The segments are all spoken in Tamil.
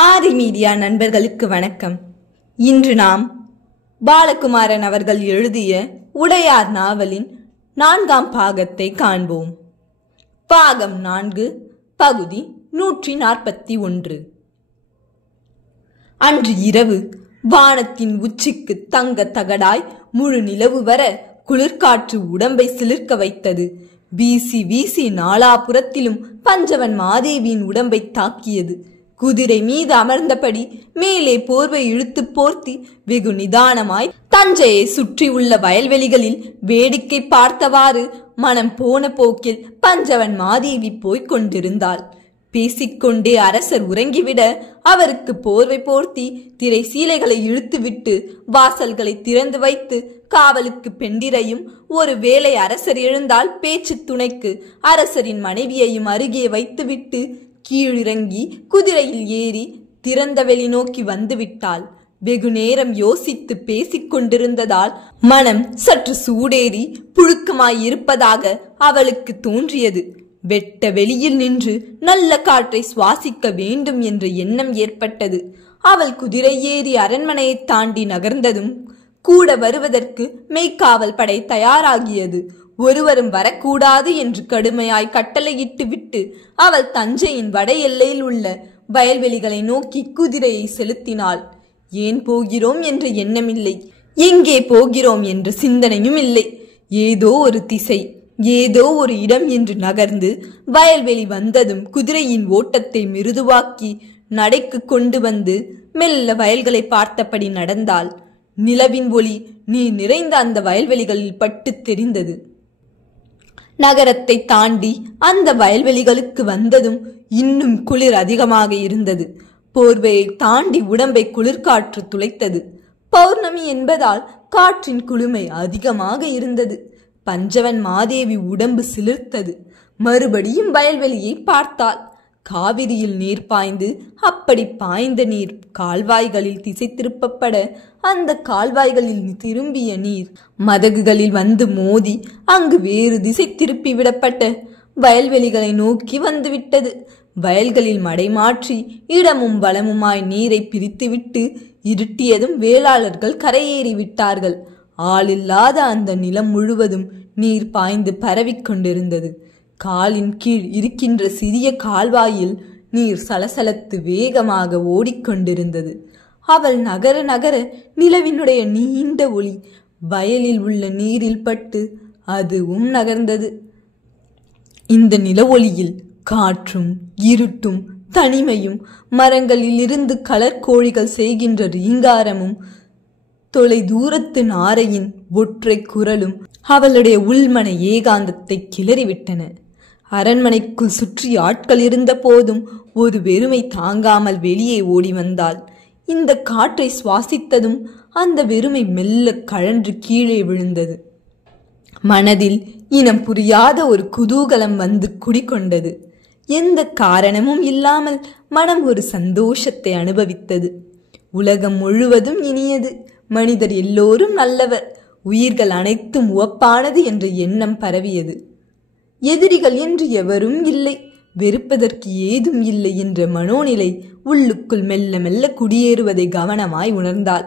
ஆதி மீடியா நண்பர்களுக்கு வணக்கம். இன்று நாம் பாலகுமாரன் அவர்கள் எழுதிய உடையார் நாவலின் 4ஆம் பாகத்தை காண்போம். பாகம் 4, பகுதி 141. அன்று இரவு வானத்தின் உச்சிக்கு தங்க தகடாய் முழு நிலவு வர குளிர்காற்று உடம்பை சிலிர்க்க வைத்தது. வீசி வீசி நாலாபுரத்திலும் பஞ்சவன் மாதேவியின் உடம்பை தாக்கியது. குதிரை மீது அமர்ந்தபடி மேலே போர்வை இழுத்து போர்த்தி வெகு நிதானமாய் தஞ்சையை சுற்றி உள்ள வயல்வெளிகளில் வேடிக்கை பார்த்தவாறு மனம் போன போக்கில் பஞ்சவன் மாதேவி போய்க் கொண்டிருந்தாள். பேசிக்கொண்டே அரசர் உறங்கிவிட அவருக்கு போர்வை போர்த்தி திரை சீலைகளை இழுத்துவிட்டு வாசல்களை திறந்து வைத்து காவலுக்கு பெண்டிரையும், ஒரு வேளை அரசர் எழுந்தால் பேச்சு துணைக்கு அரசரின் மனைவியையும் அருகே வைத்துவிட்டு கீழிறங்கி குதிரையில் ஏறி திறந்த வெளி நோக்கி வந்துவிட்டாள். வெகு நேரம் யோசித்து பேசிக் கொண்டிருந்ததால் மனம் சற்று சூடேறி புழுக்கமாய் இருப்பதாக அவளுக்கு தோன்றியது. வெட்ட வெளியில் நின்று நல்ல காற்றை சுவாசிக்க வேண்டும் என்ற எண்ணம் ஏற்பட்டது. அவள் குதிரை ஏறி அரண்மனையை தாண்டி நகர்ந்ததும் கூட வருவதற்கு மெய்க்காவல் படை தயாராகியது. ஒருவரும் வரக்கூடாது என்று கடுமையாய் கட்டளையிட்டு விட்டு அவள் தஞ்சையின் வட எல்லையில் உள்ள வயல்வெளிகளை நோக்கி குதிரையை செலுத்தினாள். ஏன் போகிறோம் என்ற எண்ணமில்லை, எங்கே போகிறோம் என்ற சிந்தனையும் இல்லை. ஏதோ ஒரு திசை, ஏதோ ஒரு இடம் என்று நகர்ந்து வயல்வெளி வந்ததும் குதிரையின் ஓட்டத்தை மிருதுவாக்கி நடைக்கு கொண்டு வந்து மெல்ல வயல்களை பார்த்தபடி நடந்தாள். நிலவின் ஒளி நீர் நிறைந்த அந்த வயல்வெளிகளில் பட்டு தெரிந்தது. நகரத்தை தாண்டி அந்த வயல்வெளிகளுக்கு வந்ததும் இன்னும் குளிர் அதிகமாக இருந்தது. போர்வையை தாண்டி உடம்பை குளிர்காற்று துளைத்தது. பௌர்ணமி என்பதால் காற்றின் குளுமை அதிகமாக இருந்தது. பஞ்சவன் மாதேவி உடம்பு சிலிர்த்தது. மறுபடியும் வயல்வெளியை பார்த்தாள். காவிரியில் நீர் பாய்ந்து அப்படி பாய்ந்த நீர் கால்வாய்களில் திசை திருப்பப்பட அந்த கால்வாய்களில் திரும்பிய நீர் மதகுகளில் வந்து மோதி அங்கு வேறு திசை திருப்பி விடப்பட்ட வயல்வெளிகளை நோக்கி வந்துவிட்டது. வயல்களில் மடை மாற்றி இடமும் வளமுமாய் நீரை பிரித்துவிட்டு இருட்டியதும் வேளாளர்கள் கரையேறி விட்டார்கள். ஆளில்லாத அந்த நிலம் முழுவதும் நீர் பாய்ந்து பரவிக்கொண்டிருந்தது. காலின் கீழ் இருக்கின்ற சிறிய கால்வாயில் நீர் சலசலத்து வேகமாக ஓடிக்கொண்டிருந்தது. அவள் நகர நகர நிலவினுடைய நீண்ட ஒளி வயலில் உள்ள நீரில் பட்டு அதுவும் நகர்ந்தது. இந்த நில ஒளியில் காற்றும் இருட்டும் தனிமையும் மரங்களில் இருந்து கலர்கோழிகள் செய்கின்ற ரீங்காரமும் தொலை தூரத்து நாரையின் ஒற்றை குரலும் அவளுடைய உள்மன ஏகாந்தத்தை கிளறிவிட்டன. அரண்மனைக்குள் சுற்றி ஆட்கள் இருந்த போதும் ஒரு வெறுமை தாங்காமல் வெளியே ஓடி வந்தாள். இந்த காற்றை சுவாசித்ததும் அந்த வெறுமை மெல்ல கழன்று கீழே விழுந்தது. மனதில் இனம் புரியாத ஒரு குதூகலம் வந்து குடிகொண்டது. எந்த காரணமும் இல்லாமல் மனம் ஒரு சந்தோஷத்தை அனுபவித்தது. உலகம் முழுவதும் இனியது. மனிதர் எல்லோரும் நல்லவர், உயிர்கள் அனைத்தும் உவப்பானது என்ற எண்ணம் பரவியது. எதிரிகள் என்று எவரும் இல்லை, வெறுப்பதற்கு ஏதும் இல்லை என்ற மனோநிலை உள்ளுக்குள் மெல்ல மெல்ல குடியேறுவதை கவனமாய் உணர்ந்தாள்.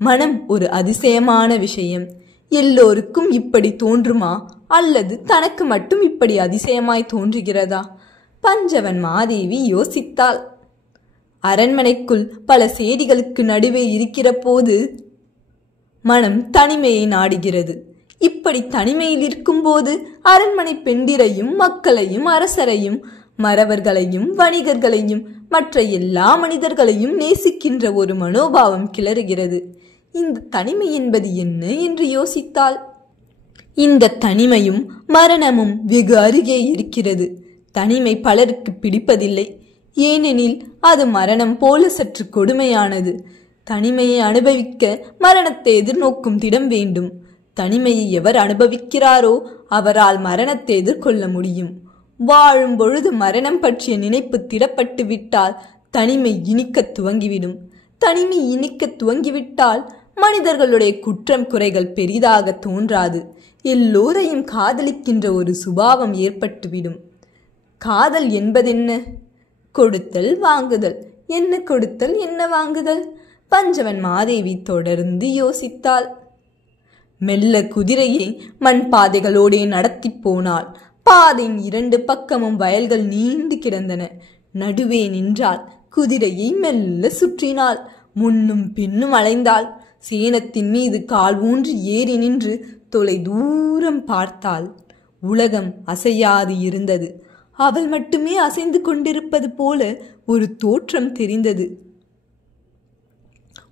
மனம் ஒரு அதிசயமான விஷயம். எல்லோருக்கும் இப்படி தோன்றுமா, அல்லது தனக்கு மட்டும் இப்படி அதிசயமாய் தோன்றுகிறதா? பஞ்சவன் மாதேவி யோசித்தாள். அரண்மனைக்குள் பல செய்திகளுக்கு நடுவே இருக்கிற போது மனம் தனிமையை நாடுகிறது. இப்படி தனிமையில் இருக்கும்போது அரண்மனை பெண்டிரையும் மக்களையும் அரசரையும் மறவர்களையும் வணிகர்களையும் மற்ற எல்லா மனிதர்களையும் நேசிக்கின்ற ஒரு மனோபாவம் கிளறுகிறது. இந்த தனிமை என்பது என்ன என்று யோசித்தாள். இந்த தனிமையும் மரணமும் வெகு அருகே இருக்கிறது. தனிமை பலருக்கு பிடிப்பதில்லை, ஏனெனில் அது மரணம் போல சற்று கொடுமையானது. தனிமையை அனுபவிக்க மரணத்தை எதிர்நோக்கும் திடம் வேண்டும். தனிமையை எவர் அனுபவிக்கிறாரோ அவரால் மரணத்தை எதிர்கொள்ள முடியும். வாழும் பொழுது மரணம் பற்றிய நினைப்பு திடப்பட்டு விட்டால் தனிமை இனிக்க துவங்கிவிடும். தனிமை இனிக்க துவங்கிவிட்டால் மனிதர்களுடைய குற்றம் குறைகள் பெரிதாக தோன்றாது. எல்லோரையும் காதலிக்கின்ற ஒரு சுபாவம் ஏற்பட்டுவிடும். காதல் என்பதென்ன? கொடுத்தல் வாங்குதல். என்ன கொடுத்தல், என்ன வாங்குதல்? பஞ்சவன் மாதேவி தொடர்ந்து யோசித்தாள். மெல்ல குதிரையை மண் பாதைகளோடே நடத்தி போனாள். பாதையின் 2 பக்கமும் வயல்கள் நீண்டு கிடந்தன. நடுவே நின்றாள். குதிரையை மெல்ல சுற்றினாள். முன்னும் பின்னும் அலைந்தாள். சேனத்தின் மீது கால் ஊன்றி ஏறி நின்று தொலை தூரம் பார்த்தாள். உலகம் அசையாது இருந்தது. அவள் மட்டுமே அசைந்து கொண்டிருப்பது போல ஒரு தோற்றம் தெரிந்தது.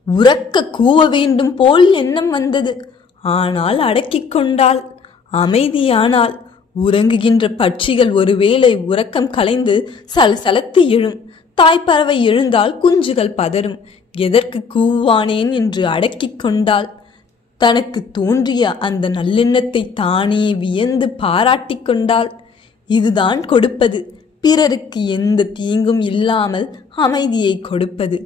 உறக்க கூவ வேண்டும் போல் எண்ணம் வந்தது. ஆனால் அடக்கிக் கொண்டாள். அமைதியானாள். உறங்குகின்ற பட்சிகள் ஒருவேளை உறக்கம் கலைந்து சலசலத்து எழும். தாய்ப்பறவை எழுந்தால் குஞ்சுகள் பதறும். எதற்கு கூவானேன் என்று அடக்கிக் கொண்டாள். தனக்கு தோன்றிய அந்த நல்லெண்ணத்தை தானே வியந்து பாராட்டி கொண்டாள். இதுதான் கொடுப்பது. பிறருக்கு எந்த தீங்கும் இல்லாமல் அமைதியை கொடுப்பது.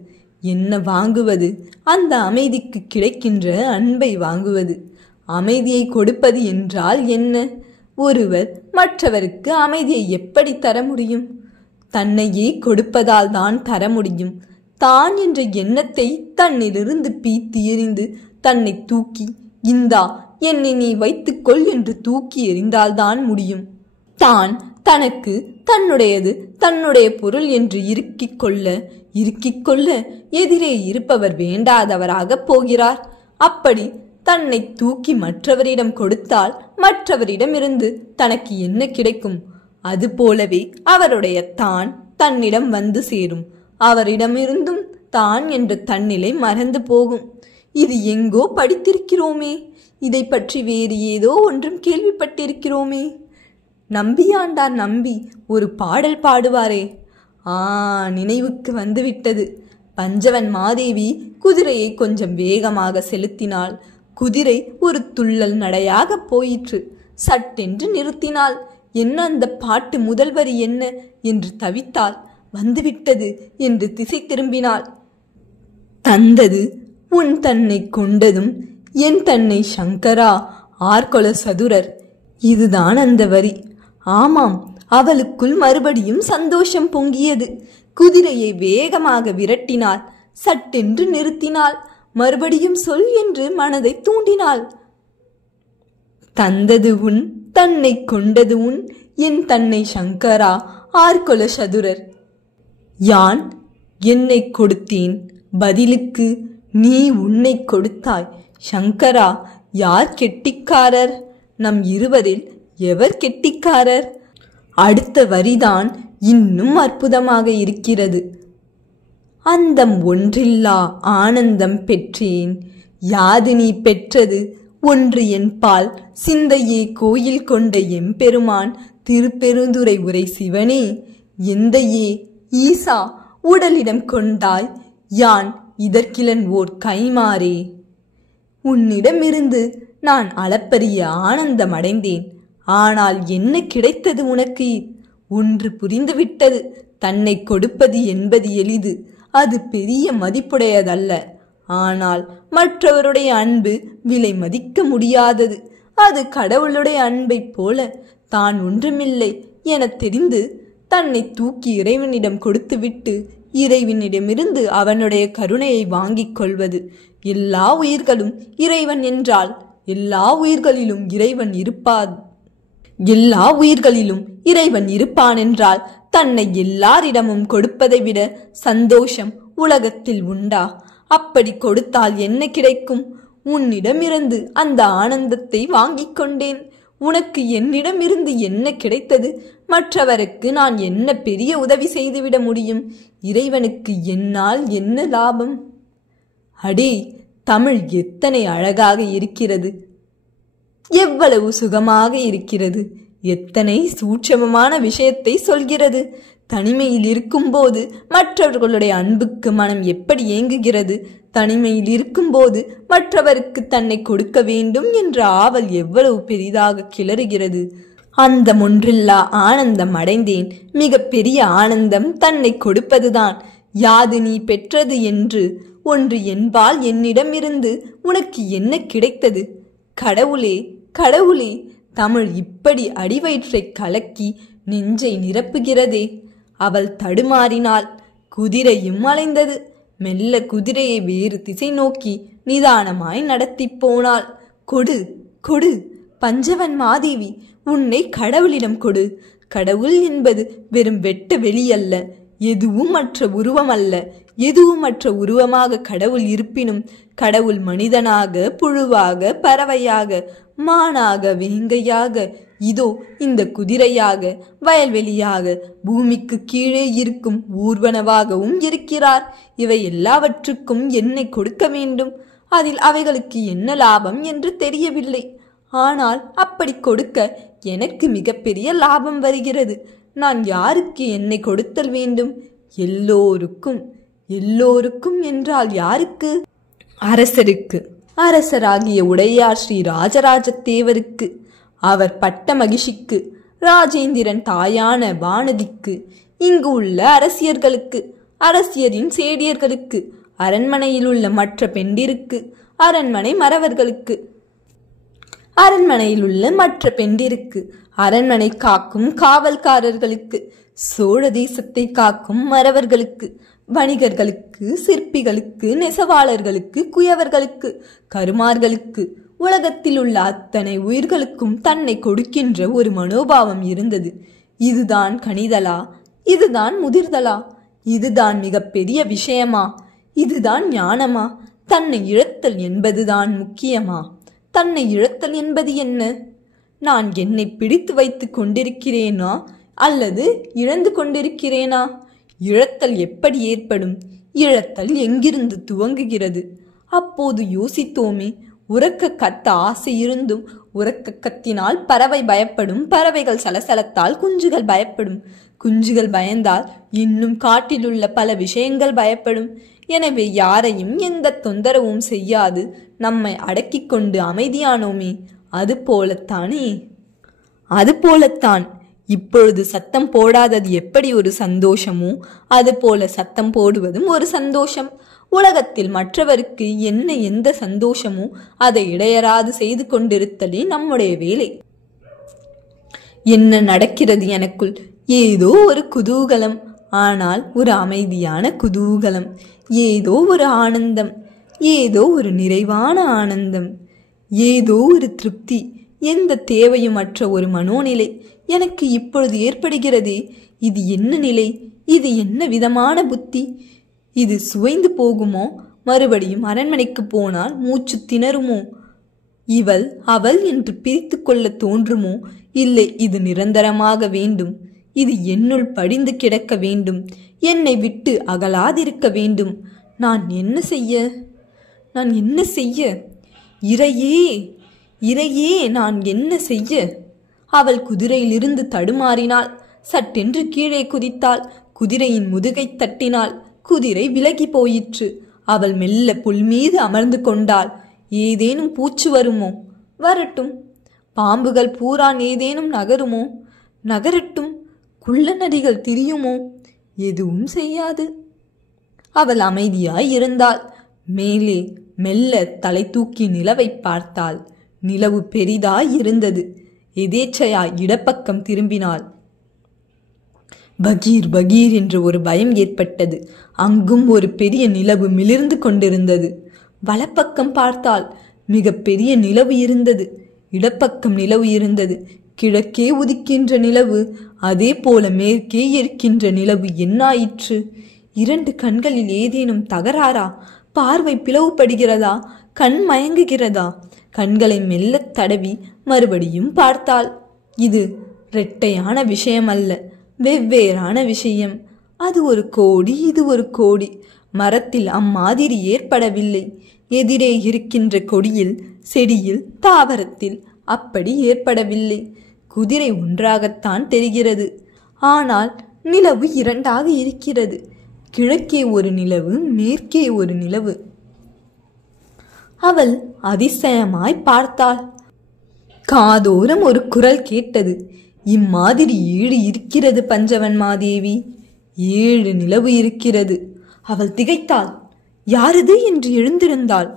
என்ன வாங்குவது? அந்த அமைதிக்கு கிடைக்கின்ற அன்பை வாங்குவது. அமைதியை கொடுப்பது என்றால் என்ன? ஒருவர் மற்றவருக்கு அமைதியை எப்படி தர முடியும்? தன்னையே கொடுப்பதால் தான் தர முடியும். தான் என்ற எண்ணத்தை தன்னிலிருந்து பீத்து எறிந்து தன்னை தூக்கி, இந்தா என்னை நீ வைத்துக்கொள் என்று தூக்கி எறிந்தால்தான் முடியும். தான் தனக்கு தன்னுடையது, தன்னுடைய பொருள் என்று இறுக்கிக் கொள்ள எதிரே இருப்பவர் வேண்டாதவராக போகிறார். அப்படி தன்னை தூக்கி மற்றவரிடம் கொடுத்தால் மற்றவரிடமிருந்து தனக்கு என்ன கிடைக்கும்? அதுபோலவே அவருடைய தான் தன்னிடம் வந்து சேரும். அவரிடமிருந்தும் தான் என்ற தன்னிலை மறந்து போகும். இது எங்கோ படித்திருக்கிறோமே. இதை பற்றி வேறு ஏதோ ஒன்றும் கேள்விப்பட்டிருக்கிறோமே. நம்பியாண்டார் நம்பி ஒரு பாடல் பாடுவாரே, நினைவுக்கு வந்துவிட்டது. பஞ்சவன் மாதேவி குதிரையை கொஞ்சம் வேகமாக செலுத்தினாள். குதிரை ஒரு துள்ளல் நடையாக போயிற்று. சட்டென்று நிறுத்தினாள். என்ன அந்த பாட்டு முதல் வரி என்ன என்று தவித்தாள். வந்துவிட்டது என்று திசை திரும்பினாள். தந்தது உன் தன்னை கொண்டதும் என் தன்னை சங்கரா ஆர்கொல சதுரர். இதுதான் அந்த வரி. ஆமாம், அவளுக்குள் மறுபடியும் சந்தோஷம் பொங்கியது. குதிரையை வேகமாக விரட்டினாள். சட்டென்று நிறுத்தினாள். மறுபடியும் சொல் என்று மனதை தூண்டினாள். தந்தது உன் தன்னை கொண்டது உன் என் தன்னை சங்கரா ஆர்கொல சதுரர். யான் என்னை கொடுத்தேன், பதிலுக்கு நீ உன்னை கொடுத்தாய். சங்கரா, யார் கெட்டிக்காரர்? நம் இருவரில் எவர் கெட்டிக்காரர்? அடுத்த வரிதான் இன்னும் அற்புதமாக இருக்கிறது. அந்தம் ஒன்றில்லா ஆனந்தம் பெற்றேன். யாது நீ பெற்றது? ஒன்று என் பால் சிந்தையே கோயில் கொண்ட எம்பெருமான் திருப்பெருந்துறை உரை சிவனே. எந்தையே ஈசா, உடலிடம் கொண்டாய். யான் இதற்கிலன் ஓர் கைமாறே. உன்னிடமிருந்து நான் அளப்பரிய ஆனந்தம் அடைந்தேன். ஆனால் என்ன கிடைத்தது உனக்கு? ஒன்று புரிந்துவிட்டது. தன்னை கொடுப்பது என்பது எளிது. அது பெரிய மதிப்புடையதல்ல. ஆனால் மற்றவருடைய அன்பு விலை மதிக்க முடியாதது. அது கடவுளுடைய அன்பை போல தான் ஒன்றுமில்லை என தெரிந்து தன்னை தூக்கி இறைவனிடம் கொடுத்துவிட்டு இறைவனிடமிருந்து அவனுடைய கருணையை வாங்கிக் கொள்வது. எல்லா உயிர்களும் இறைவன் என்றால் எல்லா உயிர்களிலும் இறைவன் இருப்பான் என்றால் தன்னை எல்லாரிடமும் கொடுப்பதை விட சந்தோஷம் உலகத்தில் உண்டா? அப்படி கொடுத்தால் என்ன கிடைக்கும்? உன்னிடமிருந்து அந்த ஆனந்தத்தை வாங்கிக் கொண்டேன். உனக்கு என்னிடமிருந்து என்ன கிடைத்தது? மற்றவருக்கு நான் என்ன பெரிய உதவி செய்துவிட முடியும்? இறைவனுக்கு என்னால் என்ன லாபம்? அடே, தமிழ் எத்தனை அழகாக இருக்கிறது! எவ்வளவு சுகமாக இருக்கிறது! எத்தனை சூட்சமமான விஷயத்தை சொல்கிறது! தனிமையில் இருக்கும்போது மற்றவர்களுடைய அன்புக்கு மனம் எப்படி ஏங்குகிறது! தனிமையில் இருக்கும்போது மற்றவருக்கு தன்னை கொடுக்க வேண்டும் என்ற ஆவல் எவ்வளவு பெரிதாக கிளறுகிறது! அந்த ஒன்றில்லா ஆனந்தம் அடைந்தேன். மிக பெரிய ஆனந்தம் தன்னை கொடுப்பதுதான். யாது நீ பெற்றது என்று ஒன்று என்பால் என்னிடமிருந்து உனக்கு என்ன கிடைத்தது? கடவுளே, கடவுளே! தமிழ் இப்படி அடிவயிற்றை கலக்கி நெஞ்சை நிரப்புகிறதே! அவள் தடுமாறினாள். குதிரையும் அலைந்தது. மெல்ல குதிரையை வேறு திசை நோக்கி நிதானமாய் நடத்தி போனாள். கொடு கொடு பஞ்சவன் மாதேவி, உன்னை கடவுளிடம் கொடு. கடவுள் என்பது வெறும் வெட்ட வெளியல்ல, எதுவும் மற்ற உருவம் அல்ல. எதுவும் மற்ற உருவமாக கடவுள் இருப்பினும் கடவுள் மனிதனாக, புழுவாக, பறவையாக, மானாக, வேங்கையாக, இதோ இந்த குதிரையாக, வயல்வெளியாக, பூமிக்கு கீழே இருக்கும் ஊர்வனவாகவும் இருக்கிறார். இவை எல்லாவற்றுக்கும் என்னை கொடுக்க வேண்டும். அதில் அவைகளுக்கு என்ன லாபம் என்று தெரியவில்லை. ஆனால் அப்படி கொடுக்க எனக்கு மிகப்பெரிய லாபம் வருகிறது. நான் யாருக்கு என்னை கொடுத்தல் வேண்டும்? எல்லோருக்கும். எல்லோருக்கும் என்றால் யாருக்கு? அரசருக்கு. அரசராகிய உடையார் ஸ்ரீ ராஜராஜ தேவருக்கு, அவர் பட்ட மகிழ்ச்சிக்கு, ராஜேந்திரன் தாயான வானதிக்கு, இங்கு உள்ள அரசியர்களுக்கு, அரசியரின் சேடியர்களுக்கு, அரண்மனையில் உள்ள மற்ற பெண்டிருக்கு, அரண்மனை மறவர்களுக்கு, அரண்மனையில் உள்ள மற்ற பெண்டிருக்கு, அரண்மனை காக்கும் காவல்காரர்களுக்கு, சோழ தேசத்தை காக்கும் மறவர்களுக்கு, வணிகர்களுக்கு, சிற்பிகளுக்கு, நெசவாளர்களுக்கு, குயவர்களுக்கு, கருமார்களுக்கு, உலகத்தில் உள்ள அத்தனை உயிர்களுக்கும் தன்னை கொடுக்கின்ற ஒரு மனோபாவம் இருந்தது. இதுதான் கனிதலா? இதுதான் முதிர்தலா? இதுதான் மிக பெரிய விஷயமா? இதுதான் ஞானமா? தன்னை இழத்தல் என்பதுதான் முக்கியமா? தன்னை இழத்தல் என்பது என்ன? நான் என்னை பிடித்து வைத்துக் கொண்டிருக்கிறேனா அல்லது இழந்து கொண்டிருக்கிறேனா? இழத்தல் எப்படி ஏற்படும்? இழத்தல் எங்கிருந்து துவங்குகிறது? அப்போது யோசித்தோமே. உறக்க கத்த ஆசை இருந்தும் உறக்க கத்தினால் பறவை பயப்படும், பறவைகள் சலசலத்தால் குஞ்சுகள் பயப்படும், குஞ்சுகள் பயந்தால் இன்னும் காட்டிலுள்ள பல விஷயங்கள் பயப்படும். எனவே யாரையும் எந்த தொந்தரவும் செய்யாது நம்மை அடக்கி கொண்டு அமைதியானோமே. அதுபோலத்தான் இப்பொழுது சத்தம் போடாதது எப்படி ஒரு சந்தோஷமோ அதுபோல சத்தம் போடுவதும் ஒரு சந்தோஷம். உலகத்தில் மற்றவருக்கு என்ன எந்த சந்தோஷமோ அதை இடையராது செய்து கொண்டிருத்தலே நம்முடைய வேலை. என்ன நடக்கிறது எனக்குள்? ஏதோ ஒரு குதூகலம், ஆனால் ஒரு அமைதியான குதூகலம். ஏதோ ஒரு ஆனந்தம், ஏதோ ஒரு நிறைவான ஆனந்தம், ஏதோ ஒரு திருப்தி, எந்த தேவையுமற்ற ஒரு மனோநிலை எனக்கு இப்பொழுது ஏற்படுகிறதே. இது என்ன நிலை? இது என்ன விதமான புத்தி? இது சுவைந்து போகுமோ? மறுபடியும் அரண்மனைக்கு போனால் மூச்சு திணறுமோ? இவள் அவள் என்று பிரித்து கொள்ள தோன்றுமோ? இல்லை, இது நிரந்தரமாக வேண்டும். இது என்னுள் படிந்து கிடக்க வேண்டும். என்னை விட்டு அகலாதிருக்க வேண்டும். நான் என்ன செய்ய? இறையே, நான் என்ன செய்ய? அவள் குதிரையிலிருந்து தடுமாறினாள். சட்டென்று கீழே குதித்தாள். குதிரையின் முதுகை தட்டினாள். குதிரை விலகி போயிற்று. அவள் மெல்ல புல் மீது அமர்ந்து கொண்டாள். ஏதேனும் பூச்சு வருமோ? வரட்டும். பாம்புகள் பூரான் ஏதேனும் நகருமோ? நகரட்டும். குள்ள நரிகள் திரியுமோ? எதுவும் செய்யாது. அவள் அமைதியாய் இருந்தாள். மேலே மெல்ல தலை தூக்கி நிலவை பார்த்தாள். நிலவு பெரிதாய் இருந்தது. எதேச்சையாய் இடப்பக்கம் திரும்பினாள். பகீர் பகீர் என்று ஒரு பயம் ஏற்பட்டது. அங்கும் ஒரு பெரிய நிலவு மிளிர்ந்து கொண்டிருந்தது. வலப்பக்கம் பார்த்தால் மிக பெரிய நிலவு இருந்தது. இடப்பக்கம் நிலவு இருந்தது. கிழக்கே உதிக்கின்ற நிலவு, அதே போல மேற்கே இருக்கின்ற நிலவு என்னாயிற்று? இரண்டு கண்களில் ஏதேனும் தகராறா? பார்வை பிளவுபடுகிறதா? கண் மயங்குகிறதா? கண்களை மெல்ல தடவி மறுபடியும் பார்த்தாள். இது இரட்டையான விஷயம் அல்ல, வெவ்வேறான விஷயம். அது ஒரு கோடி, இது ஒரு கோடி. மரத்தில் அம்மாதிரி ஏற்படவில்லை. எதிரே இருக்கின்ற கொடியில், செடியில், தாவரத்தில் அப்படி ஏற்படவில்லை. குதிரை ஒன்றாகத்தான் தெரிகிறது. ஆனால் நிலவு இரண்டாக இருக்கிறது. கிழக்கே ஒரு நிலவு, மேற்கே ஒரு நிலவு. அவள் அதிசயமாய் பார்த்தாள். காதோரம் ஒரு குரல் கேட்டது. இம்மாதிரி 7 இருக்கிறது பஞ்சவன் மாதேவி, 7 நிலவு இருக்கிறது. அவள் திகைத்தாள். யாரது என்று எழுந்திருந்தாள்.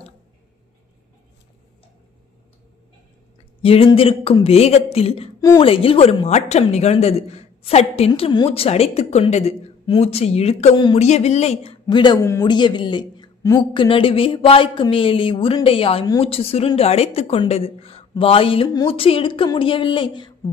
எழுந்திருக்கும் வேகத்தில் மூளையில் ஒரு மாற்றம் நிகழ்ந்தது. சட்டென்று மூச்சு அடைத்துக் கொண்டது. மூச்சை இழுக்கவும் முடியவில்லை, விடவும் முடியவில்லை. மூக்கு நடுவே வாய்க்கு மேலே உருண்டையாய் மூச்சு சுருண்டு அடைத்து கொண்டது. வாயிலும் மூச்சை இழுக்க முடியவில்லை.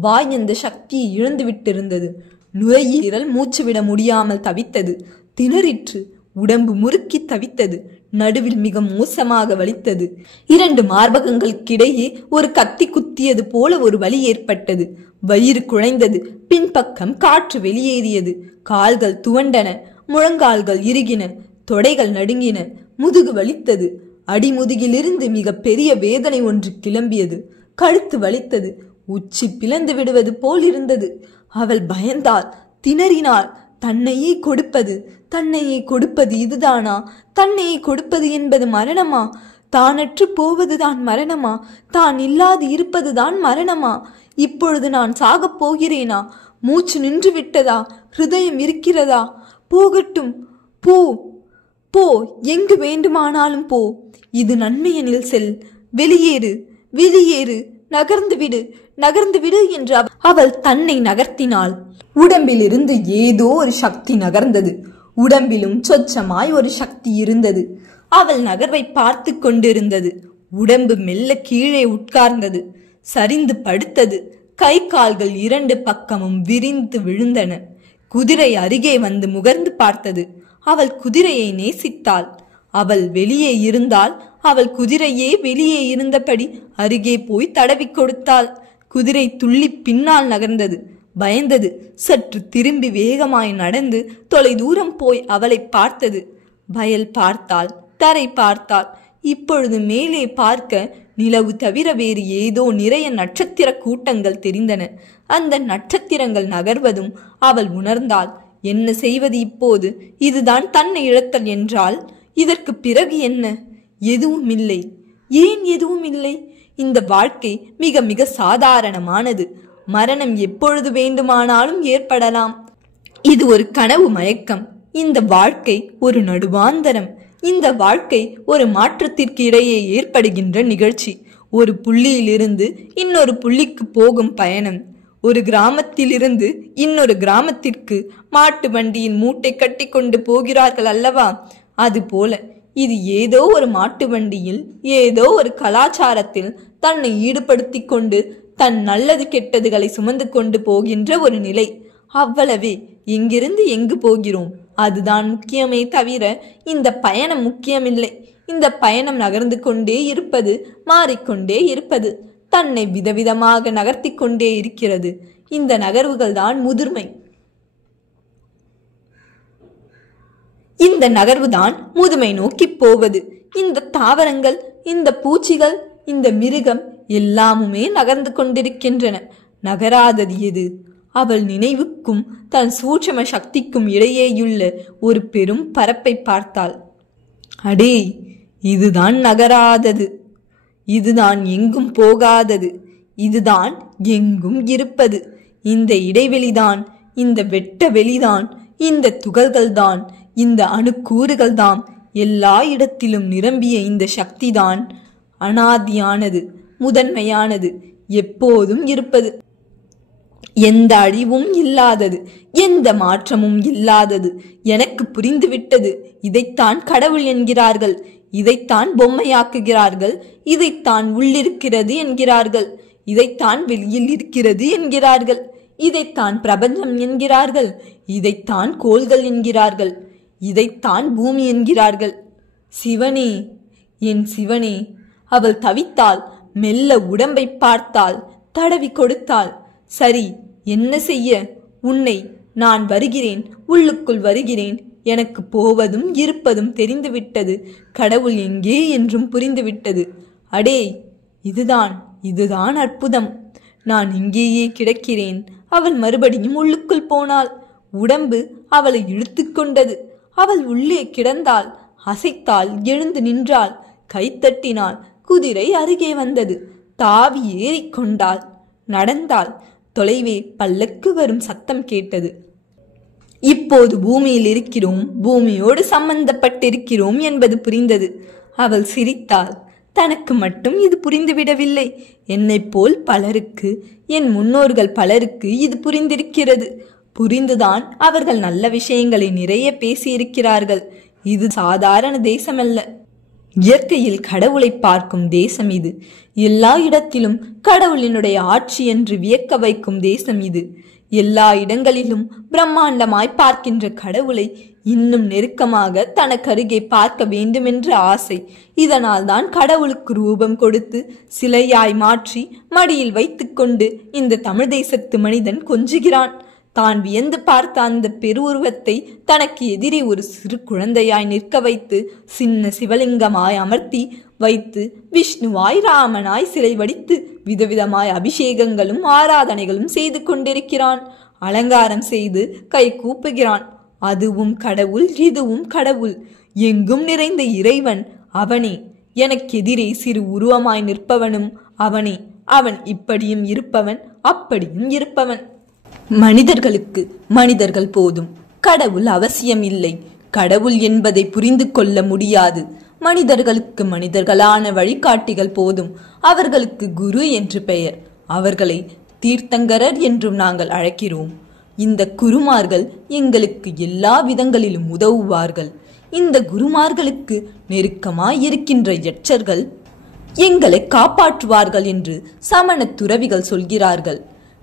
வாய் அந்த சக்தியை இழந்து விட்டிருந்தது. நுரையீரல் மூச்சு விட முடியாமல் தவித்தது. திணறிற்று. உடம்பு முறுக்கி தவித்தது. நடுவில் மிக மோசமாக வலித்தது. 2 மார்பகங்களுக்கிடையே ஒரு கத்தி குத்தியது போல ஒரு வலி ஏற்பட்டது. வயிறு குழைந்தது. பின்பக்கம் காற்று வெளியேறியது. கால்கள் துவண்டன. முழங்கால்கள் இறுகின. தொடைகள் நடுங்கின. முதுகு வலித்தது. அடிமுதுகிலிருந்து மிக பெரிய வேதனை ஒன்று கிளம்பியது. கழுத்து வலித்தது. உச்சி பிளந்து விடுவது போல் இருந்தது. அவள் பயந்தாள், திணறினாள். தன்னையே கொடுப்பது இதுதானா? தன்னையே கொடுப்பது என்பது மரணமா? தானற்று போவதுதான் மரணமா? தான் இல்லாது இருப்பதுதான் மரணமா? இப்பொழுது நான் சாகப் போகிறேனா? மூச்சு நின்று விட்டதா? ஹிருதயம் இருக்கிறதா? போகட்டும், போ போ, எங்கு வேண்டுமானாலும் போ. இது நன்மையெனில் செல். வெளியேறு, வெளியேறு, நகர்ந்து விடு என்று அவள் தன்னை நகர்த்தினாள். உடம்பிலிருந்து ஏதோ ஒரு சக்தி நகர்ந்தது. உடம்பிலும் சொச்சமாய் ஒரு சக்தி இருந்தது. அவள் நகர்வை பார்த்து கொண்டிருந்தது. உடம்பு மெல்ல கீழே உட்கார்ந்தது. சரிந்து படுத்தது. கை கால்கள் 2 பக்கமும் விரிந்து விழுந்தன. குதிரை அருகே வந்து முகர்ந்து பார்த்தது. அவள் குதிரையை நேசித்தாள். அவள் வெளியே இருந்தால் அவள் குதிரையே வெளியே இருந்தபடி அருகே போய் தடவி கொடுத்தாள். குதிரை துள்ளி பின்னால் நகர்ந்தது. பயந்தது. சற்று திரும்பி வேகமாய் நடந்து தொலை தூரம் போய் அவளை பார்த்தது. வயல் பார்த்தாள், தரை பார்த்தாள். இப்பொழுது மேலே பார்க்க நிலவு தவிர வேறு ஏதோ நிறைய நட்சத்திர கூட்டங்கள் தெரிந்தன. அந்த நட்சத்திரங்கள் நகர்வதும் அவள் உணர்ந்தாள். என்ன செய்வது இப்போது? இதுதான் தன்னை இழத்தல் என்றால் இதற்கு பிறகு என்ன? எதுவும் இல்லை. ஏன் எதுவும் இல்லை? இந்த வாழ்க்கை மிக மிக சாதாரணமானது. மரணம் எப்பொழுது வேண்டுமானாலும் ஏற்படலாம். இது ஒரு கனவு மயக்கம். இந்த வாழ்க்கை ஒரு நடுவாந்தரம். இந்த வாழ்க்கை ஒரு மாற்றத்திற்கு இடையே ஏற்படுகின்ற நிகழ்ச்சி. ஒரு புள்ளியிலிருந்து இன்னொரு புள்ளிக்கு போகும் பயணம். ஒரு கிராமத்திலிருந்து இன்னொரு கிராமத்திற்கு மாட்டு வண்டியின் மூட்டை கட்டி கொண்டு போகிறார்கள் அல்லவா? அதுபோல இது ஏதோ ஒரு மாட்டு வண்டியில் ஏதோ ஒரு கலாச்சாரத்தில் தன்னை ஈடுபடுத்தி கொண்டு தன் நல்லது கெட்டதுகளை சுமந்து கொண்டு போகின்ற ஒரு நிலை. அவ்வளவே. எங்கிருந்து எங்கு போகிறோம் அதுதான் முக்கியமே தவிர இந்த பயணம் முக்கியமில்லை. இந்த பயணம் நகர்ந்து கொண்டே இருப்பது, மாறிக்கொண்டே இருப்பது, தன்னை விதவிதமாக நகர்த்தி கொண்டே இருக்கிறது. இந்த நகர்வுகள் தான் முதுமை. இந்த நகர்வுதான் முதுமை நோக்கி போவது. இந்த தாவரங்கள், இந்த பூச்சிகள், இந்த மிருகம் எல்லாமுமே நகர்ந்து கொண்டிருக்கின்றன. நகராதது எது? அவள் நினைவுக்கும் தன் சூட்சும சக்திக்கும் இடையேயுள்ள ஒரு பெரும் பரப்பை பார்த்தாள். அடே, இதுதான் நகராதது. இதுதான் எங்கும் போகாதது. இதுதான் எங்கும் இருப்பது. இந்த இடைவெளிதான், இந்த வெட்ட வெளிதான், இந்த துகள்கள்தான், இந்த அணுக்கூறுகள்தான், எல்லா இடத்திலும் நிரம்பிய இந்த சக்திதான் அனாதியானது, முதன்மையானது, எப்போதும் இருப்பது, எந்த அழிவும் இல்லாதது, எந்த மாற்றமும் இல்லாதது. எனக்கு புரிந்துவிட்டது. இதைத்தான் கடவுள் என்கிறார்கள். இதைத்தான் பொம்மையாக்குகிறார்கள். இதைத்தான் உள்ளிருக்கிறது என்கிறார்கள். இதைத்தான் வெளியில் இருக்கிறது என்கிறார்கள். இதைத்தான் பிரபஞ்சம் என்கிறார்கள். இதைத்தான் கோள்கள் என்கிறார்கள். இதைத்தான் பூமி என்கிறார்கள். சிவனே, என் சிவனே! அவள் தவித்தாள். மெல்ல உடம்பை பார்த்தாள். தடவி கொடுத்தாள். சரி, என்ன செய்ய? உன்னை நான் வருகிறேன், உள்ளுக்குள் வருகிறேன். எனக்கு போவதும் இருப்பதும் தெரிந்துவிட்டது. கடவுள் எங்கே என்றும் புரிந்துவிட்டது. அடே, இதுதான் அற்புதம். நான் இங்கேயே கிடக்கிறேன். அவள் மறுபடியும் உள்ளுக்குள் போனாள். உடம்பு அவளை இழுத்து கொண்டது. அவள் உள்ளே கிடந்தாள். அசைத்தாள். எழுந்து நின்றாள். கைத்தட்டினாள். குதிரை அருகே வந்தது. தாவி ஏறிக்கொண்டாள். நடந்தாள். தொலைவே பல்லக்கு வரும் சத்தம் கேட்டது. இப்போது பூமியில் இருக்கிறோம், பூமியோடு சம்பந்தப்பட்டிருக்கிறோம் என்பது புரிந்தது. அவள் சிரித்தாள். தனக்கு மட்டும் இது புரிந்துவிடவில்லை. என்னை போல் பலருக்கு, என் முன்னோர்கள் பலருக்கு இது புரிந்திருக்கிறது. புரிந்துதான் அவர்கள் நல்ல விஷயங்களை நிறைய பேசியிருக்கிறார்கள். இது சாதாரண தேசமல்ல. இயற்கையில் கடவுளை பார்க்கும் தேசம் இது. எல்லா இடத்திலும் கடவுளினுடைய ஆட்சி என்று வியக்க வைக்கும் தேசம் இது. எல்லா இடங்களிலும் பிரம்மாண்டமாய் பார்க்கின்ற கடவுளை இன்னும் நெருக்கமாக தனக்கருகே பார்க்க வேண்டும் என்ற ஆசை. இதனால் தான் கடவுளுக்கு ரூபம் கொடுத்து சிலையாய் மாற்றி மடியில் வைத்துக்கொண்டு இந்த தமிழ் தேசத்து மனிதன் கொஞ்சுகிறான். தான் வியந்து பார்த்த அந்த பெருவுருவத்தை தனக்கு எதிரே ஒரு சிறு குழந்தையாய் நிற்க வைத்து சின்ன சிவலிங்கமாய் அமர்த்தி வைத்து விஷ்ணுவாய் ராமனாய் சிலை வடித்து விதவிதமாய் அபிஷேகங்களும் ஆராதனைகளும் செய்து கொண்டிருக்கிறான். அலங்காரம் செய்து கை கூப்புகிறான். அதுவும் கடவுள், இதுவும் கடவுள், எங்கும் நிறைந்த இறைவன் அவனே. எனக்கு எதிரே சிறு உருவமாய் நிற்பவனும் அவனே. அவன் இப்படியும் இருப்பவன், அப்படியும் இருப்பவன். மனிதர்களுக்கு மனிதர்கள் போதும், கடவுள் அவசியம் இல்லை. கடவுள் என்பதை புரிந்து கொள்ள முடியாது. மனிதர்களுக்கு மனிதர்களான வழிகாட்டிகள் போதும். அவர்களுக்கு குரு என்று பெயர். அவர்களை தீர்த்தங்கரர் என்றும் நாங்கள் அழைக்கிறோம். இந்த குருமார்கள் எங்களுக்கு எல்லா விதங்களிலும் உதவுவார்கள். இந்த குருமார்களுக்கு நெருக்கமாய் இருக்கின்ற யட்சர்கள் எங்களை காப்பாற்றுவார்கள் என்று சமண துறவிகள் சொல்கிறார்கள்.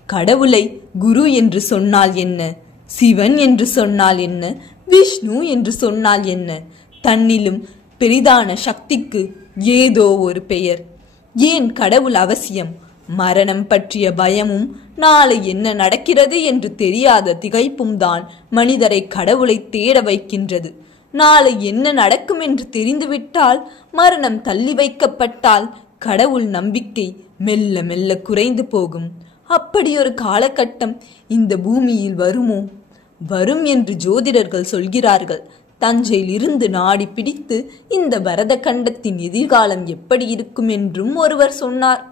கடவுளை குரு என்று சொன்னால் என்ன, சிவன் என்று சொன்னால் என்ன, விஷ்ணு என்று சொன்னால் என்ன? தன்னிலும் பெரிதான சக்திக்கு ஏதோ ஒரு பெயர். ஏன் கடவுள் அவசியம்? மரணம் பற்றிய பயமும் நாளை என்ன நடக்கிறது என்று தெரியாத திகைப்பும் தான் மனிதரை கடவுளை தேட வைக்கின்றது. நாளை என்ன நடக்கும் என்று தெரிந்துவிட்டால், மரணம் தள்ளி வைக்கப்பட்டால் கடவுள் நம்பிக்கை மெல்ல மெல்ல குறைந்து போகும். அப்படி ஒரு காலகட்டம் இந்த பூமியில் வருமோ? வரும் என்று ஜோதிடர்கள் சொல்கிறார்கள். தஞ்சையில் இருந்து நாடி பிடித்து இந்த பரத கண்டத்தின் எதிர்காலம் எப்படி இருக்கும் என்றும் ஒருவர் சொன்னார்.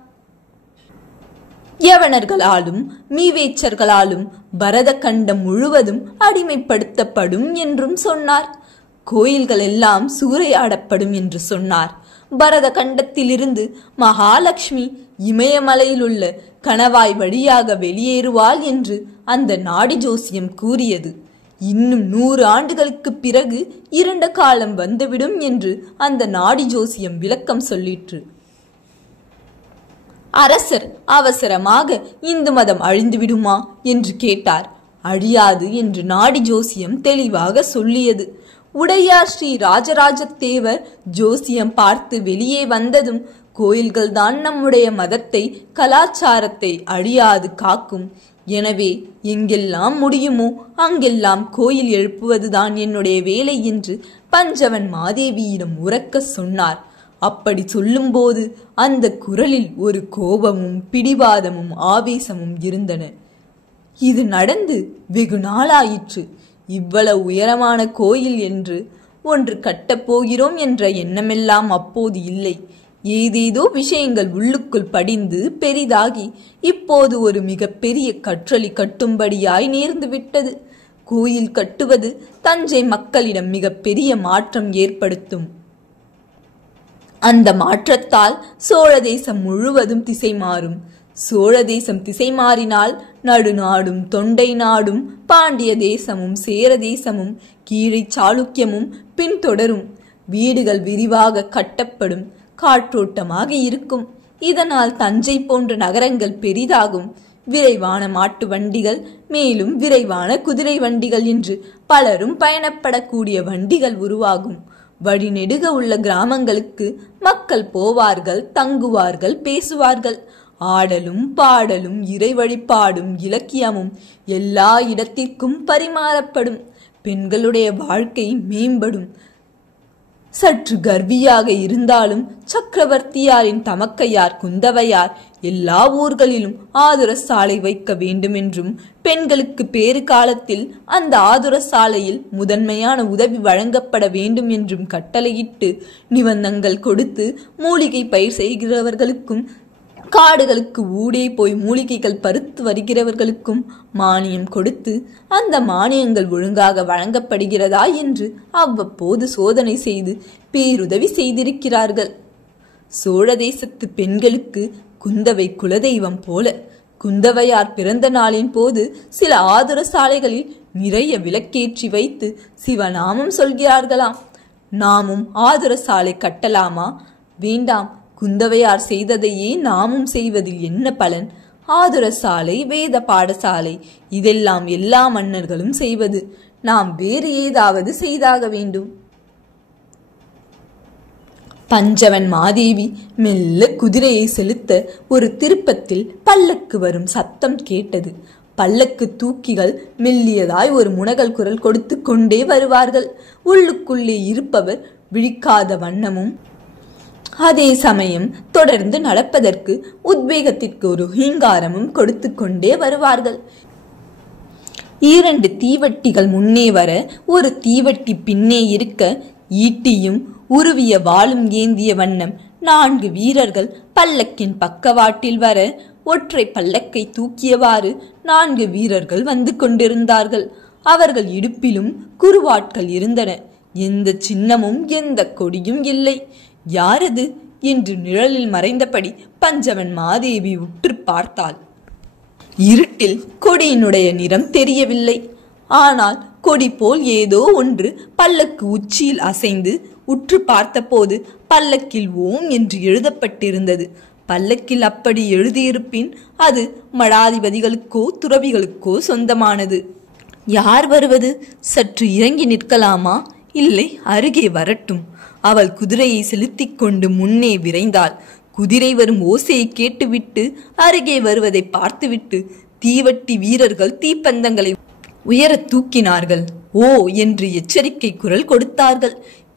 யவனர்களாலும் மீவேச்சர்களாலும் பரத கண்டம் முழுவதும் அடிமைப்படுத்தப்படும் என்றும் சொன்னார். கோயில்கள் எல்லாம் சூறையாடப்படும் என்று சொன்னார். பரத கண்டத்திலிருந்து மகாலட்சுமி இமயமலையில் உள்ள கணவாய் வழியாக வெளியேறுவாள் என்று அந்த நாடி ஜோசியம் கூறியது. இன்னும் 100 ஆண்டுகளுக்கு பிறகு இருண்ட காலம் வந்துவிடும் என்று அந்த நாடி ஜோசியம் விளக்கம் சொல்லிற்று. அரசர் அவசரமாக இந்து மதம் அழிந்து விடுமா என்று கேட்டார். அழியாது என்று நாடி ஜோசியம் தெளிவாக சொல்லியது. உடையார் ஸ்ரீ ராஜராஜ தேவர் ஜோசியம் பார்த்து வெளியே வந்ததும், கோயில்கள் தான் நம்முடைய மதத்தை, கலாச்சாரத்தை அழியாது காக்கும். எனவே எங்கெல்லாம் முடியுமோ அங்கெல்லாம் கோயில் எழுப்புவதுதான் என்னுடைய வேலை என்று பஞ்சவன் மாதேவியிடம் உரக்க சொன்னார். அப்படி சொல்லும்போது அந்த குரலில் ஒரு கோபமும் பிடிவாதமும் ஆவேசமும் இருந்தன. இது நடந்து வெகு நாளாயிற்று. இவ்வளவு உயரமான கோயில் என்று ஒன்று கட்டப்போகிறோம் என்ற எண்ணமெல்லாம் அப்போது இல்லை. ஏதேதோ விஷயங்கள் உள்ளுக்குள் படிந்து பெரிதாகி இப்போது ஒரு மிகப்பெரிய கற்றளி கட்டும்படியாய் நேர்ந்து விட்டது. கோயில் கட்டுவது தஞ்சை மக்களிடம் மிகப்பெரிய மாற்றம் ஏற்படுத்தும். அந்த மாற்றத்தால் சோழ தேசம் முழுவதும் திசை மாறும். சோழ தேசம் திசை மாறினால் நடுநாடும் தொண்டை நாடும் பாண்டிய தேசமும் சேர தேசமும் கீழை சாளுக்கியமும் பின்தொடரும். வீடுகள் விரிவாக கட்டப்படும். காற்றோட்டமாக இருக்கும். இதனால் தஞ்சை போன்ற நகரங்கள் பெரிதாகும். விரைவான மாட்டு வண்டிகள், மேலும் விரைவான குதிரை வண்டிகள் என்று பலரும் பயணப்படக்கூடிய வண்டிகள் உருவாகும். வழிநெடுக உள்ள கிராமங்களுக்கு மக்கள் போவார்கள், தங்குவார்கள், பேசுவார்கள். ஆடலும் பாடலும் இறை வழிபாடும் இலக்கியமும் எல்லா இடத்திற்கும் பரிமாறப்படும். பெண்களுடைய வாழ்க்கை மேம்படும். சற்று கர்வியாக இருந்தாலும் சக்கரவர்த்தியாரின் தமக்கையார் குந்தவையார் எல்லா ஊர்களிலும் ஆதுர சாலை வைக்க வேண்டுமென்றும், பெண்களுக்கு பேறு காலத்தில் அந்த ஆதுர சாலையில் முதன்மையான உதவி வழங்கப்பட வேண்டும் என்றும் கட்டளையிட்டு நிபந்தங்கள் கொடுத்து, மூலிகை பயிர் செய்கிறவர்களுக்கும் காடுகளுக்கு ஊடே போய் மூலிகைகள் பருத்து வருகிறவர்களுக்கும் மானியம் கொடுத்து, அந்த மானியங்கள் ஒழுங்காக வழங்கப்படுகிறதா என்று அவ்வப்போது சோதனை செய்து பேருதவி செய்திருக்கிறார்கள். சோழ தேசத்து பெண்களுக்கு குந்தவை குலதெய்வம் போல. குந்தவையார் பிறந்த நாளின் போது சில ஆதுர சாலைகளில் நிறைய விளக்கேற்றி வைத்து சிவநாமம் சொல்கிறார்களாம். நாமும் ஆதுர சாலை கட்டலாமா? வேண்டாம். குந்தவையார் செய்ததையே நாமும் செய்வதில் என்ன பலன்? ஆதுர சாலை, வேத பாடசாலை இதெல்லாம் எல்லா மன்னர்களும் செய்வது. நாம் வேறு ஏதாவது செய்தாக வேண்டும். பஞ்சவன் மாதேவி மெல்ல குதிரையை செலுத்த ஒரு திருப்பத்தில் பல்லக்கு வரும் சத்தம் கேட்டது. பல்லக்கு தூக்கிகள் மெல்லியதாய் ஒரு முனகல் குரல் கொடுத்து கொண்டே வருவார்கள். உள்ளுக்குள்ளே இருப்பவர் விழிக்காத வண்ணமும் அதே சமயம் தொடர்ந்து நடப்பதற்கு உத்வேகத்திற்கு ஒரு ஹீங்காரமும் கொடுத்து கொண்டே வருவார்கள். 2 தீவட்டிகள் முன்னே வர, ஒரு தீவட்டி பின்னே இருக்க, ஈட்டியும் உருவிய வாளும் ஏந்திய வண்ணம் 4 வீரர்கள் பல்லக்கின் பக்கவாட்டில் வர, ஒற்றை பல்லக்கை தூக்கியவாறு 4 வீரர்கள் வந்து கொண்டிருந்தார்கள். அவர்கள் இடுப்பிலும் குறுவாட்கள் இருந்தன. எந்த சின்னமும் எந்த கொடியும் இல்லை. யாரது என்று நிழலில் மறைந்தபடி பஞ்சவன் மாதேவி உற்று பார்த்தாள். இருட்டில் கொடியினுடைய நிறம் தெரியவில்லை. ஆனால் கொடி போல் ஏதோ ஒன்று பல்லக்கு உச்சியில் அசைந்து உற்று பார்த்தபோது பல்லக்கில் ஓம் என்று எழுதப்பட்டிருந்தது. பல்லக்கில் அப்படி எழுதியிருப்பின் அது மடாதிபதிகளுக்கோ துறவிகளுக்கோ சொந்தமானது. யார் வருவது? சற்று இறங்கி நிற்கலாமா? இல்லை, அருகே வரட்டும். அவள் குதிரையை செலுத்திக் கொண்டு முன்னே விரைந்தாள். குதிரை வரும் ஓசையை கேட்டுவிட்டு அருகே வருவதை பார்த்துவிட்டு தீவட்டி வீரர்கள் தீப்பந்தங்களை உயர தூக்கினார்கள். ஓ என்று எச்சரிக்கை குரல் கொடுத்தார்கள்.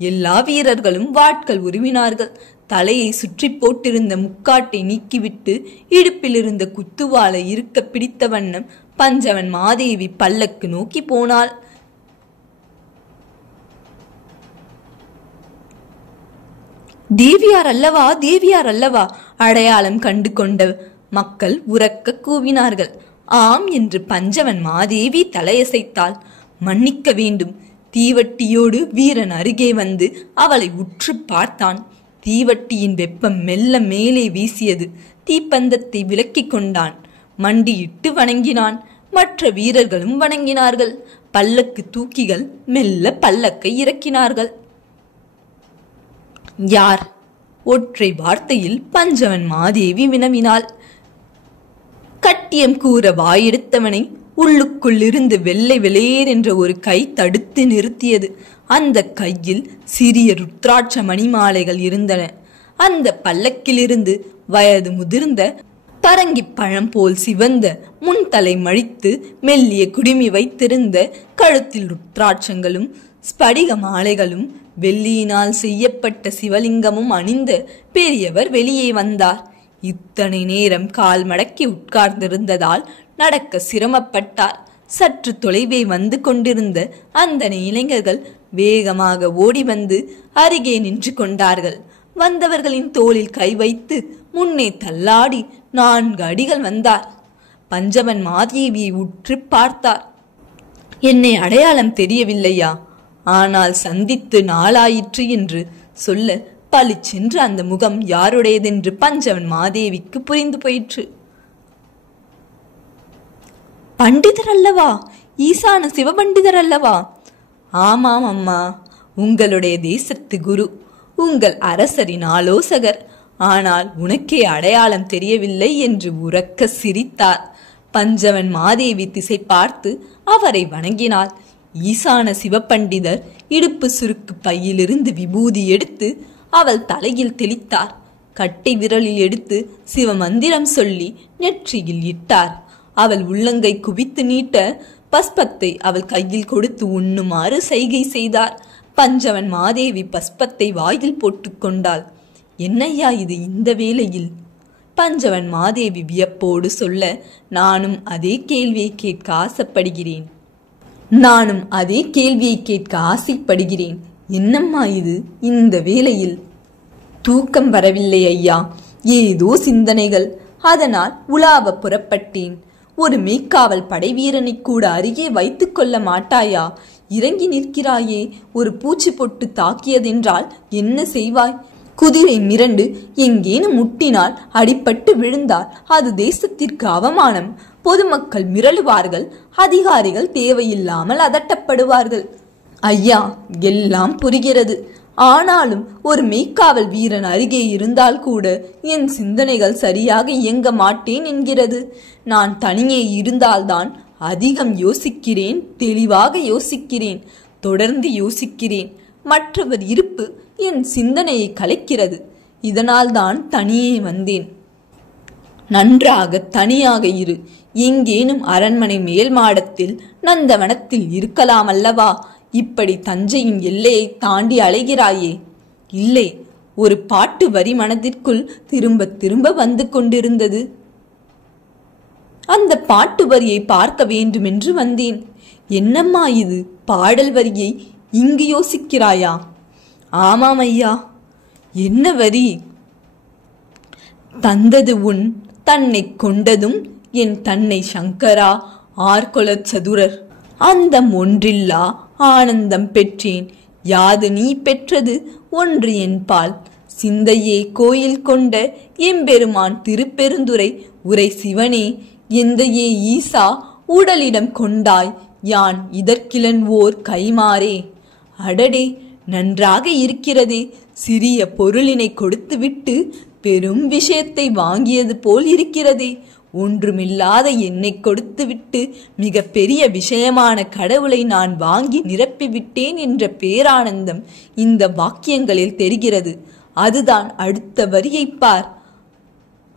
எல்லா வீரர்களும் வாட்கள் உருவினார்கள். தலையை சுற்றி போட்டிருந்த முக்காட்டை நீக்கிவிட்டு இடுப்பில் இருந்த குத்துவாளை இருக்க பிடித்த வண்ணம் பஞ்சவன் மாதேவி பல்லக்கு நோக்கி போனாள். தேவியார் அல்லவா, தேவியார் அல்லவா? அடையாளம் கண்டு கொண்ட மக்கள் உரக்க கூவினார்கள். ஆம் என்று பஞ்சவன் மாதேவி தலையசைத்தாள். மன்னிக்க வேண்டும். தீவட்டியோடு வீரன் அருகே வந்து அவளை உற்று பார்த்தான். தீவட்டியின் வெப்பம் மெல்ல மேலே வீசியது. தீப்பந்தத்தை விலக்கிக் கொண்டான். மண்டியிட்டு வணங்கினான். மற்ற வீரர்களும் வணங்கினார்கள். பல்லக்கு தூக்கிகள் மெல்ல பல்லக்கை இறக்கினார்கள். யார்? ஒற்றை வார்த்தையில் பஞ்சவன் மாதேவி வினவினாள். கட்டியம் கூற வாயெடுத்தவனை உள்ளுக்குள் இருந்து வெள்ளை வெளேர் என்ற ஒரு கை தடுத்து நிறுத்தியது. அந்த கையில் சிறிய ருத்ராட்ச மணிமாலைகள் இருந்தன. அந்த பல்லக்கிலிருந்து வயது முதிர்ந்த பரங்கி பழம் போல் சிவந்த முன்தலை மழித்து மெல்லிய குடுமி வைத்திருந்த கழுத்தில் ருத்ராட்சங்களும் ஸ்படிக மாலைகளும் வெள்ளியினால் செய்யப்பட்ட சிவலிங்கமும் அணிந்த பெரியவர் வெளியே வந்தார். இத்தனை நேரம் கால் மடக்கி உட்கார்ந்திருந்ததால் நடக்க சிரமப்பட்டார். சற்று தொலைவே வந்து கொண்டிருந்த அந்த இளைஞர்கள் வேகமாக ஓடி வந்து அருகே நின்று கொண்டார்கள். வந்தவர்களின் தோளில் கை வைத்து முன்னே தள்ளாடி 4 அடிகள் வந்தார். பஞ்சவன் மாதேவியை உற்று பார்த்தார். என்னை அடையாளம் தெரியவில்லையா? ஆனால் சந்தித்து நாளாயிற்று என்று சொல்ல பளிச்சென்று அந்த முகம் யாருடையதென்று பஞ்சவன் மாதேவிக்கு புரிந்து போயிற்று. பண்டிதர் அல்லவா? ஈசான சிவபண்டிதர் அல்லவா? ஆமாம் அம்மா, உங்களுடைய தேசத்து குரு, உங்கள் அரசரின் ஆலோசகர். ஆனால் உனக்கே அடையாளம் தெரியவில்லை என்று உரக்க சிரித்தார். பஞ்சவன் மாதேவி திசை பார்த்து அவரை வணங்கினாள். ஈசான சிவபண்டிதர் இடுப்பு சுருக்கு பையிலிருந்து விபூதி எடுத்து அவள் தலையில் தெளித்தார். கட்டை விரலில் எடுத்து சிவமந்திரம் சொல்லி நெற்றியில் இட்டார். அவள் உள்ளங்கை குவித்து நீட்ட பஸ்பத்தை அவள் கையில் கொடுத்து உண்ணுமாறு சைகை செய்தார். பஞ்சவன் மாதேவி பஸ்பத்தை வாயில் போட்டுக் கொண்டாள். என்னையா இது இந்த வேளையில்? பஞ்சவன் மாதேவி வியப்போடு சொல்ல, நானும் அதே கேள்வியை கேட்க ஆசைப்படுகிறேன். என்னம்மா இது இந்த வேளையில்? தூக்கம் வரவில்லை ஐயா, ஏதோ சிந்தனைகள், அதனால் உலாவ புறப்பட்டேன். ஒரு மெய்க்காவல் படை வீரனை கூட அருகே வைத்துக் கொள்ள மாட்டாயா? இறங்கி நிற்கிறாயே. ஒரு பூச்சி பொட்டு தாக்கியதென்றால் என்ன செய்வாய்? குதிரை மிரண்டு எங்கேனும் முட்டினால் அடிபட்டு விழுந்தால் அது தேசத்திற்கு அவமானம். பொதுமக்கள் மிரளுவார்கள், அதிகாரிகள் தேவையில்லாமல் அதட்டப்படுவார்கள். ஐயா, எல்லாம் புரிகிறது. ஆனாலும் ஒரு மெய்க்காவல் வீரன் அருகே இருந்தால் கூட என் சிந்தனைகள் சரியாக இயங்க மாட்டேன் என்கிறது. நான் தனியே இருந்தால்தான் அதிகம் யோசிக்கிறேன், தெளிவாக யோசிக்கிறேன், தொடர்ந்து யோசிக்கிறேன். மற்றவர் இருப்பு என் சிந்தனையை கலைக்கிறது. இதனால் தான் தனியே வந்தேன். நன்றாக தனியாக இரு. எங்கேனும் அரண்மனை மேல் மாடத்தில் நந்தவனத்தில் இருக்கலாம் அல்லவா? இப்படி தஞ்சையின் எல்லையை தாண்டி அலைகிறாயே. இல்லை, ஒரு பாட்டு வரி மனதிற்குள் திரும்ப திரும்ப வந்து கொண்டிருந்தது. அந்த பாட்டு வரியை பார்க்க வேண்டுமென்று வந்தேன். என்னம்மா இது, பாடல் வரியை இங்கு யோசிக்கிறாயா? ஆமாம் ஐயா. என்ன வரி? தந்தது உன் தன்னை கொண்டதும் என் தன்னை சங்கரா ஆர்கொலச் சதுரர். அந்தம் ஒன்றில்லா ஆனந்தம் பெற்றேன், யாது நீ பெற்றது ஒன்று என்பால். சிந்தையே கோயில் கொண்ட எம்பெருமான் திருப்பெருந்துரை உரை சிவனே, எந்தையே ஈசா உடலிடம் கொண்டாய், யான் இதற்கிலன்வோர் கைமாறே. அடடே, நன்றாக இருக்கிறதே. சிறிய பொருளினை கொடுத்துவிட்டு பெரும் விஷயத்தை வாங்கியது போல் இருக்கிறதே. ஒன்றுமில்லாத என்னை கொடுத்துவிட்டு மிக பெரிய விஷயமான கடவுளை நான் வாங்கி நிரப்பிவிட்டேன் என்ற பேரானந்தம் இந்த வாக்கியங்களில் தெரிகிறது. அதுதான் அடுத்த வரியை பார்.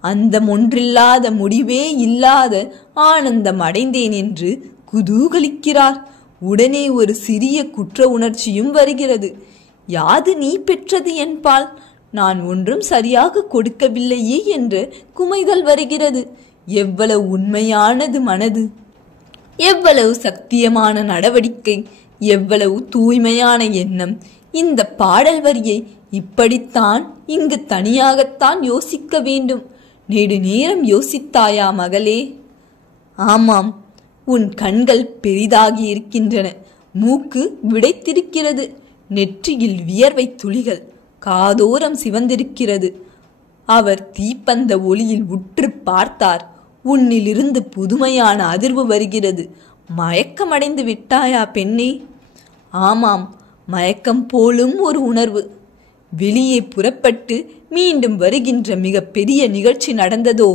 அந்த ஒன்றில்லாத முடிவே இல்லாத ஆனந்தம் அடைந்தேன் என்று குதூகலிக்கிறார். உடனே ஒரு சிறிய குற்ற உணர்ச்சியும் வருகிறது. யாது நீ பெற்றது என்பால், நான் ஒன்றும் சரியாக கொடுக்கவில்லையே என்று குமைகள் வருகிறது. எவ்வளவு உண்மையானது மனது, எவ்வளவு சத்தியமான நடவடிக்கை, எவ்வளவு தூய்மையான எண்ணம். இந்த பாடல் வரியை இப்படித்தான் இங்கு தனியாகத்தான் யோசிக்க வேண்டும். நெடுநேரம் யோசித்தாயா மகளே? ஆமாம். உன் கண்கள் பெரிதாகி இருக்கின்றன, மூக்கு விடைத்திருக்கிறது, நெற்றியில் வியர்வை துளிகள், காதோரம் சிவந்திருக்கிறது. அவர் தீப்பந்த ஒளியில் உற்று பார்த்தார். உன்னிலிருந்து புதுமையான அதிர்வு வருகிறது. மயக்கமடைந்து விட்டாயா பெண்ணே? ஆமாம், மயக்கம் போலும் ஒரு உணர்வு. வெளியே புறப்பட்டு மீண்டும் வருகின்ற மிக பெரிய நிகழ்ச்சி நடந்ததோ?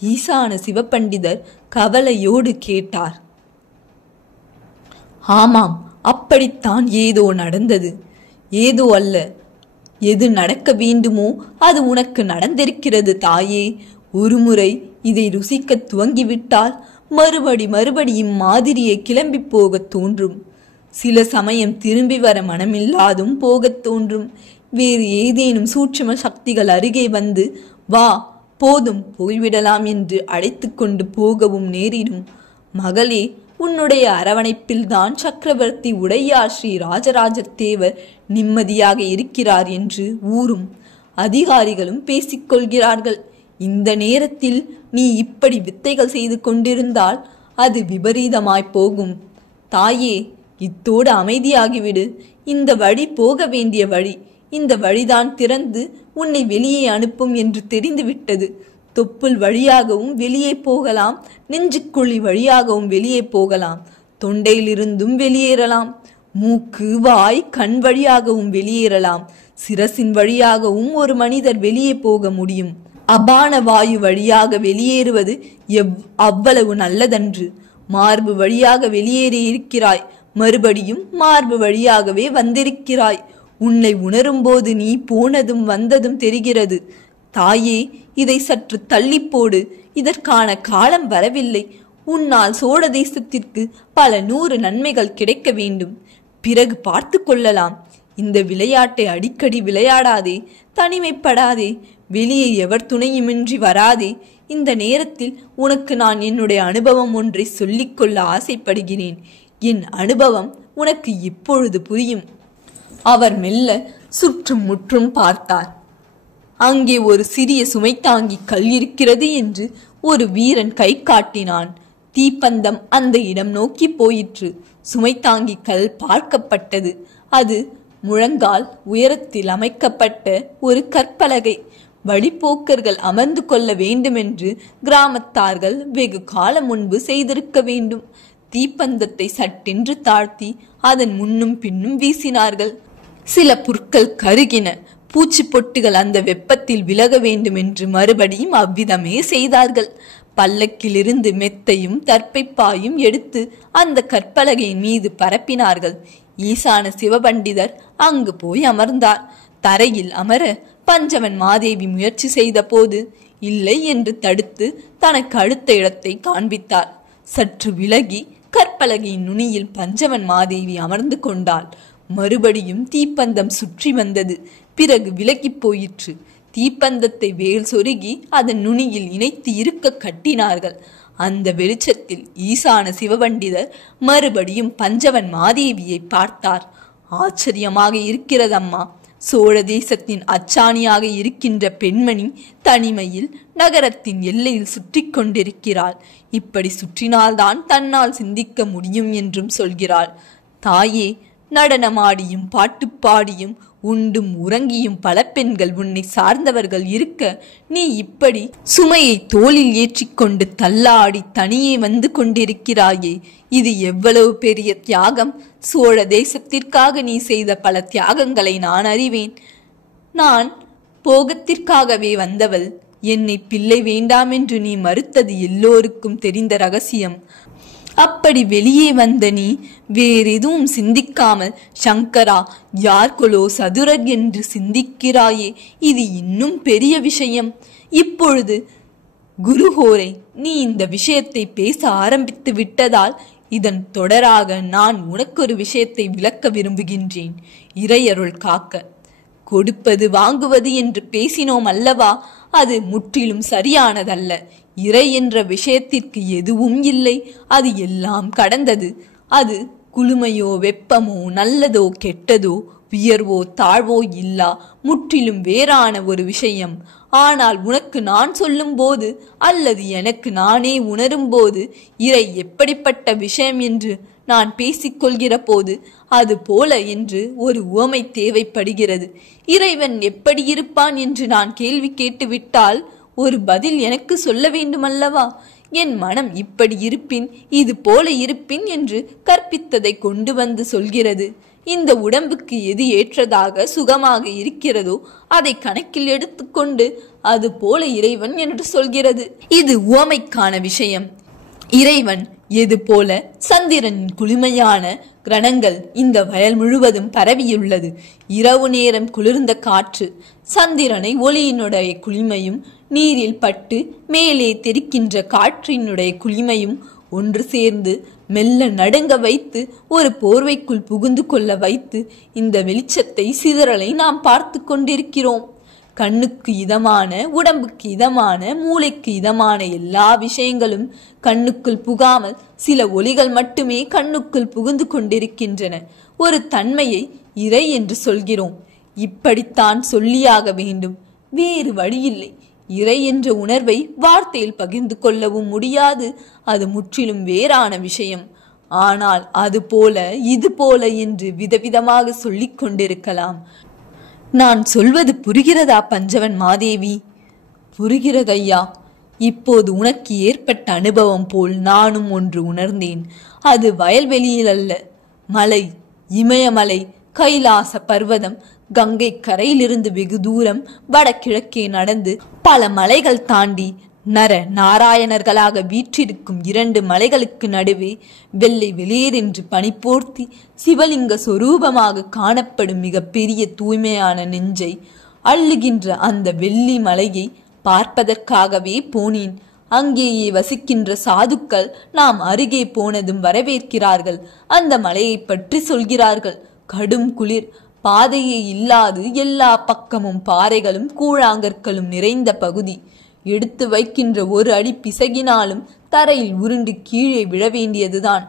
ஈசான சிவபண்டிதர் கவலையோடு கேட்டார். ஆமாம், அப்படித்தான் ஏதோ நடந்தது. ஏதோ அல்ல, எது நடக்க வேண்டுமோ அது உனக்கு நடந்திருக்கிறது தாயே. ஒருமுறை இதை ருசிக்க துவங்கிவிட்டால் மறுபடி இம்மாதிரியே கிளம்பி போக தோன்றும். சில சமயம் திரும்பி வர மனமில்லாதும் போகத் தோன்றும். வேறு ஏதேனும் சூட்சும சக்திகள் அருகே வந்து வா, போதும், போய்விடலாம் என்று அழைத்து கொண்டு போகவும் நேரிடும். மகளே, உன்னுடைய அரவணைப்பில்தான் சக்கரவர்த்தி உடையார் ஸ்ரீ ராஜராஜ தேவர் நிம்மதியாக இருக்கிறார் என்று ஊரும் அதிகாரிகளும் பேசிக்கொள்கிறார்கள். இந்த நேரத்தில் நீ இப்படி வித்தைகள் செய்து கொண்டிருந்தால் அது விபரீதமாய் போகும். தாயே, இத்தோடு அமைதியாகிவிடு. இந்த வழி போக வேண்டிய வழி. இந்த வழிதான் திறந்து உன்னை வெளியே அனுப்பும் என்று தெரிந்துவிட்டது. தொப்புள் வழியாகவும் வெளியே போகலாம், நெஞ்சுக்குழி வழியாகவும் வெளியே போகலாம், தொண்டையிலிருந்தும் வெளியேறலாம், மூக்கு வாய் கண் வழியாகவும் வெளியேறலாம், சிரசின் வழியாகவும் ஒரு மனிதர் வெளியே போக முடியும். அபான வாயு வழியாக வெளியேறுவது அவ்வளவு நல்லதன்று. மார்பு வழியாக வெளியேறி இருக்கிறாய், மறுபடியும் மார்பு வழியாகவே வந்திருக்கிறாய். உன்னை உணரும்போது நீ போனதும் வந்ததும் தெரிகிறது. தாயே, இதை சற்று தள்ளி போடு. இதற்கான காலம் வரவில்லை. உன்னால் சோழ தேசத்திற்கு பல 100 நன்மைகள் கிடைக்க வேண்டும். பிறகு பார்த்து கொள்ளலாம். இந்த விளையாட்டை அடிக்கடி விளையாடாதே, தனிமைப்படாதே, வெளியே எவர் துணையுமின்றி வராதே. இந்த நேரத்தில் உனக்கு நான் என்னுடைய அனுபவம் ஒன்றை சொல்லிக்கொள்ள ஆசைப்படுகிறேன். என் அனுபவம் உனக்கு இப்பொழுது புரியும். அவர் மெல்ல சுற்றும் முற்றும் பார்த்தார். அங்கே ஒரு சிறிய சுமைத்தாங்கி கல் இருக்கிறது என்று ஒரு வீரன் கை காட்டினான். தீப்பந்தம் அந்த இடம் நோக்கி போயிற்று. சுமைத்தாங்கி கல் பார்க்கப்பட்டது. அது முழங்கால் உயரத்தில் அமைக்கப்பட்ட ஒரு கற்பலகை. வழிப்போக்கர்கள் அமர்ந்து கொள்ள வேண்டுமென்று கிராமத்தார்கள் வெகு காலம் முன்பு செய்திருக்க வேண்டும். தீப்பந்தத்தை சட்டென்று தாழ்த்தி அதன் முன்னும் பின்னும் வீசினார்கள். சில புற்கள் கருகின. பூச்சி பொட்டுகள் அந்த வெப்பத்தில் விலக வேண்டும் என்று மறுபடியும் அவ்விதமே செய்தார்கள். பல்லக்கிலிருந்து மெத்தையும் தர்ப்பைப்பாயும் எடுத்து அந்த கற்பலகையின் மீது பரப்பினார்கள். ஈசான சிவபண்டிதர் அங்கு போய் அமர்ந்தார். தரையில் அமர பஞ்சவன் மாதேவி முயற்சி செய்த போது இல்லை என்று தடுத்து தனக்கு அடுத்த இடத்தை காண்பித்தார். சற்று விலகி கற்பலகையின் நுனியில் பஞ்சவன் மாதேவி அமர்ந்து கொண்டாள். மறுபடியும் தீப்பந்தம் சுற்றி வந்தது. பிறகு விலகி போயிற்று. தீப்பந்தத்தை வேல் சொருகி அதன் நுனியில் இணைத்து இருக்க கட்டினார்கள். அந்த வெளிச்சத்தில் ஈசான சிவபண்டிதர் மறுபடியும் பஞ்சவன் மாதேவியை பார்த்தார். ஆச்சரியமாக இருக்கிறதம்மா. சோழ தேசத்தின் அச்சாணியாக இருக்கின்ற பெண்மணி தனிமையில் நகரத்தின் எல்லையில் சுற்றி கொண்டிருக்கிறாள். இப்படி சுற்றினால்தான் தன்னால் சிந்திக்க முடியும் என்றும் சொல்கிறாள். தாயே, நடனமாடியும் பாட்டு பாடியும் உண்டும் உறங்கியும் பல பெண்கள் உன்னை சார்ந்தவர்கள் இருக்க நீ இப்படி சுமையை தோளில் ஏற்றிக்கொண்டு தள்ளாடி தனியே வந்து கொண்டிருக்கிறாயே, இது எவ்வளவு பெரிய தியாகம்! சோழ தேசத்திற்காக நீ செய்த பல தியாகங்களை நான் அறிவேன். நான் போகத்திற்காகவே வந்தவள். என்னை பிள்ளை வேண்டாம் என்று நீ மறுத்தது எல்லோருக்கும் தெரிந்த ரகசியம். அப்படி வெளியே வந்த நீ வேறெதுவும் சிந்திக்காமல் சங்கரா யார்கொலோ சதுரர் என்று சிந்திக்கிறாயே, இது இன்னும் பெரிய விஷயம். இப்பொழுது குருஹோரை, நீ இந்த விஷயத்தை பேச ஆரம்பித்து விட்டதால் இதன் தொடராக நான் உனக்கொரு விஷயத்தை விளக்க விரும்புகின்றேன். இறையருள் காக்க. கொடுப்பது வாங்குவது என்று பேசினோம் அல்லவா? அது முற்றிலும் சரியானதல்ல. இறை என்ற விஷயத்திற்கு எதுவும் இல்லை. அது எல்லாம் கடந்தது. அது குளுமையோ வெப்பமோ நல்லதோ கெட்டதோ உயர்வோ தாழ்வோ இல்லா முற்றிலும் வேறான ஒரு விஷயம். ஆனால் உனக்கு நான் சொல்லும் போது அல்லது எனக்கு நானே உணரும் போது இறை எப்படிப்பட்ட விஷயம் என்று நான் பேசிக்கொள்கிற போது அது போல என்று ஒரு உவமை தேவைப்படுகிறது. இறைவன் எப்படி இருப்பான் என்று நான் கேள்வி கேட்டுவிட்டால் ஒரு பதில் எனக்கு சொல்ல வேண்டுமல்லவா? என் மனம் இப்படி இருப்பின் இது போல இருப்பின் என்று கற்பித்ததை கொண்டு வந்து சொல்கிறது. இந்த உடம்புக்கு எது ஏற்றதாக சுகமாக இருக்கிறதோ அதை கணக்கில் எடுத்துக்கொண்டு அது போல இறைவன் என்று சொல்கிறது. இது உவமைக்கான விஷயம். இறைவன் எது போல சந்திரனின் குளுமையான கிரணங்கள் இந்த வயல் முழுவதும் பரவியுள்ளது. இரவு நேரம் குளிர்ந்த காற்று சந்திரனை ஒளியினுடைய குளிமையும் நீரில் பட்டு மேலே தெரிக்கின்ற காற்றினுடைய குளிமையும் ஒன்று சேர்ந்து மெல்ல நடுங்க வைத்து ஒரு போர்வைக்குள் புகுந்து கொள்ள வைத்து இந்த வெளிச்சத்தை சிதறலை நாம் பார்த்து கொண்டிருக்கிறோம். கண்ணுக்கு இதமான, உடம்புக்கு இதமான, மூளைக்கு இதமான எல்லா விஷயங்களும் கண்ணுக்குள் புகாமல் சில ஒளிகள் மட்டுமே கண்ணுக்குள் புகுந்து கொண்டிருக்கின்றன. ஒரு தன்மையை இறை என்று சொல்கிறோம். இப்படித்தான் சொல்லியாக வேண்டும். வேறு வழியில்லை. இறை என்ற உணர்வை வார்த்தையில் பகிர்ந்து கொள்ளவும் முடியாது. அது முற்றிலும் வேறான விஷயம். ஆனால் அது போல இது போல என்று விதவிதமாக சொல்லிக் கொண்டிருக்கலாம். நான் சொல்வது புரிகிறதா பஞ்சவன் மாதேவி? புரிகிறதையா. இப்போது உனக்கு ஏற்பட்ட அனுபவம் போல் நானும் ஒன்று உணர்ந்தேன். அது வயல்வெளியில் அல்ல, மலை, இமயமலை, கைலாச பர்வதம். கங்கை கரையிலிருந்து வெகு தூரம் வடகிழக்கே நடந்து பல மலைகள் தாண்டி நர நாராயணர்களாக வீற்றிருக்கும் 2 மலைகளுக்கு நடுவே வெள்ளை வெளியேறென்று பனிப்போர்த்தி சிவலிங்க சொரூபமாக காணப்படும் மிக பெரிய தூய்மையான நெஞ்சை அள்ளுகின்ற அந்த வெள்ளி மலையை பார்ப்பதற்காகவே போனேன். அங்கேயே வசிக்கின்ற சாதுக்கள் நாம் அருகே போனதும் வரவேற்கிறார்கள். அந்த மலையை பற்றி சொல்கிறார்கள். கடும் குளிர், பாதையே இல்லாது எல்லா பக்கமும் பாறைகளும் கூழாங்கற்களும் நிறைந்த பகுதி. எடுத்து வைக்கின்ற ஒரு அடி பிசகினாலும் தரையில் உருண்டு கீழே விழ வேண்டியதுதான்.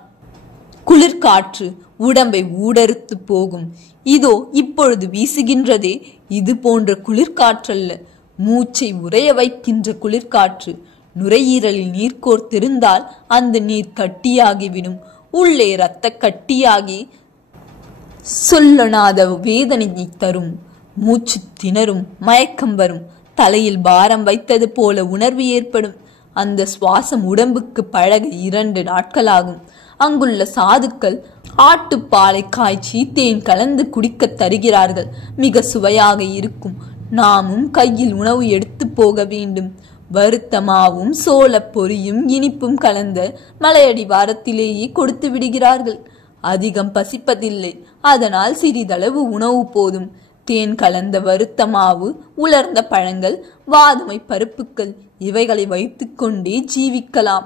குளிர்காற்று உடம்பை ஊடறுத்து போகும். இதோ இப்பொழுது வீசுகின்றதே இது போன்ற குளிர்காற்றல்ல, மூச்சை உறைய வைக்கின்ற குளிர்காற்று. நுரையீரலில் நீர் கோர்த்திருந்தால் அந்த நீர் கட்டியாகிவிடும். உள்ளே இரத்த கட்டியாகி சொல்லொணாத வேதனையை தரும். மூச்சு திணறும், மயக்கம் வரும், தலையில் பாரம் வைத்தது போல உணர்வு ஏற்படும். அந்த சுவாசம் உடம்புக்கு பழக 2 நாட்களாகும். அங்குள்ள சாதுக்கள் ஆட்டுப்பாலை காய்ச்சி தேன் கலந்து குடிக்க தருகிறார்கள். மிக சுவையாக இருக்கும். நாமும் கையில் உணவு எடுத்து போக வேண்டும். வறுத்த மாவும் சோள பொரியும் இனிப்பும் கலந்த மலையடி வாரத்திலேயே கொடுத்து விடுகிறார்கள். அதிகம் பசிப்பதில்லை. அதனால் சிறிதளவு உணவு போதும். தேன் கலந்த வறுத்த மாவு, உலர்ந்த பழங்கள், வாதுமை பருப்புகள் இவைகளை வைத்துக்கொண்டே ஜீவிக்கலாம்.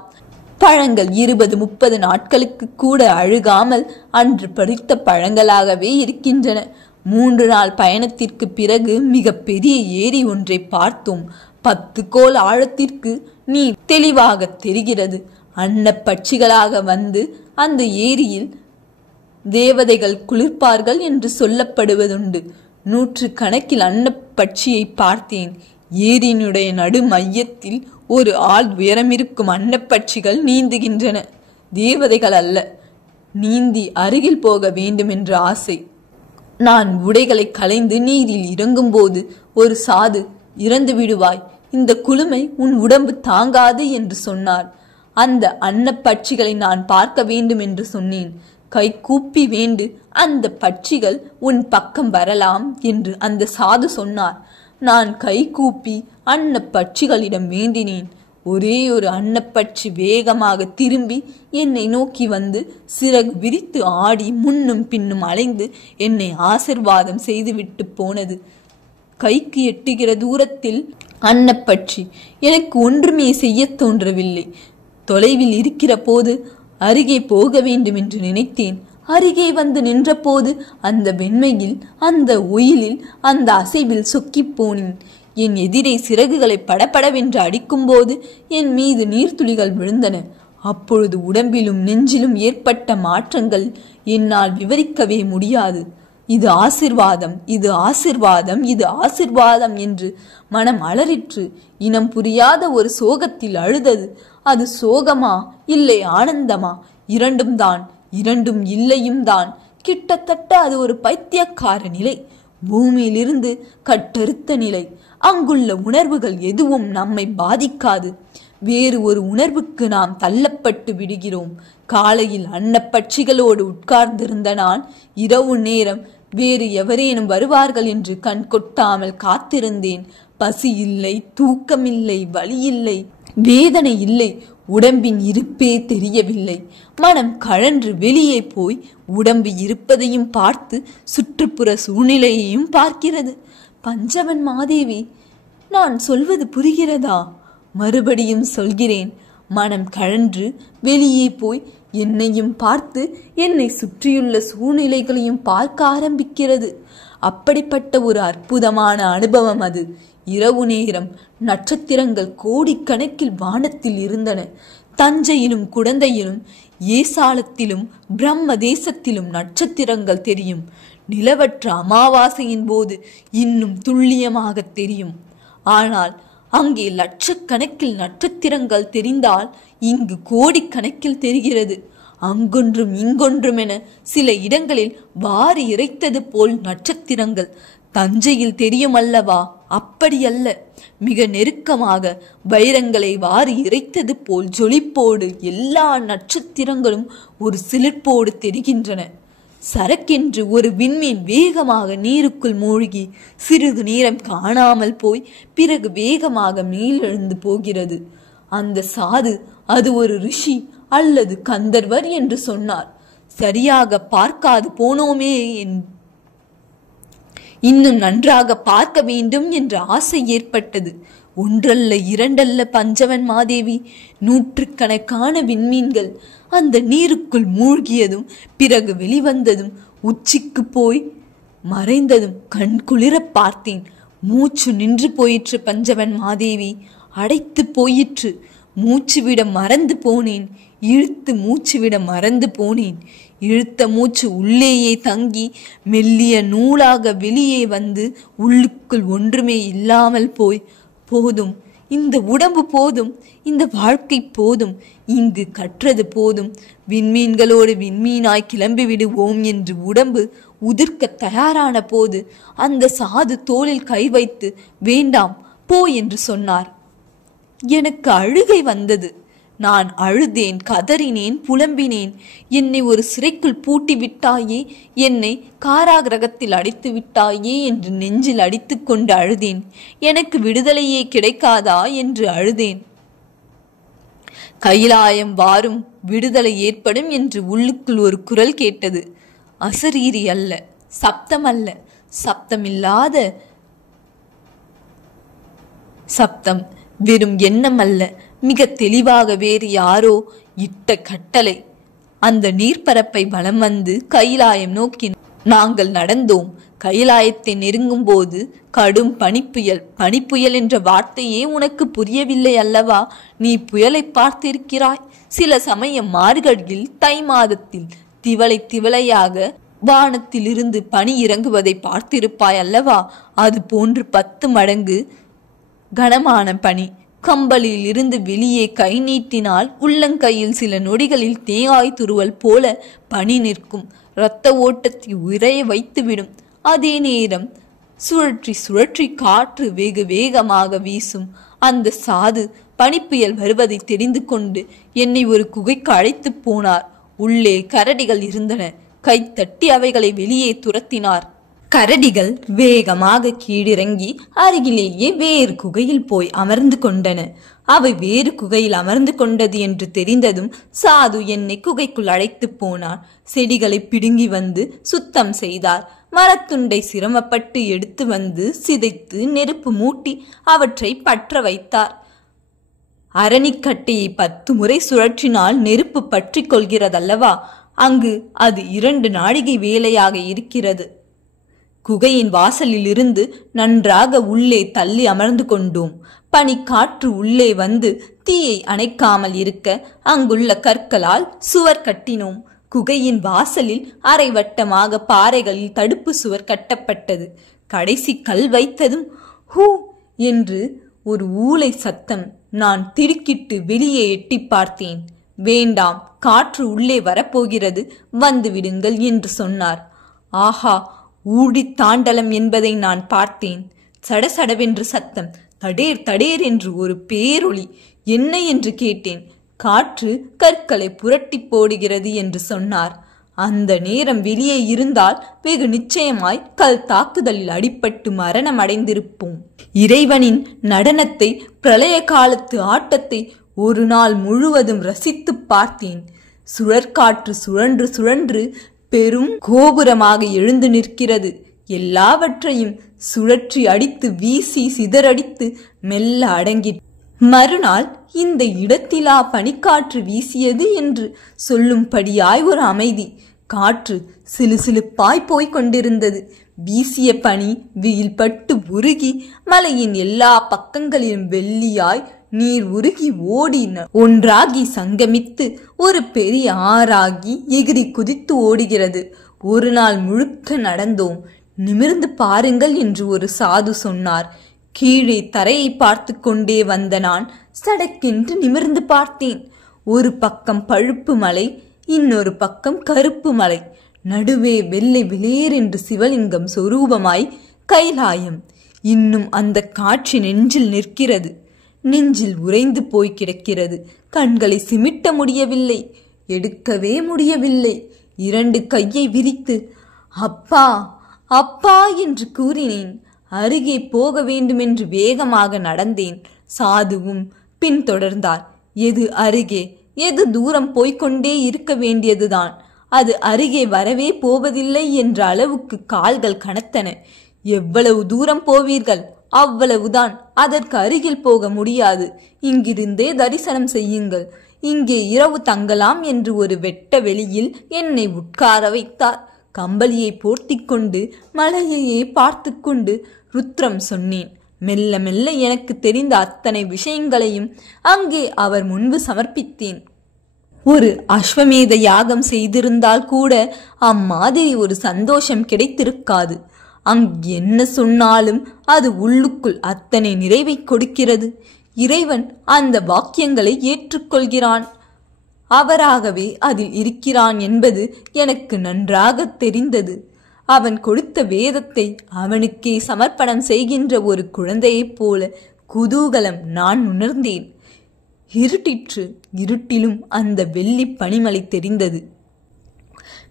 பழங்கள் 20-30 நாட்களுக்கு கூட அழுகாமல் அன்று பறித்த பழங்களாகவே இருக்கின்றன. 3 நாள் பயணத்திற்கு பிறகு மிக பெரிய ஏரி ஒன்றை பார்த்தோம். 10 கோல் ஆழத்திற்கு நீர் தெளிவாக தெரிகிறது. அன்னப்பட்சிகளாக வந்து அந்த ஏரியில் தேவதைகள் குளிர்ப்பார்கள் என்று சொல்லப்படுவதுண்டு. 100 கணக்கில் அன்னப்பட்சியை பார்த்தேன். ஏரியினுடைய நடு மையத்தில் ஒரு ஆள் உயரமிருக்கும் அன்னப்பட்சிகள் நீந்துகின்றன. தேவதைகள் அல்ல. நீந்தி அருகில் போக வேண்டும் என்ற ஆசை. நான் உடைகளை களைந்து நீரில் இறங்கும் போது ஒரு சாது, இறந்து விடுவாய், இந்த குளுமை உன் உடம்பு தாங்காது என்று சொன்னார். அந்த அன்னப்பட்சிகளை நான் பார்க்க வேண்டும் என்று சொன்னேன். கை கூப்பி வேண்டு, அந்த பட்சிகள் உன் பக்கம் வரலாம் என்று அந்த சாது சொன்னார். நான் கை கூப்பி அன்னப்பட்சிகளிடம் வேண்டினேன். ஒரே ஒரு அன்னப்பட்சி வேகமாக திரும்பி என்னை நோக்கி வந்து சிறகு விரித்து ஆடி முன்னும் பின்னும் அலைந்து என்னை ஆசிர்வாதம் செய்துவிட்டு போனது. கைக்கு எட்டுகிற தூரத்தில் அன்னப்பட்சி. எனக்கு ஒன்றுமே செய்ய தோன்றவில்லை. தொலைவில் இருக்கிற போது அருகே போக வேண்டும் என்று நினைத்தேன். அருகே வந்து நின்ற போது அந்த வெண்மையில், அந்த ஒயிலில், அந்த அசைவில் சொக்கி போனேன். என் எதிரே சிறகுகளை படபடவென்று அடிக்கும் போது என் மீது நீர்த்துளிகள் விழுந்தன. அப்பொழுது உடம்பிலும் நெஞ்சிலும் ஏற்பட்ட மாற்றங்கள் என்னால் விவரிக்கவே முடியாது. இது ஆசிர்வாதம், இது ஆசிர்வாதம், இது ஆசிர்வாதம் என்று மனம் அலறிற்று. இனம் புரியாத ஒரு சோகத்தில் அழுதது. அது சோகமா இல்லை ஆனந்தமா? 2ம் தான், 2ம் இல்லையும் தான். கிட்டத்தட்ட அது ஒரு பைத்தியக்கார நிலை, பூமியிலிருந்து கட்டறுத்த நிலை. அங்குள்ள உணர்வுகள் எதுவும் நம்மை பாதிக்காது. வேறு ஒரு உணர்வுக்கு நாம் தள்ளப்பட்டு விடுகிறோம். காலையில் அன்னப்பட்சிகளோடு உட்கார்ந்திருந்த நான் இரவு நேரம் வேறு எவரேனும் வருவார்கள் என்று கண் கொட்டாமல் காத்திருந்தேன். பசி இல்லை, தூக்கமில்லை, வலி இல்லை, வேதனை இல்லை. உடம்பின் இருப்பே தெரியவில்லை. மனம் கழன்று வெளியே போய் உடம்பு இருப்பதையும் பார்த்து சுற்றுப்புற சூழ்நிலையையும் பார்க்கிறது. பஞ்சவன் மாதேவி, நான் சொல்வது புரிகிறதா? மறுபடியும் சொல்கிறேன். மனம் கழன்று வெளியே போய் என்னையும் பார்த்து என்னை சுற்றியுள்ள சூழ்நிலைகளையும் பார்க்க ஆரம்பிக்கிறது. அப்படிப்பட்ட ஒரு அற்புதமான அனுபவம் அது. இரவு நேரம் நட்சத்திரங்கள் கோடிக்கணக்கில் வானத்தில் இருந்தன. தஞ்சையிலும் குடந்தையிலும் ஏசாலத்திலும் பிரம்ம தேசத்திலும் நட்சத்திரங்கள் தெரியும். நிலவற்ற அமாவாசையின் போது இன்னும் துல்லியமாக தெரியும். ஆனால் அங்கே லட்சக்கணக்கில் நட்சத்திரங்கள் தெரிந்தால் இங்கு கோடிக்கணக்கில் தெரிகிறது. அங்கொன்றும் இங்கொன்றும் என சில இடங்களில் வாரி இறைத்தது போல் நட்சத்திரங்கள். தஞ்சையில் தெரியும் அல்லவா? அப்படியல்ல. மிக நெருக்கமாக வைரங்களை வாரி இறைத்தது போல் ஜொலிப்போடு எல்லா நட்சத்திரங்களும் ஒரு சிலிர்ப்போடு தெரிகின்றன. சரக்கென்று ஒரு விண்மீன் வேகமாக நீருக்குள் மூழ்கி சிறிது நேரம் காணாமல் போய் பிறகு வேகமாக மேலெழுந்து போகிறது. அந்த சாது அது ஒரு ரிஷி அல்லது கந்தர்வர் என்று சொன்னார். சரியாக பார்க்காது போனோமே. இன்னும் நன்றாக பார்க்க வேண்டும் என்ற ஆசை ஏற்பட்டது. ஒன்றல்ல இரண்டல்ல பஞ்சவன் மாதேவி, 100கணக்கான விண்மீன்கள் அந்த நீருக்குள் மூழ்கியதும் பிறகு வெளிவந்ததும் உச்சிக்கு போய் மறைந்ததும் கண் குளிர பார்த்தேன். மூச்சு நின்று போயிற்று பஞ்சவன் மாதேவி, அடைத்து போயிற்று. மூச்சு விட மறந்து போனேன். இழுத்து மூச்சு விட மறந்து போனேன். இழுத்த மூச்சு உள்ளேயே தங்கி மெல்லிய நூலாக வெளியே வந்து உள்ளுக்குள் ஒன்றுமே இல்லாமல் போய், போதும், இந்த உடம்பு போதும், இந்த வாழ்க்கை போதும், இங்கு கற்றது போதும், விண்மீன்களோடு விண்மீனாய் கிளம்பி விடுவோம் என்று உடம்பு உதிர்க்க தயாரான போது அந்த சாது தோளில் கை வைத்து வேண்டாம் போ என்று சொன்னார். எனக்கு அழுகை வந்தது. நான் அழுதேன், கதறினேன், புலம்பினேன். என்னை ஒரு சிறைக்குள் பூட்டி விட்டாயே, என்னை காராகிரகத்தில் அடைத்து விட்டாயே என்று நெஞ்சில் அடித்து கொண்டு அழுதேன். எனக்கு விடுதலையே கிடைக்காதா என்று அழுதேன். கைலாயம் வாரும், விடுதலை ஏற்படும் என்று உள்ளுக்குள் ஒரு குரல் கேட்டது. அசரீரி அல்ல, சப்தம் அல்ல, சப்தமில்லாத சப்தம், வெறும் எண்ணம் அல்ல, மிக தெளிவாக வேறு யாரோ இட்ட கட்டளை. அந்த நீர்ப்பரப்பை வலம் வந்து கைலாயம் நோக்கி நாங்கள் நடந்தோம். கைலாயத்தை நெருங்கும் போது கடும் பனிப்புயல். பனிப்புயல் என்ற வார்த்தையே உனக்கு புரியவில்லை அல்லவா? நீ புயலை பார்த்திருக்கிறாய். சில சமயம் மார்கழியில், தை மாதத்தில் திவலை திவலையாக வானத்திலிருந்து பனி இறங்குவதை பார்த்திருப்பாய் அல்லவா? அது போன்று 10 மடங்கு கனமான பனி. கம்பளியில் இருந்து வெளியே கை நீட்டினால் உள்ளங்கையில் சில நொடிகளில் தேங்காய் துருவல் போல பனி நிற்கும். இரத்த ஓட்டத்தை உறைய வைத்துவிடும். அதே நேரம் சுழற்றி சுழற்றி காற்று வெகு வேகமாக வீசும். அந்த சாது பனிப்புயல் வருவதை தெரிந்து கொண்டு என்னை ஒரு குகைக்கு அழைத்து போனார். உள்ளே கரடிகள் இருந்தன. கை தட்டி அவைகளை வெளியே துரத்தினார். கரடிகள் வேகமாக கீழிறங்கி அருகிலேயே வேறு குகையில் போய் அமர்ந்து கொண்டன. அவை வேறு குகையில் அமர்ந்து கொண்டது என்று தெரிந்ததும் சாது என்னை குகைக்குள் அழைத்து போனார். செடிகளை பிடுங்கி வந்து சுத்தம் செய்தார். மரத்துண்டை சிரமப்பட்டு எடுத்து வந்து சிதைத்து நெருப்பு மூட்டி அவற்றை பற்ற வைத்தார். அரணிக்கட்டையை 10 முறை சுழற்றினால் நெருப்பு பற்றி கொள்கிறதல்லவா? அங்கு அது 2 நாழிகை வேலையாக இருக்கிறது. குகையின் வாசலில் இருந்து நன்றாக உள்ளே தள்ளி அமர்ந்து கொண்டோம். பனி காற்று உள்ளே வந்து தீயை அணைக்காமல் இருக்க அங்குள்ள கற்களால் சுவர் கட்டினோம். குகையின் வாசலில் அரைவட்டமாக பாறைகளில் தடுப்பு சுவர் கட்டப்பட்டது. கடைசி கல் வைத்ததும் ஹூ என்று ஒரு ஊளை சத்தம். நான் திடுக்கிட்டு வெளியே எட்டி பார்த்தேன். வேண்டாம், காற்று உள்ளே வரப்போகிறது, வந்து விடுங்கள் என்று சொன்னார். ஆஹா, ஊழி தாண்டலம் என்பதை நான் பார்த்தேன். சடசடவென்று சத்தம், தடேர் தடேர் என்று ஒரு பேரொளி. என்ன என்று கேட்டேன். காற்று கற்களை புரட்டி போடுகிறது என்று சொன்னார். அந்த நேரம் வெளியே இருந்தால் வெகு நிச்சயமாய் கல் தாக்குதலில் அடிபட்டு மரணம் அடைந்திருப்போம். இறைவனின் நடனத்தை, பிரளய காலத்து ஆட்டத்தை ஒரு நாள் முழுவதும் ரசித்து பார்த்தேன். சுழற்காற்று சுழன்று சுழன்று பெரும் கோபுரமாக எழுந்து நிற்கிறது. எல்லாவற்றையும் சுழற்றி அடித்து வீசி சிதறடித்து மெல்ல அடங்கி மறுநாள் இந்த இடத்திலா பனிக்காற்று வீசியது என்று சொல்லும்படியாய் ஒரு அமைதி. காற்று சிலுசிலுப்பாய் போய்க் கொண்டிருந்தது. வீசிய பனி வெயில் பட்டு உருகி மலையின் எல்லா பக்கங்களிலும் வெள்ளியாய் நீர் உருகி ஓடி ஒன்றாகி சங்கமித்து ஒரு பெரிய ஆறாகி எகிரி குதித்து ஓடுகிறது. ஒரு நாள் முழுக்க நடந்தோம். நிமிர்ந்து பாருங்கள் என்று ஒரு சாது சொன்னார். கீழே தரையை பார்த்து கொண்டே வந்த நான் சடக்கென்று நிமிர்ந்து பார்த்தேன். ஒரு பக்கம் பழுப்பு மலை, இன்னொரு பக்கம் கருப்பு மலை, நடுவே வெள்ளை விளேர் என்று சிவலிங்கம் சொரூபமாய் கைலாயம். இன்னும் அந்த காட்சி நெஞ்சில் நிற்கிறது. நெஞ்சில் உறைந்து போய் கிடக்கிறது. கண்களை சிமிட்ட முடியவில்லை, எடுக்கவே முடியவில்லை. 2 கையை விரித்து அப்பா அப்பா என்று கூறினேன். அருகே போக வேண்டுமென்று வேகமாக நடந்தேன். சாதுவும் பின்தொடர்ந்தார். எது அருகே, எது தூரம் போய்கொண்டே இருக்க வேண்டியதுதான். அது அருகே வரவே போவதில்லை என்ற அளவுக்கு கால்கள் கனத்தன. எவ்வளவு தூரம் போவீர்கள்? அவ்வளவுதான். அதற்கு அருகில் போக முடியாது. இங்கிருந்தே தரிசனம் செய்யுங்கள். இங்கே இரவு தங்கலாம் என்று ஒரு வெட்ட வெளியில் என்னை உட்கார வைத்தார். கம்பளியை போர்த்திக் கொண்டு மலையையே பார்த்து கொண்டு ருத்ரம் சொன்னேன். மெல்ல மெல்ல எனக்கு தெரிந்த அத்தனை விஷயங்களையும் அங்கே அவர் முன்பு சமர்ப்பித்தேன். ஒரு அஸ்வமேத யாகம் செய்திருந்தால் கூட அம்மாதிரி ஒரு சந்தோஷம் கிடைத்திருக்காது. அங்கு என்ன சொன்னாலும் அது உள்ளுக்குள் அத்தனை நிறைவை கொடுக்கிறது. இறைவன் அந்த வாக்கியங்களை ஏற்றுக்கொள்கிறான். அவராகவே அதில் இருக்கிறான் என்பது எனக்கு நன்றாக தெரிந்தது. அவன் கொடுத்த வேதத்தை அவனுக்கே சமர்ப்பணம் செய்கின்ற ஒரு குழந்தையைப் போல குதூகலம் நான் உணர்ந்தேன். இருட்டிற்று. இருட்டிலும் அந்த வெள்ளி பனிமலை தெரிந்தது.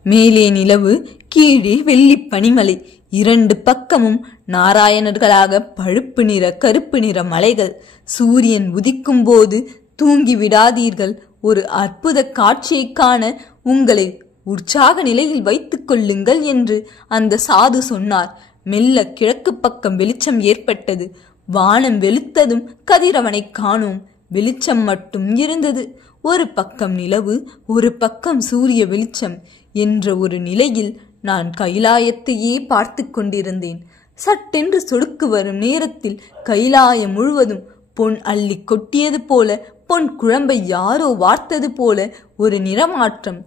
மேலே நிலவு, கீழே வெள்ளி பனிமலை. இரண்டு பக்கமும் நாராயணர்களாக பழுப்பு நிற கருப்பு நிற மலைகள். சூரியன் உதிக்கும் போது தூங்கி விடாதீர்கள். ஒரு அற்புத காட்சியை காண உங்களை உற்சாக நிலையில் வைத்துக் கொள்ளுங்கள் என்று அந்த சாது சொன்னார். மெல்ல கிழக்கு பக்கம் வெளிச்சம் ஏற்பட்டது. வானம் வெளுத்ததும் கதிரவனை காணோம். வெளிச்சம் மட்டும் இருந்தது. ஒரு பக்கம் நிலவு, ஒரு பக்கம் சூரிய வெளிச்சம் என்ற ஒரு நிலையில் நான் கைலாயத்தையே பார்த்து கொண்டிருந்தேன். சட்டென்று சொடுக்கு வரும் நேரத்தில் கைலாயம் முழுவதும் பொன் அள்ளி கொட்டியது போல, பொன் குழம்பை யாரோ வார்த்தது போல ஒரு நிறமாற்றம்.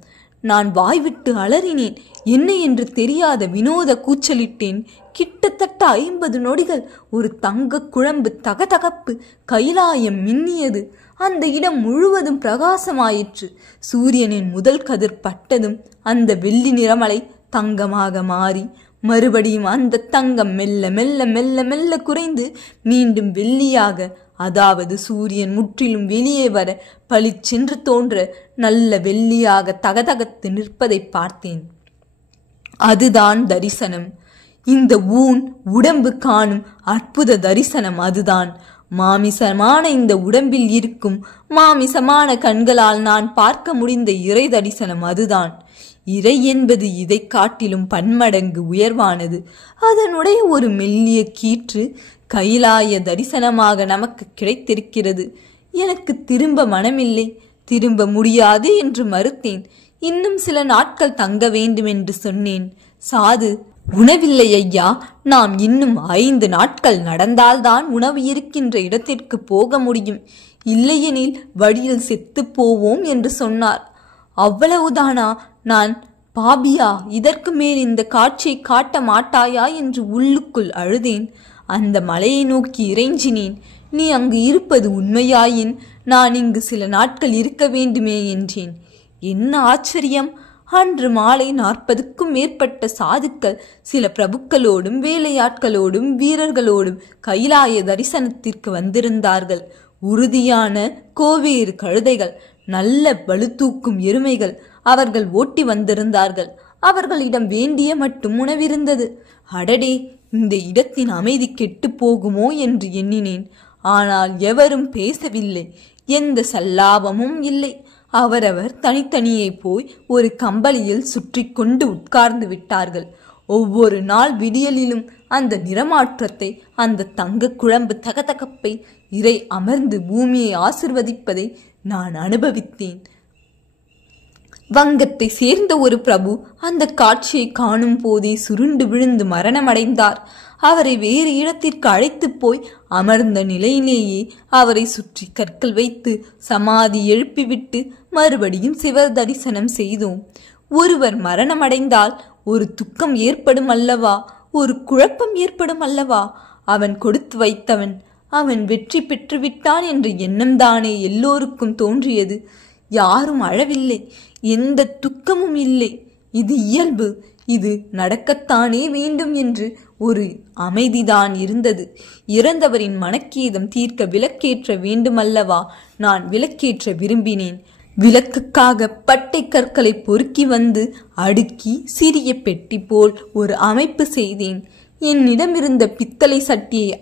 நான் வாய்விட்டு அலறினேன். என்ன என்று தெரியாத வினோத கூச்சலிட்டேன். கிட்டத்தட்ட 50 நொடிகள் ஒரு தங்க குழம்பு தகதகப்பு. கைலாயம் மின்னியது. அந்த இடம் முழுவதும் பிரகாசமாயிற்று. சூரியனின் முதல் கதிர் பட்டதும் அந்த வெள்ளி நிறமலை தங்கமாக மாறி மறுபடியும் அந்த தங்கம் மெல்ல மெல்ல மெல்ல மெல்ல குறைந்து மீண்டும் வெள்ளியாக, அதாவது சூரியன் முற்றிலும் வெளியே வர பளிச்சென்று தோன்ற நல்ல வெள்ளியாக தகதகத்து நிற்பதை பார்த்தேன். அதுதான் தரிசனம். இந்த உடம்பு காணும் அற்புத தரிசனம் அதுதான். மாமிசமான இந்த உடம்பில் இருக்கும் மாமிசமான கண்களால் நான் பார்க்க முடிந்த இறை தரிசனம் அதுதான். இறை என்பது இதை காட்டிலும் பன்மடங்கு உயர்வானது. அதனுடைய ஒரு மெல்லிய கீற்று கைலாய தரிசனமாக நமக்கு கிடைத்திருக்கிறது. எனக்கு திரும்ப மனமில்லை. திரும்ப முடியாது என்று மறுத்தேன். இன்னும் சில நாட்கள் தங்க வேண்டும் என்று சொன்னேன். சாது, உணவில்லை ஐயா, நாம் இன்னும் 5 நாட்கள் நடந்தால்தான் உணவு இருக்கின்ற இடத்திற்கு போக முடியும். இல்லையெனில் வழியில் செத்து போவோம் என்று சொன்னார். அவ்வளவுதானா? நான் பாபியா, இதற்கு மேல் இந்த காட்சியை காட்ட மாட்டாயா என்று உள்ளுக்குள் அழுதேன். அந்த மலையை நோக்கி இறைஞ்சினேன். நீ அங்கு இருப்பது உண்மையாயின் நான் இங்கு சில நாட்கள் இருக்க வேண்டுமே என்றேன். என்ன ஆச்சரியம்! அன்று மாலை 40க்கும் மேற்பட்ட சாதுக்கள், சில பிரபுக்களோடும் வேலையாட்களோடும் வீரர்களோடும் கைலாய தரிசனத்திற்கு வந்திருந்தார்கள். உறுதியான கோவேறு கழுதைகள், நல்ல பளுதூக்கும் எருமைகள் அவர்கள் ஓட்டி வந்திருந்தார்கள். அவர்களிடம் வேண்டிய மட்டும் உணவிருந்தது. அடடே, இந்த இடத்தின் அமைதி கெட்டு போகுமோ என்று எண்ணினேன். ஆனால் எவரும் பேசவில்லை. எந்த சல்லாபமும் இல்லை. அவரவர் தனித்தனியே போய் ஒரு கம்பளியில் சுற்றி கொண்டு உட்கார்ந்து விட்டார்கள். ஒவ்வொரு நாள் விடியலிலும் அந்த நிறமாற்றத்தை, அந்த தங்க குழம்பு தகதகப்பை, இறை அமர்ந்து பூமியை ஆசிர்வதிப்பதை நான் அனுபவித்தேன். வங்கத்தை சேர்ந்த ஒரு பிரபு அந்த காட்சியை காணும் போதே சுருண்டு விழுந்து மரணமடைந்தார். அவரை வேறு இடத்திற்கு அழைத்து போய் அமர்ந்த நிலையிலேயே அவரை சுற்றி கற்கள் வைத்து சமாதி எழுப்பிவிட்டு மறுபடியும் சிவ தரிசனம் செய்தோம். ஒருவர் மரணமடைந்தால் ஒரு துக்கம் ஏற்படும் அல்லவா? ஒரு குழப்பம் ஏற்படும் அல்லவா? அவன் கொடுத்து வைத்தவன், அவன் வெற்றி பெற்று விட்டான் என்ற எண்ணம்தானே எல்லோருக்கும் தோன்றியது. யாரும் அழவில்லை. எந்த துக்கமும் இல்லை. இது இயல்பு. இது நடக்கத்தானே வேண்டும் என்று ஒரு அமைதிதான் இருந்தது. இறந்தவரின் மனக்கேதம் தீர்க்க விளக்கேற்ற வேண்டுமல்லவா நான் விளக்கேற்ற விரும்பினேன். விளக்குக்காக பட்டை கற்களை பொறுக்கி வந்து அடுக்கி சிறிய பெட்டி போல் ஒரு அமைப்பு செய்தேன். என்னிடமிருந்த பித்தளை சட்டியை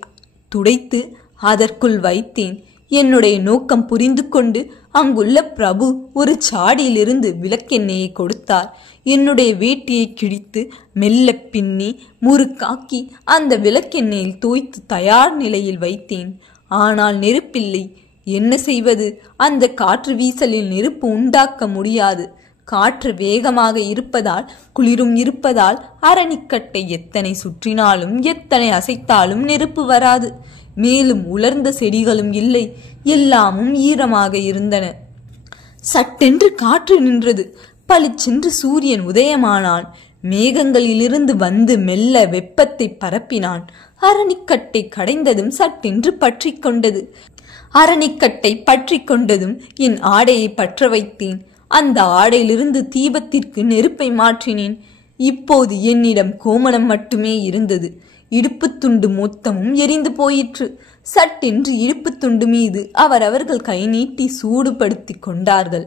துடைத்து அதற்குள் வைத்தேன். என்னுடைய நோக்கம் புரிந்து கொண்டு அங்குள்ள பிரபு ஒரு சாடியிலிருந்து விளக்கெண்ணெயை கொடுத்தார். என்னுடைய வேட்டியை கிழித்து மெல்ல பின்னி முறுக்காக்கி அந்த விளக்கெண்ணெயில் தோய்த்து தயார் நிலையில் வைத்தேன். ஆனால் நெருப்பில்லை. என்ன செய்வது? அந்த காற்று வீசலில் நெருப்பு உண்டாக்க முடியாது. காற்று வேகமாக இருப்பதால், குளிரும் இருப்பதால் அரணிக்கட்டை எத்தனை சுற்றினாலும் எத்தனை அசைத்தாலும் நெருப்பு வராது. மேலும் உலர்ந்த செடிகளும் இல்லை. எல்லாமும் ஈரமாக இருந்தன. சட்டென்று காற்று நின்றது. பளிச்சென்று சூரியன் உதயமானான். மேகங்களிலிருந்து வந்து மெல்ல வெப்பத்தை பரப்பினான். அரணிக்கட்டை கடைந்ததும் சட்டென்று பற்றி கொண்டது. அரணிக்கட்டை பற்றி கொண்டதும் என் ஆடையை பற்ற வைத்தேன். அந்த ஆடையிலிருந்து தீபத்திற்கு நெருப்பை மாற்றினேன். இப்போது என்னிடம் கோமணம் மட்டுமே இருந்தது. இடுப்புத் துண்டு மொத்தமும் எரிந்து போயிற்று. சட்டென்று இடுப்புத் துண்டு மீது அவரவர்கள் கை நீட்டி சூடுபடுத்தி கொண்டார்கள்.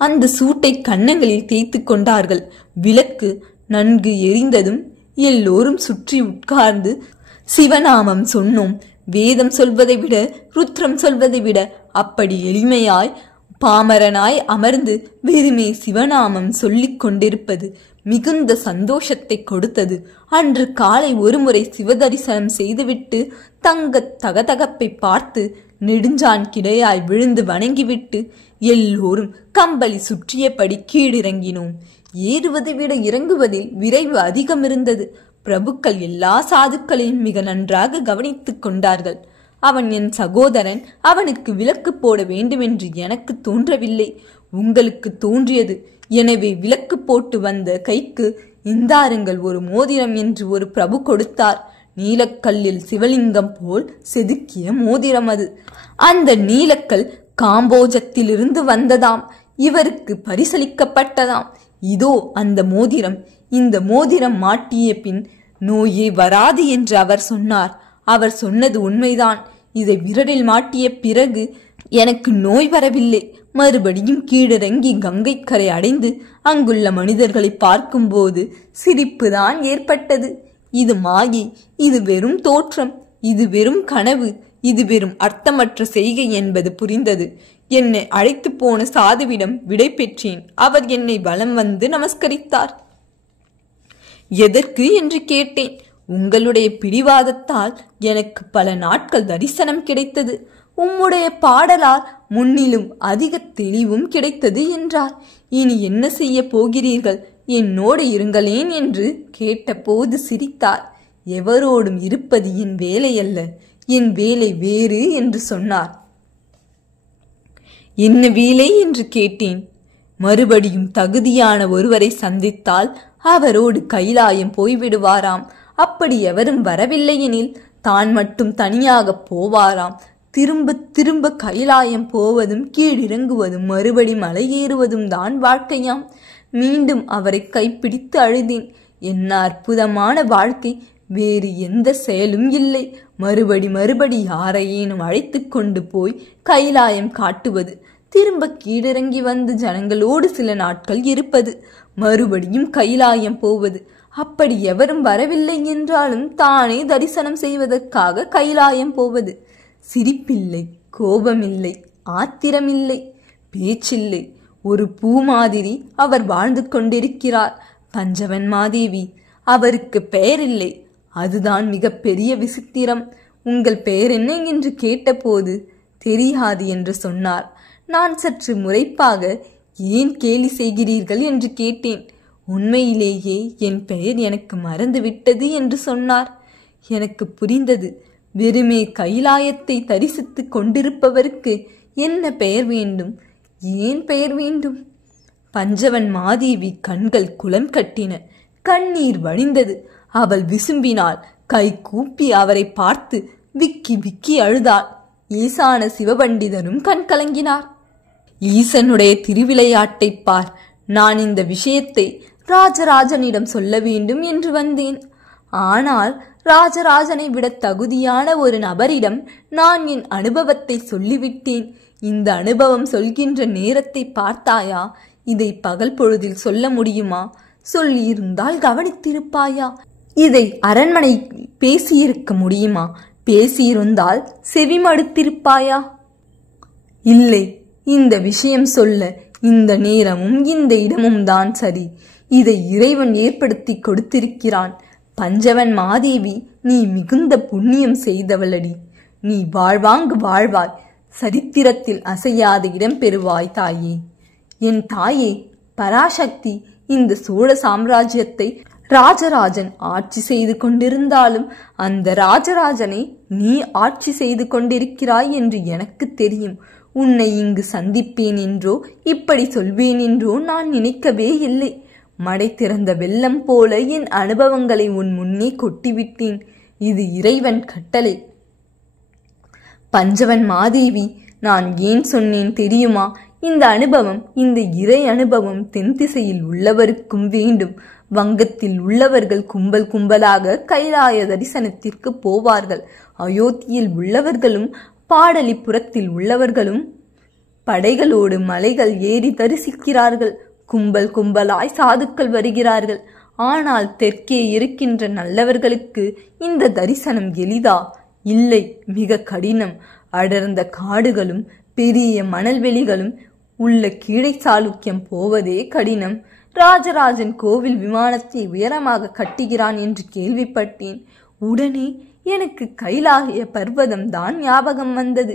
அந்த சூட்டை கன்னங்களில் தேய்த்து கொண்டார்கள். விளக்கு நன்கு எரிந்ததும் எல்லோரும் சுற்றி உட்கார்ந்து சிவநாமம் சொன்னோம். வேதம் சொல்வதை விட ருத்ரம் சொல்வதை விட அப்படி எளிமையாய் பாமரனாய் அமர்ந்து வெறுமே சிவநாமம் சொல்லிக் கொண்டிருப்பது மிகுந்த சந்தோஷத்தை கொடுத்தது. அன்று காலை ஒருமுறை சிவதரிசனம் செய்துவிட்டு தங்க தகதகப்பை பார்த்து நெடுஞ்சான் கிடையாய் விழுந்து வணங்கிவிட்டு எல்லோரும் கம்பளி சுற்றியபடி கீழிறங்கினோம். ஏறுவதை விட இறங்குவதில் விரைவு அதிகம் இருந்தது. பிரபுக்கள் எல்லா சாதுக்களையும் மிக நன்றாக கவனித்துக் கொண்டார்கள். அவன் என் சகோதரன். அவனுக்கு விலக்கு போட வேண்டுமென்று எனக்கு தோன்றவில்லை, உங்களுக்கு தோன்றியது. எனவே விலக்கு போட்டு வந்த கைக்கு இந்தாருங்கள் ஒரு மோதிரம் என்று ஒரு பிரபு கொடுத்தார். நீலக்கல்லில் சிவலிங்கம் போல் செதுக்கிய மோதிரம் அது. அந்த நீலக்கல் காம்போஜத்திலிருந்து வந்ததாம். இவருக்கு பரிசளிக்கப்பட்டதாம். இதோ அந்த மோதிரம். இந்த மோதிரம் மாட்டிய பின் நோயே வராது என்று அவர் சொன்னார். அவர் சொன்னது உண்மைதான். இதை விரலில் மாட்டிய பிறகு எனக்கு நோய் வரவில்லை. மறுபடியும் கீழிறங்கி கங்கை கரை அடைந்து அங்குள்ள மனிதர்களை பார்க்கும்போது சிரிப்புதான் ஏற்பட்டது. இது மாயை, இது வெறும் தோற்றம், இது வெறும் கனவு, இது வெறும் அர்த்தமற்ற செய்கை என்பது புரிந்தது. என்னை அழைத்து போன சாதுவிடம் விடை பெற்றேன். அவர் என்னை வலம் வந்து நமஸ்கரித்தார். எதற்கு என்று கேட்டேன். உங்களுடைய பிடிவாதத்தால் எனக்கு பல நாட்கள் தரிசனம் கிடைத்தது. உம்முடைய பாடலால் முன்னிலும் அதிக தெளிவும் கிடைத்தது என்றார். இனி என்ன செய்ய போகிறீர்கள்? என்னோடு இருங்களேன் என்று கேட்டபோது சிரித்தார். எவரோடும் இருப்பது என் வேலை அல்ல, என் வேலை வேறு என்று சொன்னார். என்ன வேலை என்று கேட்டேன். மறுபடியும் தகுதியான ஒருவரை சந்தித்தால் அவரோடு கைலாயம் போய்விடுவாராம். அப்படி எவரும் வரவில்லை எனில் தான் மட்டும் தனியாக போவாராம். திரும்ப திரும்ப கைலாயம் போவதும் கீழிறங்குவதும் மறுபடி மலை ஏறுவதும் தான் வாழ்க்கையாம். மீண்டும் அவரை கைப்பிடித்து அழுதேன். என்ன அற்புதமான வாழ்க்கை! வேறு எந்த செயலும் இல்லை. மறுபடி யாரையேனும் அழைத்து கொண்டு போய் கைலாயம் காட்டுவது, திரும்ப கீழிறங்கி வந்து ஜனங்களோடு சில நாட்கள் இருப்பது, மறுபடியும் கைலாயம் போவது. அப்படி எவரும் வரவில்லை என்றாலும் தானே தரிசனம் செய்வதற்காக கைலாயம் போவது. சிரிப்பில்லை, கோபமில்லை, ஆத்திரமில்லை, பேச்சில்லை. ஒரு பூ மாதிரி அவர் வாழ்ந்து கொண்டிருக்கிறார். பஞ்சவன் மாதேவி. அவருக்கு பெயரில்லை. அதுதான் மிக பெரிய விசித்திரம். உங்கள் பெயர் என்ன என்று கேட்டபோது தெரியாது என்று சொன்னார். நான் சற்று முறைப்பாக ஏன் கேலி செய்கிறீர்கள் என்று கேட்டேன். உண்மையிலேயே என் பெயர் எனக்கு மறந்துவிட்டது என்று சொன்னார். எனக்கு புரிந்தது. வெறுமே கைலாயத்தை தரிசித்து கொண்டிருப்பவருக்கு என்ன பெயர் வேண்டும்? ஏன் பெயர் வேண்டும்? பஞ்சவன் மாதேவி கண்கள் குளம் கட்டின. கண்ணீர் வழிந்தது. அவள் விசும்பினாள். கை கூப்பி அவரை பார்த்து விக்கி விக்கி அழுதாள். ஈசான சிவபண்டிதனும் கண் கலங்கினார். ஈசனுடைய திருவிளையாட்டை பார். நான் இந்த விஷயத்தை ராஜராஜனிடம் சொல்ல வேண்டும் என்று வந்தேன். ஆனால் ராஜராஜனை விட தகுதியான ஒரு நபரிடம் நான் என் அனுபவத்தை சொல்லிவிட்டேன். இந்த அனுபவம் சொல்கின்ற நேரத்தை பார்த்தாயா? இதை பகல் பொழுதில் சொல்ல முடியுமா? சொல்லியிருந்தால் கவனித்திருப்பாயா? இதை அரண்மனை பேசியிருக்க முடியுமா? பேசியிருந்தால் செவிமடுத்திருப்பாயா? இல்லை. இந்த விஷயம் சொல்ல இந்த நேரமும் இந்த இடமும் தான் சரி. இதை இறைவன் ஏற்படுத்தி கொடுத்திருக்கிறான். பஞ்சவன் மாதேவி, நீ மிகுந்த புண்ணியம் செய்தவளடி. நீ வாழ்வாங்கு வாழ்வாய். சரித்திரத்தில் அசையாத இடம் பெறுவாய் தாயே. என் தாயே பராசக்தி, இந்த சோழ சாம்ராஜ்யத்தை ராஜராஜன் ஆட்சி செய்து கொண்டிருந்தாலும் அந்த ராஜராஜனை நீ ஆட்சி செய்து கொண்டிருக்கிறாய் என்று எனக்கு தெரியும். உன்னை இங்கு சந்திப்பேன் என்றோ இப்படி சொல்வேன் என்றோ நான் நினைக்கவே இல்லை. மடை திறந்த வெள்ளம் போல என் அனுபவங்களை உன் முன்னே கொட்டிவிட்டேன். இது இறைவன் கட்டளை. பஞ்சவன் மாதேவி, நான் ஏன் சொன்னேன் தெரியுமா? இந்த அனுபவம், இந்த இறை அனுபவம் தென் திசையில் உள்ளவருக்கும் வேண்டும். வங்கத்தில் உள்ளவர்கள் கும்பல் கும்பலாக கைலாய தரிசனத்திற்கு போவார்கள். அயோத்தியில் உள்ளவர்களும் பாடலிபுரத்தில் உள்ளவர்களும் படைகளோடு மலைகள் ஏறி தரிசிக்கிறார்கள். கும்பல் கும்பலாய் சாதுக்கள் வருகிறார்கள். ஆனால் தெற்கே இருக்கின்ற நல்லவர்களுக்கு இந்த தரிசனம் எளிதா? இல்லை, மிக கடினம். அடர்ந்த காடுகளும் பெரிய மணல்வெளிகளும் உள்ள கீழை சாளுக்கியம் போவதே கடினம். ராஜராஜன் கோவில் விமானத்தை உயரமாக கட்டுகிறான் என்று கேள்விப்பட்டேன். உடனே எனக்கு கைலாய பர்வதம் தான் ஞாபகம் வந்தது.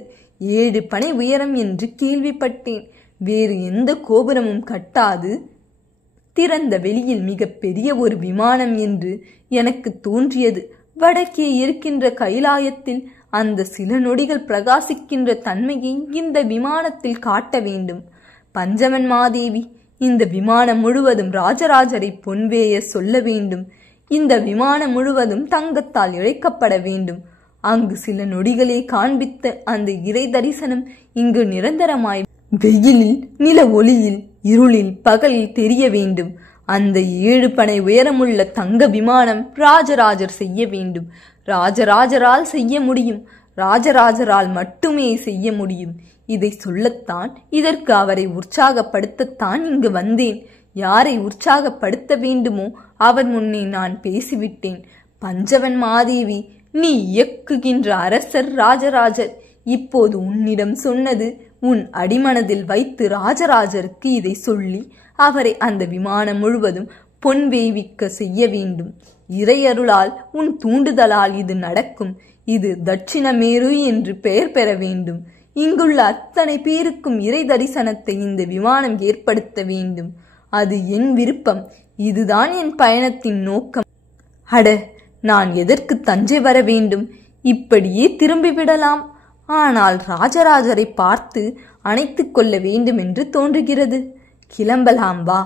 7 பனை உயரம் என்று கேள்விப்பட்டேன். வேறு எந்த கோபுரமும் கட்டாது திறந்த வெளியில் மிக பெரிய ஒரு விமானம் என்று எனக்கு தோன்றியது. வடக்கே இருக்கின்ற கைலாயத்தில் அந்த சில நொடிகள் பிரகாசிக்கின்ற தன்மையை இந்த விமானத்தில் காட்ட வேண்டும். பஞ்சவன் மாதேவி, இந்த விமானம் முழுவதும் ராஜராஜரை பொன்வேய சொல்ல வேண்டும். இந்த விமானம் முழுவதும் தங்கத்தால் இழைக்கப்பட வேண்டும். அங்கு சில நொடிகளே காண்பித்த அந்த இறை தரிசனம் இங்கு நிரந்தரமாய் வெயிலில், நில ஒளியில், இருளில், பகலில் தெரிய வேண்டும். அந்த 7 பனை உயரமுள்ள தங்க விமானம் ராஜராஜர் செய்ய வேண்டும். ராஜராஜரால் செய்ய முடியும். ராஜராஜரால் மட்டுமே செய்ய முடியும். இதை சொல்லத்தான், இதற்கு அவரை உற்சாகப்படுத்தத்தான் இங்கு வந்தேன். யாரை உற்சாகப்படுத்த வேண்டுமோ அவர் முன்னே நான் பேசிவிட்டேன். பஞ்சவன் மாதேவி, நீ இயக்குகின்ற அரசர் ராஜராஜர். இப்போது உன்னிடம் சொன்னது உன் அடிமனதில் வைத்து ராஜராஜருக்கு இதை சொல்லி அவரை அந்த விமானம் முழுவதும் பொன் வேவிக்க செய்ய வேண்டும். இறையருளால், உன் தூண்டுதலால் இது நடக்கும். இது தட்சிணமேரு என்று பெயர் பெற வேண்டும். இங்குள்ள அத்தனை பேருக்கும் இறை தரிசனத்தை இந்த விமானம் ஏற்படுத்த வேண்டும். அது என் விருப்பம். இதுதான் என் பயணத்தின் நோக்கம். அட, நான் எதற்கு தஞ்சை வர வேண்டும்? இப்படியே திரும்பிவிடலாம். ஆனால் ராஜராஜரை பார்த்து அணைத்துக் கொள்ள வேண்டும் என்று தோன்றுகிறது. கிளம்பலாம் வா.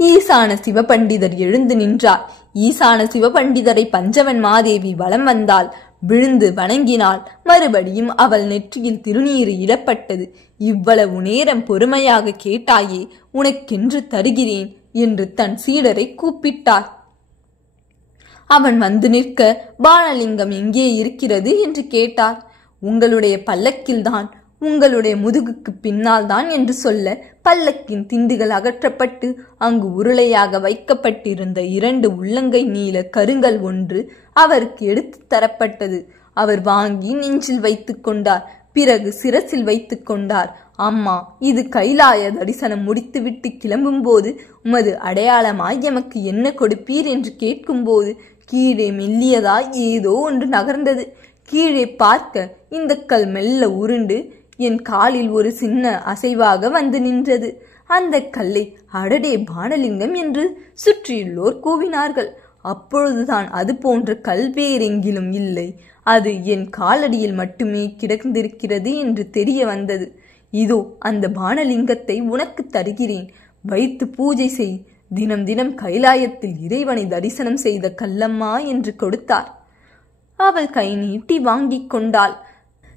ஈசான சிவபண்டிதர் எழுந்து நின்றார். ஈசான சிவபண்டிதரை பஞ்சவன் மாதேவி வலம் வந்தாள். விழுந்து வணங்கினாள். மறுபடியும் அவள் நெற்றியில் திருநீறு இடப்பட்டது. இவ்வளவு நேரம் பொறுமையாக கேட்டாயே, உனக்கென்று தருகிறேன் என்று தன் சீடரை கூப்பிட்டார். அவன் வந்து நிற்க, பானலிங்கம் எங்கே இருக்கிறது என்று கேட்டார். உங்களுடைய பல்லக்கில்தான், உங்களுடைய முதுகுக்கு பின்னால் தான் என்று சொல்ல, பல்லக்கின் திண்டுகள் அகற்றப்பட்டு அங்கு உருளையாக வைக்கப்பட்டிருந்த 2 உள்ளங்கை நீள கருங்கல் ஒன்று அவருக்கு எடுத்து தரப்பட்டது. அவர் வாங்கி நெஞ்சில் வைத்துக் கொண்டார். பிறகு சிரசில் வைத்துக் கொண்டார். அம்மா, இது கைலாய தரிசனம் முடித்துவிட்டு கிளம்பும் போது உமது அடையாளமாய் எமக்கு என்ன கொடுப்பீர் என்று கேட்கும்போது கீழே மெல்லியதாய் ஏதோ ஒன்று நகர்ந்தது. கீழே பார்க்க இந்த கல் மெல்ல உருண்டு என் காலில் ஒரு சின்ன அசைவாக வந்து நின்றது. அந்த கல்லை அடடே பானலிங்கம் என்று சுற்றியுள்ளோர் கூவினார்கள். அப்பொழுதுதான் அது போன்ற கல் வேறெங்கிலும் இல்லை, அது என் காலடியில் மட்டுமே கிடந்திருக்கிறது என்று தெரிய வந்தது. இதோ அந்த பானலிங்கத்தை உனக்கு தருகிறேன், வைத்து பூஜை செய். தினம் தினம் கைலாயத்தில் இறைவனை தரிசனம் செய்த கல்லம்மா என்று கொடுத்தார். அவள் கை நீட்டி வாங்கிக் கொண்டாள்.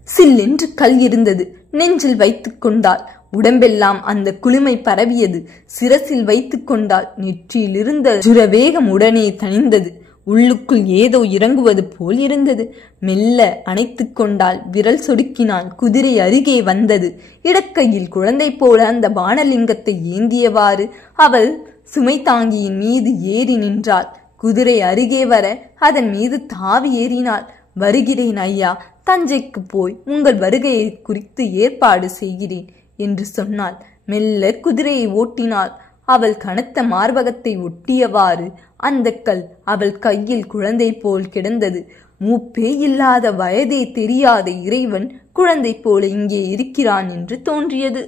சில்லென்று கல் இருந்தது. நெஞ்சில் வைத்துக் கொண்டாள். உடம்பெல்லாம் அந்த குளுமை பரவியது. சிரசில் வைத்துக் கொண்டாள். நெற்றியில் இருந்த ஜுரவேகம் உடனே தணிந்தது. உள்ளுக்குள் ஏதோ இறங்குவது போல் இருந்தது. மெல்ல அணைத்துக் கொண்டாள். விரல் சொடுக்கினாள். குதிரை அருகே வந்தது. இடக்கையில் குழந்தை போல அந்த பானலிங்கத்தை ஏந்தியவாறு அவள் சுமை தாங்கியின் மீது ஏறி நின்றாள். குதிரை அருகே வர அதன் மீது தாவி ஏறினாள். வருகிறேன் ஐயா, தஞ்சைக்கு போய் உங்கள் வருகையை குறித்து ஏற்பாடு செய்கிறேன் என்று சொன்னாள். மெல்ல குதிரையை ஓட்டினாள். அவள் கனத்த மார்பகத்தை ஒட்டியவாறு அந்த கல் அவள் கையில் குழந்தை போல் கிடந்தது. மூப்பே இல்லாத, வயதே தெரியாத இறைவன் குழந்தை போல இங்கே இருக்கிறான் என்று தோன்றியது.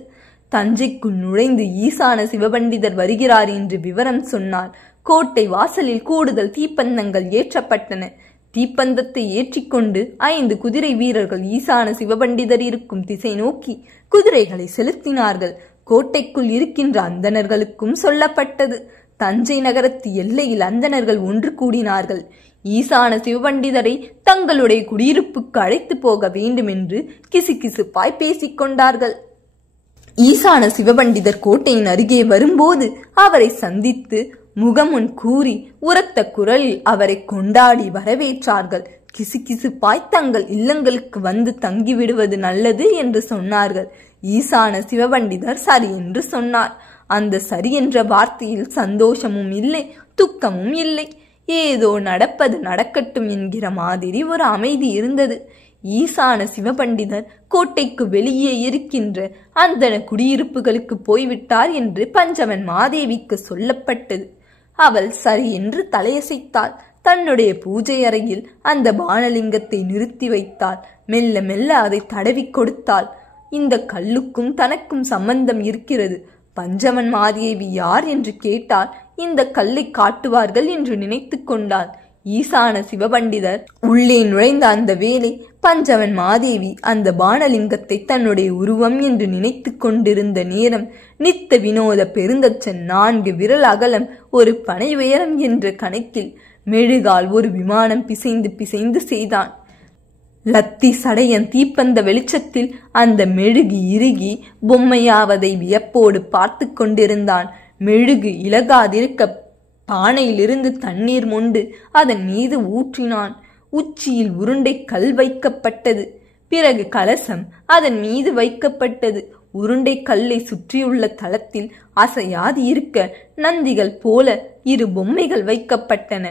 தஞ்சைக்குள் நுழைந்து ஈசான சிவபண்டிதர் வருகிறார் என்று விவரம் சொன்னார். கோட்டை வாசலில் கூடுதல் தீப்பந்தங்கள் ஏற்றப்பட்டன. தீப்பந்தத்தை ஏற்றிக்கொண்டு 5 குதிரை வீரர்கள் ஈசான சிவபண்டிதர் இருக்கும் திசை நோக்கி குதிரைகளை செலுத்தினார்கள். கோட்டைக்குள் இருக்கின்ற அந்தணர்களுக்கும் சொல்லப்பட்டது. தஞ்சை நகரத்து எல்லையில் அந்தணர்கள் ஒன்று கூடினார்கள். ஈசான சிவபண்டிதரை தங்களுடைய குடியிருப்புக்கு அழைத்து போக வேண்டும் என்று கிசுகிசுப்பாய் பேசிக்கொண்டார்கள். ஈசான சிவபண்டிதர் கோட்டையின் அருகே வரும்போது அவரை சந்தித்து முகமுன் கூறி உரத்த குரலில் அவரை கொண்டாடி வரவேற்றார்கள். கிசுகிசுப்பாய் தங்கள் இல்லங்களுக்கு வந்து தங்கிவிடுவது நல்லது என்று சொன்னார்கள். ஈசான சிவபண்டிதர் சரி என்று சொன்னார். அந்த சரி என்ற வார்த்தையில் சந்தோஷமும் இல்லை, துக்கமும் இல்லை. ஏதோ நடப்பது நடக்கட்டும் என்கிற மாதிரி ஒரு அமைதி இருந்தது. ஈசான சிவபண்டிதர் கோட்டைக்கு வெளியே இருக்கின்ற அந்த குடியிருப்புகளுக்கு போய்விட்டார் என்று பஞ்சவன் மாதேவிக்கு சொல்லப்பட்டது. அவள் சரி என்று தலையசைத்தாள். தன்னுடைய பூஜை அறையில் அந்த பானலிங்கத்தை நிறுத்தி வைத்தாள். மெல்ல மெல்ல அதை தடவி கொடுத்தாள். இந்த கல்லுக்கும் தனக்கும் சம்பந்தம் இருக்கிறது. பஞ்சவன் மாதேவி யார் என்று கேட்டால் இந்த கல்லை காட்டுவார்கள் என்று நினைத்து கொண்டாள். ஈசான சிவபண்டிதர் உள்ளே நுழைந்த அந்த வேளை பஞ்சவன் மாதேவி அந்த பானலிங்கத்தை தன்னுடைய உருவம் என்று நினைத்து கொண்டிருந்த நேரம் நித்த வினோத பெருந்தச்சன் 4 விரல் அகலம் ஒரு பனை உயரம் என்ற கணக்கில் மெழுகால் ஒரு விமானம் பிசைந்து பிசைந்து செய்தான். லத்தி சடையன் தீப்பந்த வெளிச்சத்தில் அந்த மெழுகு இறுகி பொம்மையாவதை வியப்போடு பார்த்து கொண்டிருந்தான். மெழுகு இலகாதிருக்க பானையிலிருந்து தண்ணீர் மொண்டு அதன் மீது ஊற்றினான். உச்சியில் உருண்டை கல் வைக்கப்பட்டது. பிறகு கலசம் அதன் மீது வைக்கப்பட்டது. உருண்டை கல்லை சுற்றியுள்ள தளத்தில் அசையாது இருக்க நந்திகள் போல 2 பொம்மைகள் வைக்கப்பட்டன.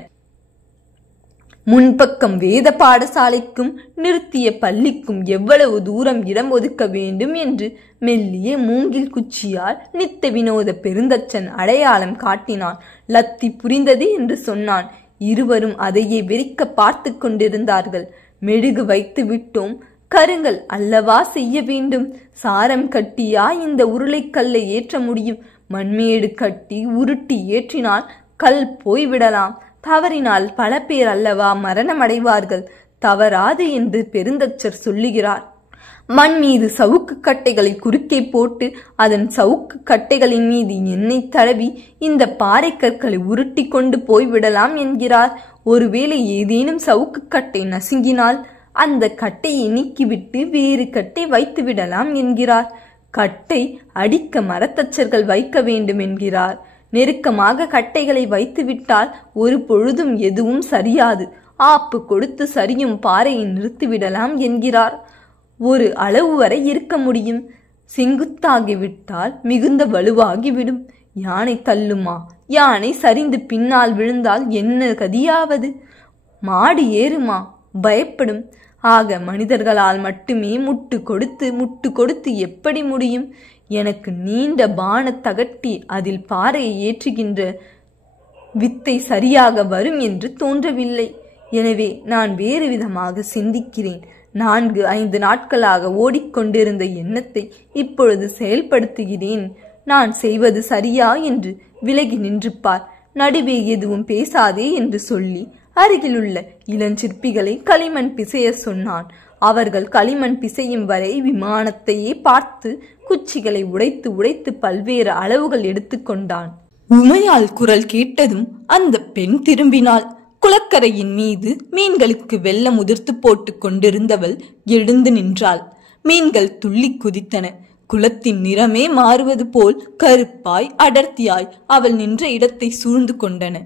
முன்பக்கம் வேத பாடசாலைக்கும் நிறுத்திய பள்ளிக்கும் எவ்வளவு தூரம் இடம் ஒதுக்க வேண்டும் என்று மெல்லிய மூங்கில் குச்சியால் நித்த வினோத பெருந்தச்சன் அடையாளம் காட்டினான். லத்தி புரிந்தது என்று சொன்னான். இருவரும் அதையே வெறிக்க பார்த்து கொண்டிருந்தார்கள். மெழுகு வைத்து விட்டோம், கருங்கல் அல்லவா செய்ய வேண்டும். சாரம் கட்டியா இந்த உருளைக்கல்லை ஏற்ற முடியும்? மண்மேடு கட்டி உருட்டி ஏற்றினால் கல் போய்விடலாம். தவறினால் பல பேர் அல்லவா மரணம் அடைவார்கள். தவறாது என்று பெருந்தச்சர் சொல்லுகிறார். மண் மீது சவுக்கு கட்டைகளை குறுக்கே போட்டு அதன் சவுக்கு கட்டைகளின் மீது எண்ணெய் தடவி இந்த பாறை கற்களை உருட்டி கொண்டு போய்விடலாம் என்கிறார். ஒருவேளை ஏதேனும் சவுக்கு கட்டை நசுங்கினால் அந்த கட்டையை நீக்கிவிட்டு வேறு கட்டை வைத்து விடலாம் என்கிறார். கட்டை அடிக்க மரத்தச்சர்கள் வைக்க வேண்டும் என்கிறார். நெருக்கமாக கட்டைகளை வைத்துவிட்டால் ஒரு பொழுதும் எதுவும் சரியாது. ஆப்பு கொடுத்து சரியும் பாறையை நிறுத்திவிடலாம் என்கிறார். ஒரு அளவு வரை இருக்க முடியும். செங்குத்தாகிவிட்டால் மிகுந்த வலுவாகிவிடும். யானை தள்ளுமா? யானை சரிந்து பின்னால் விழுந்தால் என்ன கதியாவது? மாடு ஏறுமா? பயப்படும். ஆக மனிதர்களால் மட்டுமே முட்டு கொடுத்து எப்படி முடியும்? எனக்கு நீண்ட பான தகட்டி அதில் பாறையை ஏற்றுகின்ற வித்தை சரியாக வரும் என்று தோன்றவில்லை. எனவே நான் வேறு விதமாக சிந்திக்கிறேன். 4-5 நாட்களாக ஓடிக்கொண்டிருந்த எண்ணத்தை இப்பொழுது செயல்படுத்துகிறேன். நான் செய்வது சரியா என்று விலகி நின்று பார். நடுவே எதுவும் பேசாதே என்று சொல்லி அருகிலுள்ள இளஞ்சிற்பிகளை களிமண் பிசைய சொன்னான். அவர்கள் களிமண் பிசையும் வரை விமானத்தையே பார்த்து குச்சிகளை உடைத்து பல்வேறு அளவுகள் எடுத்துக்கொண்டான். உமையால் குரல் கேட்டதும் அந்த பெண் திரும்பினாள். குளக்கரையின் மீது மீன்களுக்கு வெள்ளம் உதிர்த்து போட்டு கொண்டிருந்தவள் எழுந்து நின்றாள். மீன்கள் துள்ளி குதித்தன. குளத்தின் நிறமே மாறுவது போல் கருப்பாய் அடர்த்தியாய் அவள் நின்ற இடத்தை சூழ்ந்து கொண்டன.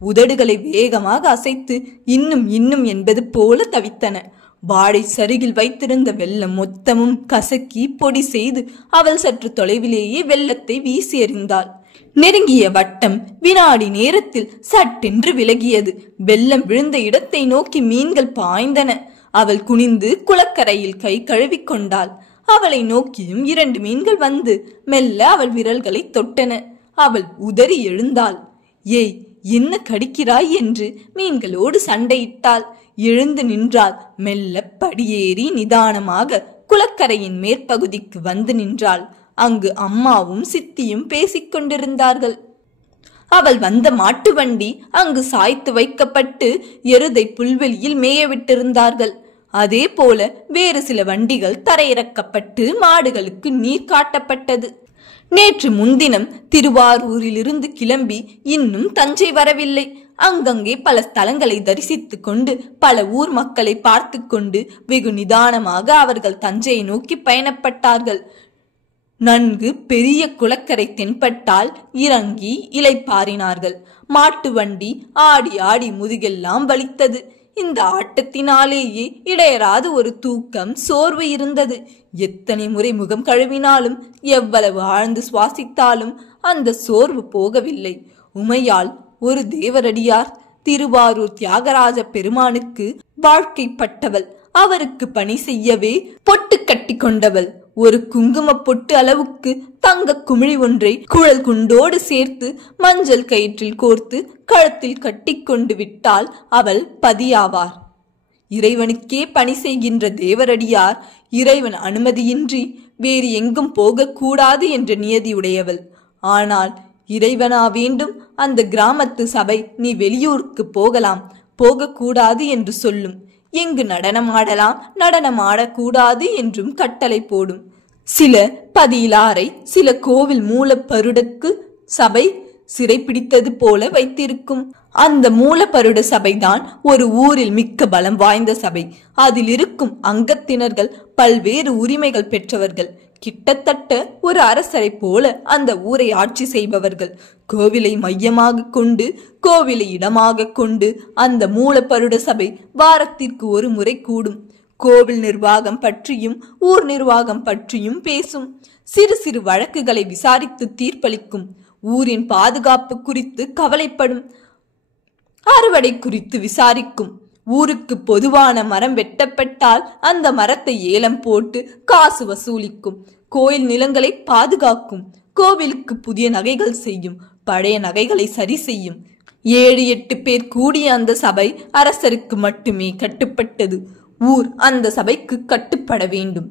உதடுகளை வேகமாக அசைத்து இன்னும் என்பது போல தவித்தன. வாழை சரிகில் வைத்திருந்த வெள்ளம் மொத்தமும் கசக்கி பொடி செய்து அவள் சற்று தொலைவிலேயே வெள்ளத்தை வீசி எறிந்தாள். நெருங்கிய வட்டம் வினாடி நேரத்தில் சட்டென்று விலகியது. வெள்ளம் விழுந்த இடத்தை நோக்கி மீன்கள் பாய்ந்தன. அவள் குனிந்து குளக்கரையில் கை கழுவி கொண்டாள். அவளை நோக்கியும் 2 மீன்கள் வந்து மெல்ல அவள் விரல்களை தொட்டன. அவள் உதறி எழுந்தாள். ஏய், என்ன கடிக்கிறாய் என்று மீன்களோடு சண்டையிட்டாள். எழுந்து நின்றாள். மெல்ல படியேறி நிதானமாக குளக்கரையின் மேற்பகுதிக்கு வந்து நின்றாள். அங்கு அம்மாவும் சித்தியும் பேசிக்கொண்டிருந்தார்கள். அவள் வந்த மாட்டு வண்டி அங்கு சாய்த்து வைக்கப்பட்டு எருதை புல்வெளியில் மேயவிட்டிருந்தார்கள். அதே போல வேறு சில வண்டிகள் தரையிறக்கப்பட்டு மாடுகளுக்கு நீர் காட்டப்பட்டது. நேற்று முன்தினம் திருவாரூரிலிருந்து கிளம்பி இன்னும் தஞ்சை வரவில்லை. அங்கங்கே பல ஸ்தலங்களை தரிசித்துக் கொண்டு பல ஊர் மக்களை பார்த்து கொண்டு வெகு நிதானமாக அவர்கள் தஞ்சையை நோக்கி பயணப்பட்டார்கள். நன்கு பெரிய குளக்கரை தென்பட்டால் இறங்கி இளைப்பாறினார்கள். மாட்டு வண்டி ஆடி ஆடி முதுகெல்லாம் வலித்தது. இந்த ஆட்டத்தினாலேயே இடையராது ஒரு தூக்கம் சோர்வு இருந்தது. எத்தனை முறை முகம் கழுவினாலும் எவ்வளவு ஆழ்ந்து சுவாசித்தாலும் அந்த சோர்வு போகவில்லை. உமையாள் ஒரு தேவரடியார். திருவாரூர் தியாகராஜ பெருமானுக்கு வாழ்க்கைப்பட்டவள். அவருக்கு பணி செய்யவே பொட்டு கட்டி கொண்டவள். ஒரு குங்கும பொட்டு அளவுக்கு தங்க குமிழி ஒன்றை குழல் குண்டோடு சேர்த்து மஞ்சள் கயிற்றில் கோர்த்து கழுத்தில் கட்டி கொண்டு விட்டால் அவள் பதியாவார். இறைவனுக்கே பணி செய்கின்ற தேவரடியார் இறைவன் அனுமதியின்றி வேறு எங்கும் போகக்கூடாது என்ற நியதியுடையவள். ஆனால் இறைவனா வேண்டும், அந்த கிராமத்து சபை நீ வெளியூருக்கு போகலாம், போகக்கூடாது என்று சொல்லும். எங்கு நடனமாடலாம், நடனமாடக்கூடாது என்றும் கட்டளை போடும். சில பதிலாரை சில கோவில் மூலப்பருடக்கு சபை சிறைப்பிடித்தது போல வைத்திருக்கும். அந்த மூலப்பருட சபைதான் ஒரு ஊரில் மிக்க பலம் வாய்ந்த சபை. அதில் இருக்கும் அங்கத்தினர்கள் பல்வேறு உரிமைகள் பெற்றவர்கள். கிட்டத்தட்ட ஒரு அரசரை போல அந்த ஊரை ஆட்சி செய்பவர்கள். கோவிலை மையமாக கொண்டு, கோவிலை இடமாக கொண்டு அந்த மூலப்பருட சபை வாரத்திற்கு ஒரு முறை கூடும். கோவில் நிர்வாகம் பற்றியும் ஊர் நிர்வாகம் பற்றியும் பேசும். சிறு சிறு வழக்குகளை விசாரித்து தீர்ப்பளிக்கும். ஊரின் பாதுகாப்பு குறித்து கவலைப்படும். அறுவடை குறித்து விசாரிக்கும். ஊருக்கு பொதுவான மரம் வெட்டப்பட்டால் அந்த மரத்தை ஏலம் போட்டு காசு வசூலிக்கும். கோயில் நிலங்களை பாதுகாக்கும். கோவிலுக்கு புதிய நகைகள் செய்யும். பழைய நகைகளை சரி செய்யும். 7-8 பேர் கூடிய அந்த சபை அரசருக்கு மட்டுமே கட்டுப்பட்டது. ஊர் அந்த சபைக்கு கட்டுப்பட வேண்டும்.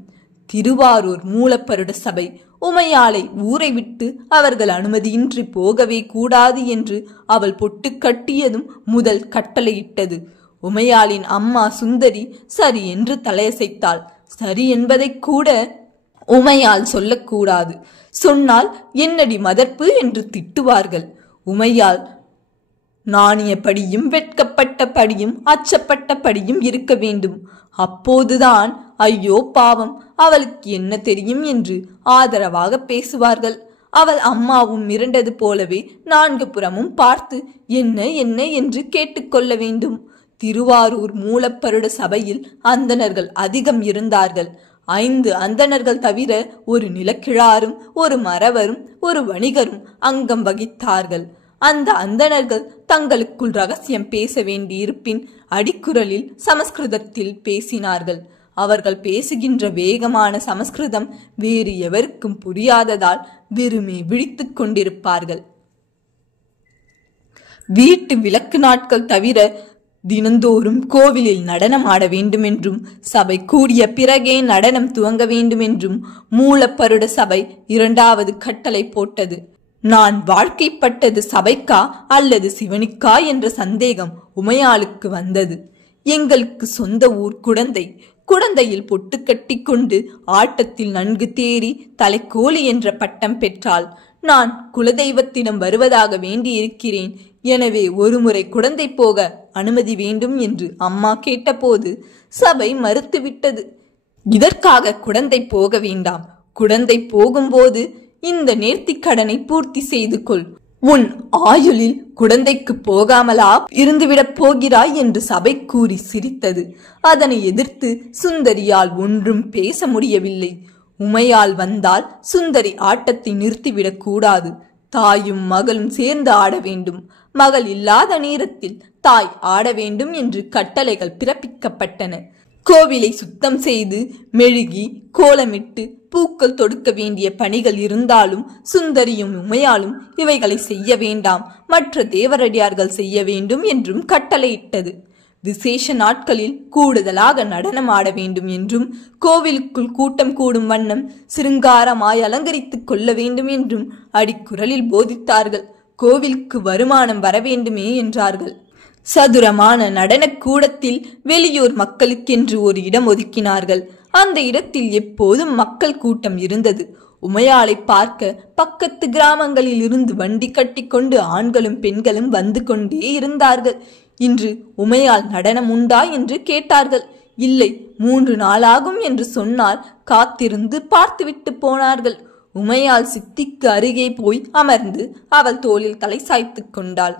திருவாரூர் மூலப்பருட சபை உமையாளை ஊரை விட்டு அவர்கள் அனுமதியின்றி போகவே கூடாது என்று அவள் பொட்டு கட்டியதும் முதல் கட்டளையிட்டது. உமையாளின் அம்மா சுந்தரி சரி என்று தலையசைத்தாள். சரி என்பதை கூட உமையாள் சொல்லக்கூடாது. சொன்னால் என்னடி மதர்ப்பு என்று திட்டுவார்கள். உமையாள் நாணிய படியும் வெட்கப்பட்ட படியும் அச்சப்பட்ட படியும் இருக்க வேண்டும். அப்போதுதான் ஐயோ பாவம், அவளுக்கு என்ன தெரியும் என்று ஆதரவாக பேசுவார்கள். அவள் அம்மாவும் மிரண்டது போலவே 4 புறமும் பார்த்து என்ன என்ன என்று கேட்டுக்கொள்ள வேண்டும். திருவாரூர் மூலப்பருட சபையில் அந்தணர்கள் அதிகம் இருந்தார்கள். 5 அந்தணர்கள் தவிர ஒரு நிலக்கிழாரும் ஒரு மறவரும் ஒரு வணிகரும் அங்கம் வகித்தார்கள். அந்த அந்தணர்கள் தங்களுக்குள் ரகசியம் பேச வேண்டியிருப்பின் அடிக்குரலில் சமஸ்கிருதத்தில் பேசினார்கள். அவர்கள் பேசுகின்ற வேகமான சமஸ்கிருதம் வேறு எவருக்கும் புரியாததால் வெறுமே விழித்துக் கொண்டிருப்பார்கள். வீட்டு விளக்கு நாட்கள் தவிர தினந்தோறும் கோவிலில் நடனம் ஆட வேண்டுமென்றும் சபை கூடிய பிறகே நடனம் துவங்க வேண்டுமென்றும் மூலப்பருட சபை 2வது கட்டளை போட்டது. நான் வாழ்க்கைப்பட்டது சபைக்கா அல்லது சிவனுக்கா என்ற சந்தேகம் உமையாளுக்கு வந்தது. எங்களுக்கு சொந்த ஊர் குடந்தை. குடந்தையில் பொட்டு கட்டி கொண்டு ஆட்டத்தில் நன்கு தேறி தலைக்கோலி என்ற பட்டம் பெற்றாள். நான் குலதெய்வத்திடம் வருவதாக வேண்டி இருக்கிறேன். எனவே ஒருமுறை குடந்தை போக அனுமதி வேண்டும் என்று அம்மா கேட்டபோது சபை மறுத்துவிட்டது. இதற்காக குடந்தை போக வேண்டாம். குடந்தை போகும்போது இந்த நேர்த்திக்கடனை பூர்த்தி செய்து கொள். உன் ஆயுளில் குடந்தைக்கு போகாமலா இருந்துவிடப் போகிறாய் என்று சபை கூறி சிரித்தது. அதனை எதிர்த்து சுந்தரியால் ஒன்றும் பேச முடியவில்லை. உமையால் வந்தால் சுந்தரி ஆட்டத்தை நிறுத்திவிடக் கூடாது. தாயும் மகளும் சேர்ந்து ஆட வேண்டும். மகள் இல்லாத நேரத்தில் தாய் ஆட வேண்டும் என்று கட்டளைகள் பிறப்பிக்கப்பட்டன. கோவிலை சுத்தம் செய்து மெழுகி கோலமிட்டு பூக்கள் தொடுக்க வேண்டிய பணிகள் இருந்தாலும் சுந்தரியும் உமையாலும் இவைகளை செய்ய வேண்டாம், மற்ற தேவரடியார்கள் செய்ய வேண்டும் என்றும் கட்டளையிட்டது. விசேஷ நாட்களில் கூடுதலாக நடனம் ஆட வேண்டும் என்றும் கோவிலுக்குள் கூட்டம் கூடும் வண்ணம் சிருங்காரமாய் அலங்கரித்துக் கொள்ள வேண்டும் என்றும் அடிக்குரலில் போதித்தார்கள். கோவிலுக்கு வருமானம் வர வேண்டுமே என்றார்கள். சதுரமான நடன கூடத்தில் வெளியூர் மக்களுக்கென்று ஒரு இடம் ஒதுக்கினார்கள். அந்த இடத்தில் எப்போதும் மக்கள் கூட்டம் இருந்தது. உமையாளை பார்க்க பக்கத்து கிராமங்களில் இருந்து வண்டி கட்டி கொண்டு ஆண்களும் பெண்களும் வந்து கொண்டே இருந்தார்கள். இன்று உமையாள் நடனம் உண்டா என்று கேட்டார்கள். இல்லை, 3 நாளாகும் என்று சொன்னால் காத்திருந்து பார்த்துவிட்டு போனார்கள். உமையால் சித்திக்கு அருகே போய் அமர்ந்து அவள் தோளில் தலை சாய்த்து கொண்டாள்.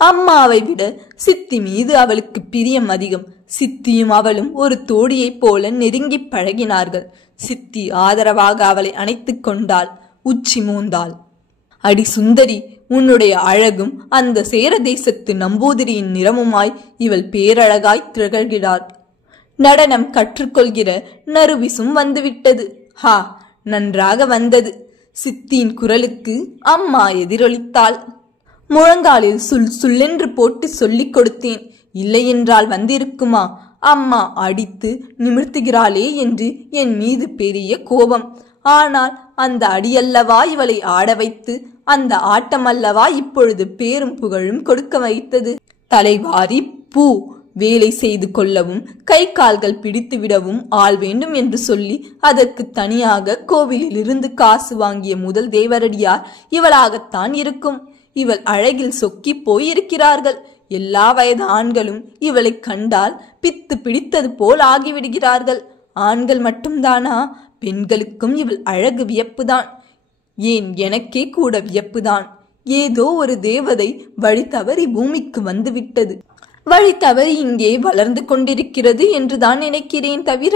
அம்மாவை விட சித்தி மீது அவளுக்கு பிரியம் அதிகம். சித்தியும் அவளும் ஒரு தோழியைப் போல நெருங்கி பழகினார்கள். சித்தி ஆதரவாக அவளை அணைத்துக் கொண்டாள். உச்சி மூந்தாள். அடி சுந்தரி, உன்னுடைய அழகும் அந்த சேர தேசத்து நம்பூதிரியின் நிறமுமாய் இவள் பேரழகாய் திகழ்கிறாள். நடனம் கற்றுக்கொள்கிற நறுவிசும் வந்துவிட்டது. ஹா, நன்றாக வந்தது. சித்தியின் குரலுக்கு அம்மா எதிரொலித்தாள். முழங்காலில் சுல் சுல்லென்று போட்டு சொல்லிக் கொடுத்தேன். இல்லையென்றால் வந்திருக்குமா? அம்மா அடித்து நிமிர்த்துகிறாளே என்று என் மீது பெரிய கோபம். ஆனால் அந்த அடியல்லவா இவளை ஆட வைத்து, அந்த ஆட்டமல்லவா இப்பொழுது பேரும் புகழும் கொடுக்க வைத்தது. தலைவாரி பூ வேலை செய்து கொள்ளவும் கை கால்கள் பிடித்து விடவும் ஆள் வேண்டும் என்று சொல்லி அதற்கு தனியாக கோவிலில் இருந்து காசு வாங்கிய முதல் தேவரடியார் இவளாகத்தான் இருக்கும். இவள் அழகில் சொக்கி போயிருக்கிறார்கள். எல்லா வயது ஆண்களும் இவளை கண்டால் பித்து பிடித்தது போல் ஆகிவிடுகிறார்கள். ஆண்கள் மட்டும்தானா? பெண்களுக்கும் இவள் அழகு வியப்புதான். ஏன், எனக்கே கூட வியப்புதான். ஏதோ ஒரு தேவதை வழி தவறி பூமிக்கு வந்துவிட்டது. வழி தவறி இங்கே வளர்ந்து கொண்டிருக்கிறது என்றுதான் நினைக்கிறேன் தவிர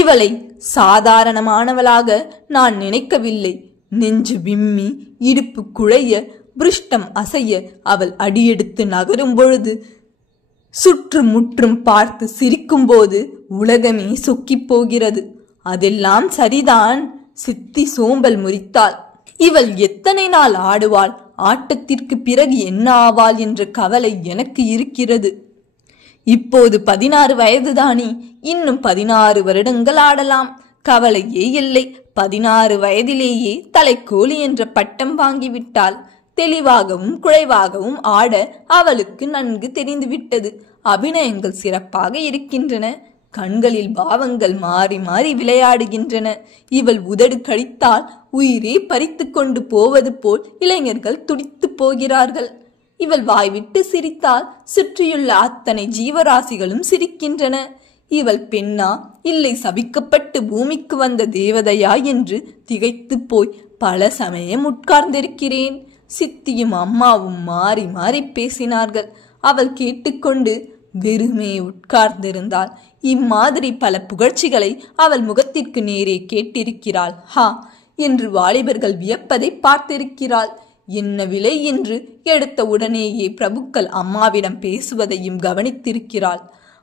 இவளை சாதாரணமானவளாக நான் நினைக்கவில்லை. நெஞ்சு விம்மி, இடுப்பு குழைய, பிருஷ்டம் அசைய அவள் அடியெடுத்து நகரும் பொழுது, சுற்றும் முற்றும் பார்த்து சிரிக்கும் போது உலகமே சொக்கி போகிறது. அதெல்லாம் சரிதான். சித்தி சோம்பல் முறித்தாள். இவள் எத்தனை நாள் ஆடுவாள்? ஆட்டத்திற்கு பிறகு என்ன ஆவாள் என்ற கவலை எனக்கு இருக்கிறது. இப்போது 16 வயதுதானே. இன்னும் 16 வருடங்கள் ஆடலாம். கவலையே இல்லை. 16 வயதிலேயே தலைக்கோலி என்ற பட்டம் வாங்கிவிட்டாள். தெளிவாகவும் குழைவாகவும் ஆட அவளுக்கு நன்கு தெரிந்துவிட்டது. அபிநயங்கள் சிறப்பாக இருக்கின்றன. கண்களில் பாவங்கள் மாறி மாறி விளையாடுகின்றன. இவள் உதடு கழித்தால் உயிரே பறித்து கொண்டு போவது போல் இளைஞர்கள் துடித்து போகிறார்கள். இவள் வாய்விட்டு சிரித்தால் சுற்றியுள்ள அத்தனை ஜீவராசிகளும் சிரிக்கின்றன. இவள் பெண்ணா, இல்லை சபிக்கப்பட்டு பூமிக்கு வந்த தேவதையா என்று திகைத்து போய் பல சமயம் உட்கார்ந்திருக்கிறேன். சித்தியும் அம்மாவும் மாறி மாறி பேசினார்கள். அவள் கேட்டுக்கொண்டு வெறுமே உட்கார்ந்திருந்தாள். இம்மாதிரி பல புகழ்ச்சிகளை அவள் முகத்திற்கு நேரே கேட்டிருக்கிறாள். ஹா என்று வாலிபர்கள் வியப்பதை பார்த்திருக்கிறாள். என்ன விலை என்று எடுத்த உடனேயே பிரபுக்கள் அம்மாவிடம் பேசுவதையும் கவனித்திருக்கிறாள்.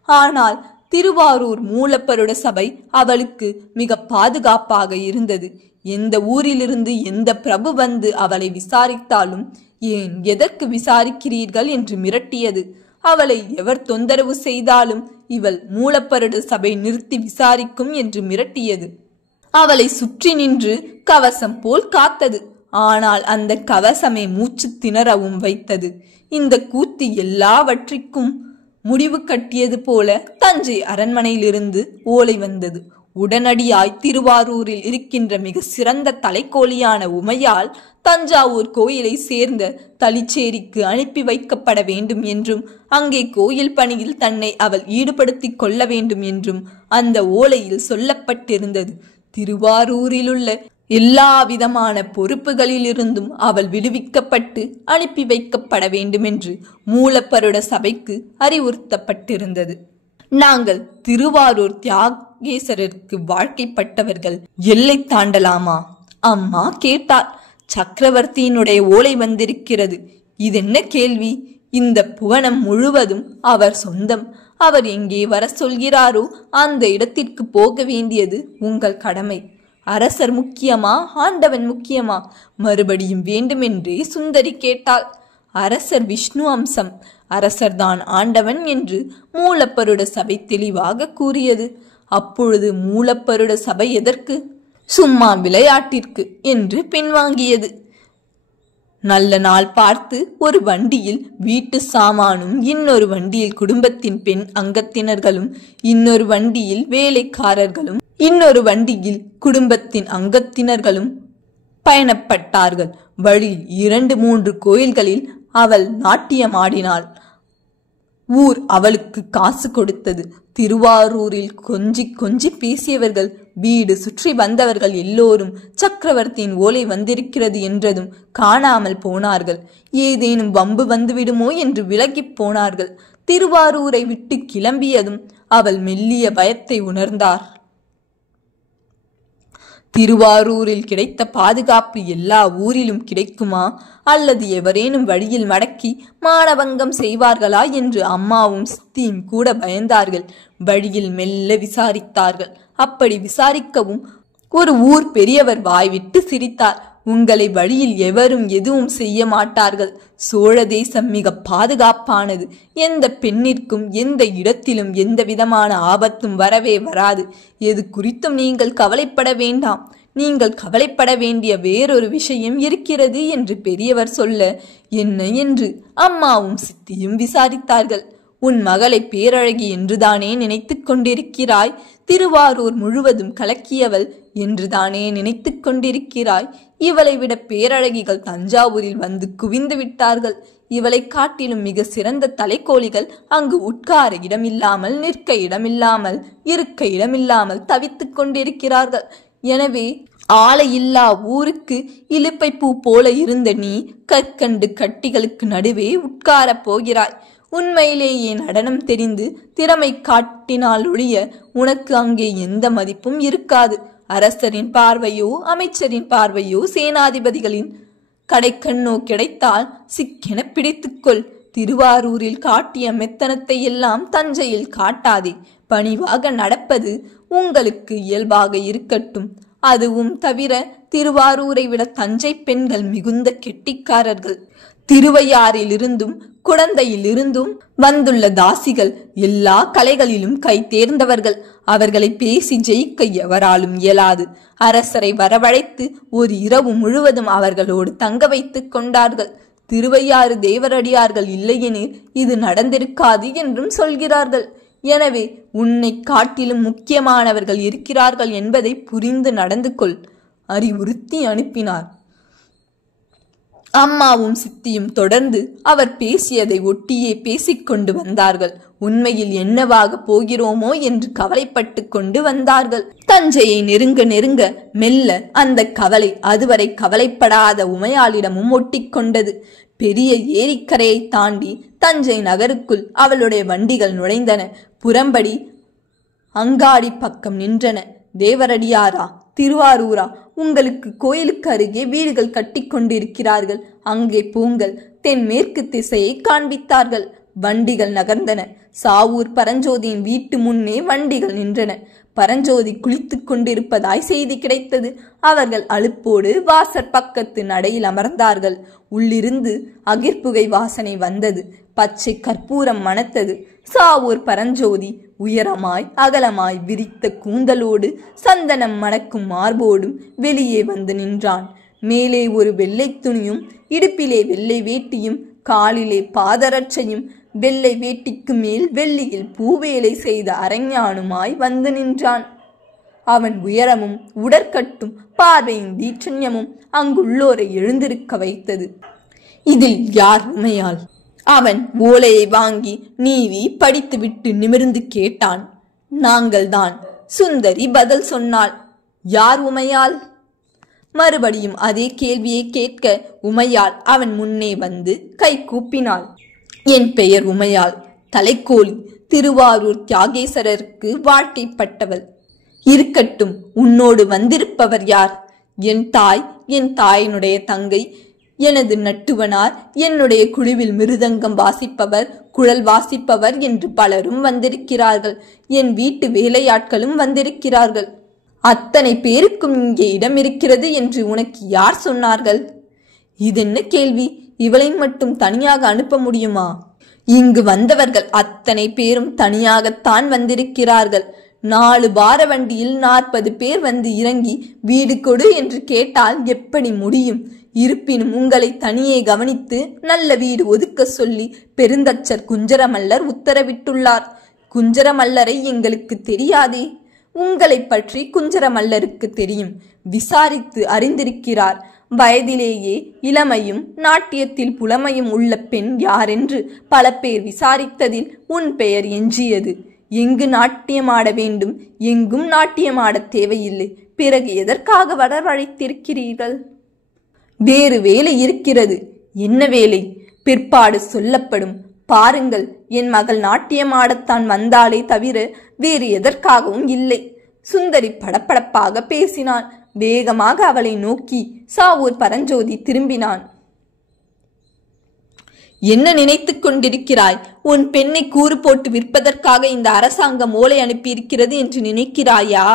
ஆனால் திருவாரூர் மூலப்பருட சபை அவளுக்கு மிக பாதுகாப்பாக இருந்தது. எந்த ஊரிலிருந்து எந்த பிரபு வந்து அவளை விசாரித்தாலும், ஏன் எதற்கு விசாரிக்கிறீர்கள் என்று மிரட்டியது. அவளை எவர் தொந்தரவு செய்தாலும் இவள் மூலப்பருட சபை நிறுத்தி விசாரிக்கும் என்று மிரட்டியது. அவளை சுற்றி நின்று கவசம் போல் காத்தது. ஆனால் அந்த கவசமே மூச்சு திணறவும் வைத்தது. இந்த கூத்து எல்லாவற்றிற்கும் முடிவு கட்டியது போல தஞ்சை அரண்மனையிலிருந்து ஓலை வந்தது. உடனடியாய் திருவாரூரில் இருக்கின்ற மிக சிறந்த தலைக்கோழியான உமையால் தஞ்சாவூர் கோயிலை சேர்ந்த தளிச்சேரிக்கு அனுப்பி வைக்கப்பட வேண்டும் என்றும், அங்கே கோயில் பணியில் தன்னை அவள் ஈடுபடுத்திக் கொள்ள வேண்டும் என்றும் அந்த ஓலையில் சொல்லப்பட்டிருந்தது. திருவாரூரிலுள்ள எல்லா விதமான பொறுப்புகளிலிருந்தும் அவள் விடுவிக்கப்பட்டு அனுப்பி வைக்கப்பட வேண்டும் என்று மூலப்பருட சபைக்கு அறிவுறுத்தப்பட்டிருந்தது. நாங்கள் திருவாரூர் தியாகேசருக்கு வாழ்க்கைப்பட்டவர்கள். எல்லை தாண்டலாமா? அம்மா கேட்டாள். சக்கரவர்த்தியினுடைய ஓலை வந்திருக்கிறது. இதென்ன கேள்வி? இந்த புவனம் முழுவதும் அவர் சொந்தம். அவர் எங்கே வர சொல்கிறாரோ அந்த இடத்திற்கு போக வேண்டியது உங்கள் கடமை. அரசர் முக்கியமா, ஆண்டவன் முக்கியமா? மறுபடியும் வேண்டுமென்றே சுந்தரி கேட்டாள். அரசர் விஷ்ணு அம்சம், அரசர்தான் ஆண்டவன் என்று மூலப்பருட சபை தெளிவாக கூறியது. அப்பொழுது மூலப்பருட சபை எதற்கு? சும்மா விளையாட்டிற்கு என்று பின்வாங்கியது. நல்ல நாள் பார்த்து ஒரு வண்டியில் வீட்டு சாமானும், இன்னொரு வண்டியில் குடும்பத்தின் பெண் அங்கத்தினர்களும், இன்னொரு வண்டியில் வேலைக்காரர்களும், இன்னொரு வண்டியில் குடும்பத்தின் அங்கத்தினர்களும் பயணப்பட்டார்கள். வழியில் 2-3 கோயில்களில் அவள் நாட்டியமாடினாள். ஊர் அவளுக்கு காசு கொடுத்தது. திருவாரூரில் கொஞ்சி கொஞ்சி பேசியவர்கள், வீடு சுற்றி வந்தவர்கள் எல்லோரும் சக்கரவர்த்தியின் ஓலை வந்திருக்கிறது என்றதும் காணாமல் போனார்கள். ஏதேனும் வம்பு வந்துவிடுமோ என்று விலகி போனார்கள். திருவாரூரை விட்டு கிளம்பியதும் அவள் மெல்லிய பயத்தை உணர்ந்தார். திருவாரூரில் கிடைத்த பாதுகாப்பு எல்லா ஊரிலும் கிடைக்குமா, அல்லது எவரேனும் வழியில் மடக்கி மானபங்கம் செய்வார்களா என்று அம்மாவும் சித்தியும் கூட பயந்தார்கள். வழியில் மெல்ல விசாரித்தார்கள். அப்படி விசாரிக்கவும் ஒரு ஊர் பெரியவர் வாய்விட்டு சிரித்தார். உங்களை வழியில் எவரும் எதுவும் செய்ய மாட்டார்கள். சோழ தேசம் மிக பாதுகாப்பானது. எந்த பெண்ணிற்கும் எந்த இடத்திலும் எந்த விதமான ஆபத்தும் வரவே வராது. எது குறித்தும் நீங்கள் கவலைப்பட வேண்டாம். நீங்கள் கவலைப்பட வேண்டிய வேறொரு விஷயம் இருக்கிறது என்று பெரியவர் சொல்ல, என்ன என்று அம்மாவும் சித்தியும் விசாரித்தார்கள். உன் மகளை பேரழகி என்றுதானே நினைத்து கொண்டிருக்கிறாய்? திருவாரூர் முழுவதும் கலக்கியவள் என்றுதானே நினைத்து கொண்டிருக்கிறாய்? இவளை விட பேரழகிகள் தஞ்சாவூரில் வந்து குவிந்து விட்டார்கள். இவளை காட்டிலும் மிக சிறந்த தலைக்கோழிகள் அங்கு உட்கார இடமில்லாமல், நிற்க இடமில்லாமல், இருக்க இடமில்லாமல் தவித்துக் கொண்டிருக்கிறார்கள். எனவே ஆளையில்லா ஊருக்கு இலுப்பை பூ போல இருந்த நீ கற்கண்டு கட்டிகளுக்கு நடுவே உட்காரப் போகிறாய். உண்மையிலேயே நடனம் தெரிந்து திறமை காட்டினால் ஒழிய உனக்கு அங்கே எந்த மதிப்பும் இருக்காது. அரசரின் பார்வையோ, அமைச்சரின் பார்வையோ, சேனாதிபதிகளின் கடைக்கண்ணோ கிடைத்தால் சிக்கென பிடித்துக்கொள். திருவாரூரில் காட்டிய மெத்தனத்தை எல்லாம் தஞ்சையில் காட்டாதே. பணிவாக நடப்பது உங்களுக்கு இயல்பாக இருக்கட்டும். அதுவும் தவிர திருவாரூரை விட தஞ்சை பெண்கள் மிகுந்த கெட்டிக்காரர்கள். திருவையாறிலிருந்தும் குடந்தையிலிருந்தும் வந்துள்ள தாசிகள் எல்லா கலைகளிலும் கை தேர்ந்தவர்கள். அவர்களை பேசி ஜெயிக்க எவராலும் இயலாது. அரசரை வரவழைத்து ஒரு இரவு முழுவதும் அவர்களோடு தங்க வைத்துக் கொண்டார்கள். திருவையாறு தேவரடியார்கள் இல்லையெனில் இது நடந்திருக்காது என்றும் சொல்கிறார்கள். எனவே உன்னை காட்டிலும் முக்கியமானவர்கள் இருக்கிறார்கள் என்பதை புரிந்து நடந்து கொள் அறிவுறுத்தி அனுப்பினார். அம்மாவும் சித்தியும் தொடர்ந்து அவர் பேசியதை ஒட்டியே பேசிக்கொண்டு வந்தார்கள். உண்மையில் என்னவாக போகிறோமோ என்று கவலைப்பட்டு கொண்டு வந்தார்கள். தஞ்சையை நெருங்க நெருங்க மெல்ல அந்த கவலை அதுவரை கவலைப்படாத உமையாளிடமும் ஒட்டிக்கொண்டது. பெரிய ஏரிக்கரையை தாண்டி தஞ்சை நகருக்குள் அவளுடைய வண்டிகள் நுழைந்தன. புறம்படி அங்காடி பக்கம் நின்றன. தேவரடியாரா, திருவாரூரா, உங்களுக்கு கோயிலுக்கு அருகே வீடுகள் கட்டி கொண்டிருக்கிறார்கள். அங்கே போங்கள். தென்மேற்கு திசையை காண்பித்தார்கள். வண்டிகள் நகர்ந்தன. சாவூர் பரஞ்சோதியின் வீட்டு முன்னே வண்டிகள் நின்றன. பரஞ்சோதி குளித்துக் கொண்டிருப்பதாய் செய்தி கிடைத்தது. அவர்கள் அலுப்போடு வாசற் பக்கத்து நடையில் அமர்ந்தார்கள். உள்ளிருந்து அகிர்புகை வாசனை வந்தது. பச்சை கற்பூரம் மணத்தது. சாவூர் பரஞ்சோதி உயரமாய் அகலமாய் விரித்த கூந்தலோடு சந்தனம் மணக்கும் மார்போடும் வெளியே வந்து நின்றான். மேலே ஒரு வெள்ளை துணியும், இடுப்பிலே வெள்ளை வேட்டியும், காலிலே பாதரட்சையும், வெள்ளை வேட்டிக்கு மேல் வெள்ளியில் பூவேலை செய்த அரஞானுமாய் வந்து நின்றான். அவன் உயரமும் உடற்கட்டும் பார்வையின் தீட்சண்யமும் அங்குள்ளோரை எழுந்திருக்க வைத்தது. இதில் யார் உமையாள்? அவன் ஓலையை வாங்கி நீவி படித்துவிட்டு நிமிர்ந்து கேட்டான். நாங்கள்தான். சுந்தரி பதில் சொன்னாள். யார் உமையாள்? மறுபடியும் அதே கேள்வியை கேட்க உமையாள் அவன் முன்னே வந்து கை கூப்பினாள். என் பெயர் உமையாள், தலைக்கோழி, திருவாரூர் தியாகேசரருக்கு வாழ்க்கைப்பட்டவள். இருக்கட்டும், உன்னோடு வந்திருப்பவர் யார்? என் தாய், என் தாயினுடைய தங்கை, எனது நட்டுவனார், என்னுடைய குழுவில் மிருதங்கம் வாசிப்பவர், குழல் வாசிப்பவர் என்று பலரும் வந்திருக்கிறார்கள். என் வீட்டு வேலையாட்களும் வந்திருக்கிறார்கள். அத்தனை பேருக்கும் இங்கே இடம் இருக்கிறது என்று உனக்கு யார் சொன்னார்கள்? இதென்ன கேள்வி? இவளை மட்டும் தனியாக அனுப்ப முடியுமா? இங்கு வந்தவர்கள் அத்தனை பேரும் தனியாகத்தான் வந்திருக்கிறார்கள். 4 பார வண்டியில் 40 பேர் வந்து இறங்கி வீடு கொடு என்று கேட்டால் எப்படி முடியும்? இருப்பினும் உங்களை தனியே கவனித்து நல்ல வீடு ஒதுக்க சொல்லி பெருந்தச்சர் குஞ்சரமல்லர் உத்தரவிட்டுள்ளார். குஞ்சரமல்லரை எங்களுக்கு தெரியாதே. உங்களை பற்றி குஞ்சரமல்லருக்கு தெரியும். விசாரித்து அறிந்திருக்கிறார். வயதிலேயே இளமையும் நாட்டியத்தில் புலமையும் உள்ள பெண் யாரென்று பல பேர் விசாரித்ததில் உன் பெயர் எஞ்சியது. எங்கு நாட்டியமாட வேண்டும், எங்கும் நாட்டியமாட தேவையில்லை. பிறகு எதற்காக வரவழைத்திருக்கிறீர்கள்? வேறு வேலை இருக்கிறது. என்ன வேலை? பிற்பாடு சொல்லப்படும். பாருங்கள், என் மகள் நாட்டியமாடத்தான் வந்தாலே தவிர வேறு எதற்காகவும் இல்லை. சுந்தரி படப்படப்பாக பேசினான். வேகமாக அவளை நோக்கி சாவூர் பரஞ்சோதி திரும்பினான். என்ன நினைத்துக் கொண்டிருக்கிறாய்? உன் பெண்ணை கூறு போட்டு விற்பதற்காக இந்த அரசாங்கம் ஓலை அனுப்பியிருக்கிறது என்று நினைக்கிறாயா?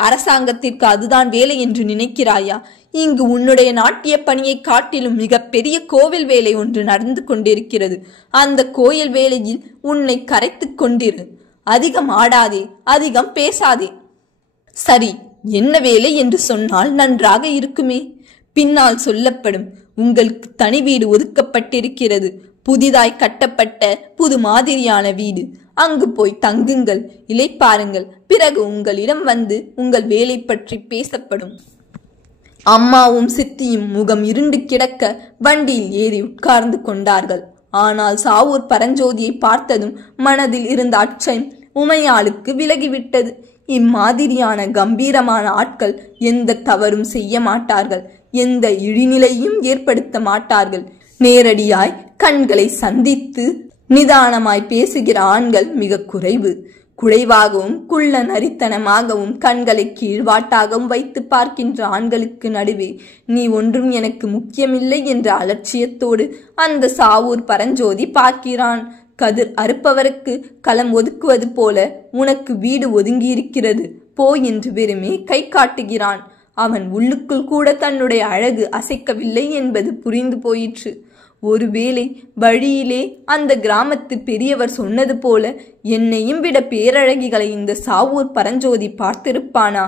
அரசாங்கத்திற்கு அதுதான் வேலை என்று நினைக்கிறாயா? இங்கு உன்னுடைய நாட்டிய பணியை காட்டிலும் மிக பெரிய கோவில் வேலை ஒன்று நடந்து கொண்டிருக்கிறது. அந்த கோயில் வேலையில் உன்னை கரைத்து கொண்டிரு. அதிகம் ஆடாதே, அதிகம் பேசாதே. சரி, என்ன வேலை என்று சொன்னால் நன்றாக இருக்குமே. பின்னால் சொல்லப்படும். உங்களுக்கு தனி வீடு ஒதுக்கப்பட்டிருக்கிறது. புதிதாய் கட்டப்பட்ட புது மாதிரியான வீடு. அங்கு போய் தங்குங்கள், இளைப்பாருங்கள். பிறகு உங்களிடம் வந்து உங்கள் வேலை பற்றி பேசப்படும். அம்மாவும் சித்தியும் முகம் இருண்டு கிடக்க வண்டியில் ஏறி உட்கார்ந்து கொண்டார்கள். ஆனால் சாவூர் பரஞ்சோதியை பார்த்ததும் மனதில் இருந்த அச்சம் உமையாளுக்கு விலகிவிட்டது. இம்மாதிரியான கம்பீரமான ஆட்கள் எந்த தவறும் செய்ய மாட்டார்கள், எந்த இழிநிலையும் ஏற்படுத்த மாட்டார்கள். நேரடியாய் கண்களை சந்தித்து நிதானமாய் பேசுகிற ஆண்கள் மிக குறைவு. குறைவாகவும் குள்ள நரித்தனமாகவும் கண்களை கீழ்வாட்டாகவும் வைத்து பார்க்கின்ற ஆண்களுக்கு நடுவே நீ ஒன்றும் எனக்கு முக்கியமில்லை என்ற அலட்சியத்தோடு அந்த சாவூர் பரஞ்சோதி பார்க்கிறான். கதிர் அறுப்பவருக்கு களம் ஒதுக்குவது போல உனக்கு வீடு ஒதுங்கியிருக்கிறது போ என்று வெறுமே கை காட்டுகிறான். அவன் உள்ளுக்குள் கூட தன்னுடைய அழகு அசைக்கவில்லை என்பது புரிந்து போயிற்று. ஒருவேளை வழியிலே அந்த கிராமத்து பெரியவர் சொன்னது போல என்னையும் விட பேரழகிகளை இந்த சாவூர் பரஞ்சோதி பார்த்திருப்பானா?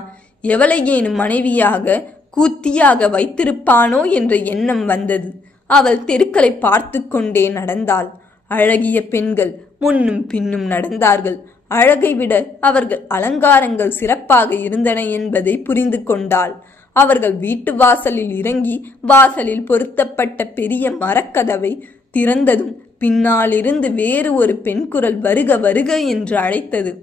எவளையேனும் மனைவியாக கூத்தியாக வைத்திருப்பானோ என்ற எண்ணம் வந்தது. அவள் தெருக்களை பார்த்து கொண்டே நடந்தாள். அழகிய பெண்கள் முன்னும் பின்னும் நடந்தார்கள். அழகை விட அவர்கள் அலங்காரங்கள் சிறப்பாக இருந்தன என்பதை புரிந்து கொண்டாள். அவர்கள் வீட்டு வாசலில் இறங்கி வாசலில் பொருத்தப்பட்ட பெரிய மரக்கதவை திறந்ததும் பின்னாலிருந்து வேறு ஒரு பெண் குரல் வருக வருக என்று அழைத்தது.